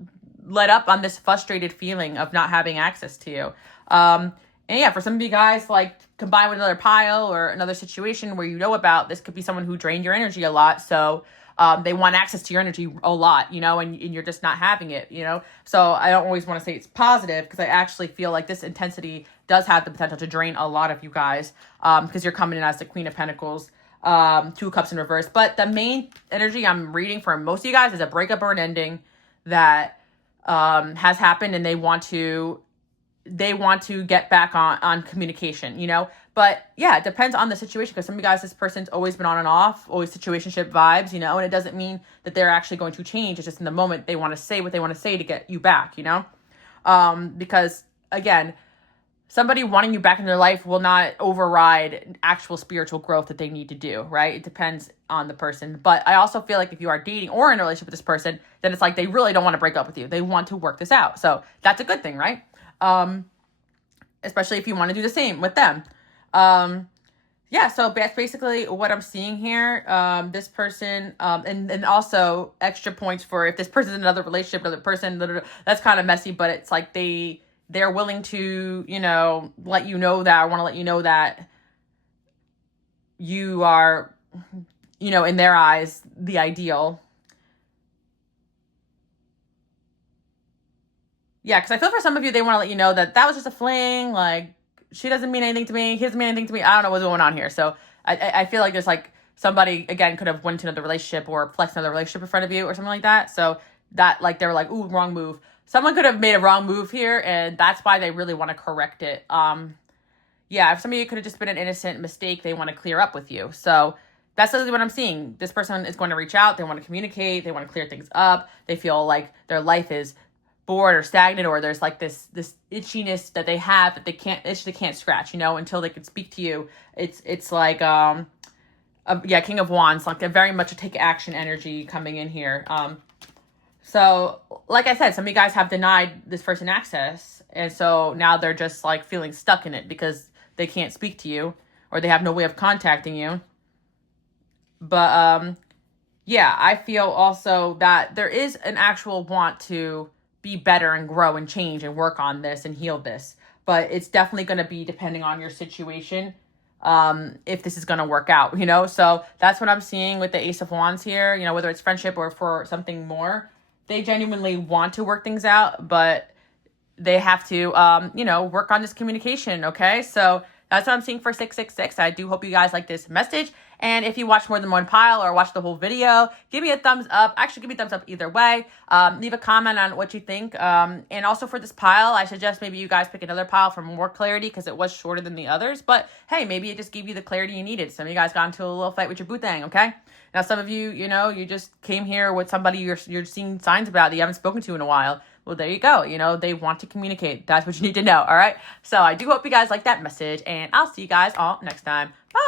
let up on this frustrated feeling of not having access to you. And yeah, for some of you guys, like combined with another pile or another situation where you know about, this could be someone who drained your energy a lot. So they want access to your energy a lot, and you're just not having it, So I don't always want to say it's positive, because I actually feel like this intensity does have the potential to drain a lot of you guys, because you're coming in as the Queen of Pentacles, 2 of Cups in reverse. But the main energy I'm reading for most of you guys is a breakup or an ending that has happened, and they want to get back on communication, But yeah, it depends on the situation, because some of you guys, this person's always been on and off, always situationship vibes, and it doesn't mean that they're actually going to change. It's just in the moment they want to say what they want to say to get you back, Because again, somebody wanting you back in their life will not override actual spiritual growth that they need to do, right? It depends on the person. But I also feel like if you are dating or in a relationship with this person, then it's like they really don't want to break up with you. They want to work this out. So that's a good thing, right? Especially if you want to do the same with them. Yeah, so that's basically what I'm seeing here. This person, and also extra points for if this person's in another relationship, another person, that's kind of messy, but it's like they're willing to, let you know that, or want to let you know that you are, in their eyes, the ideal. Yeah, because I feel for some of you, they want to let you know that was just a fling. Like, she doesn't mean anything to me. He doesn't mean anything to me. I don't know what's going on here. So I feel like there's like somebody, again, could have went to another relationship or flexed another relationship in front of you or something like that. So that, like, they were like, ooh, wrong move. Someone could have made a wrong move here, and that's why they really want to correct it. Yeah, if some of you could have just been an innocent mistake, they want to clear up with you. So that's literally what I'm seeing. This person is going to reach out. They want to communicate. They want to clear things up. They feel like their life is bored or stagnant, or there's like this itchiness that they have that they can't scratch, until they can speak to you. It's like King of Wands, like a very much a take action energy coming in here. So like I said, some of you guys have denied this person access, and so now they're just like feeling stuck in it because they can't speak to you or they have no way of contacting you. But yeah, I feel also that there is an actual want to be better and grow and change and work on this and heal this. But it's definitely going to be depending on your situation, if this is going to work out, So that's what I'm seeing with the Ace of Wands here, whether it's friendship or for something more. They genuinely want to work things out, but they have to, work on this communication, okay? So that's what I'm seeing for 666. I do hope you guys like this message. And if you watch more than one pile or watch the whole video, give me a thumbs up. Actually, give me a thumbs up either way. Leave a comment on what you think. And also for this pile, I suggest maybe you guys pick another pile for more clarity, because it was shorter than the others. But hey, maybe it just gave you the clarity you needed. Some of you guys got into a little fight with your boo thing, okay? Now, some of you, you just came here with somebody you're seeing signs about that you haven't spoken to in a while. Well, there you go. They want to communicate. That's what you need to know, all right? So I do hope you guys like that message, and I'll see you guys all next time. Bye.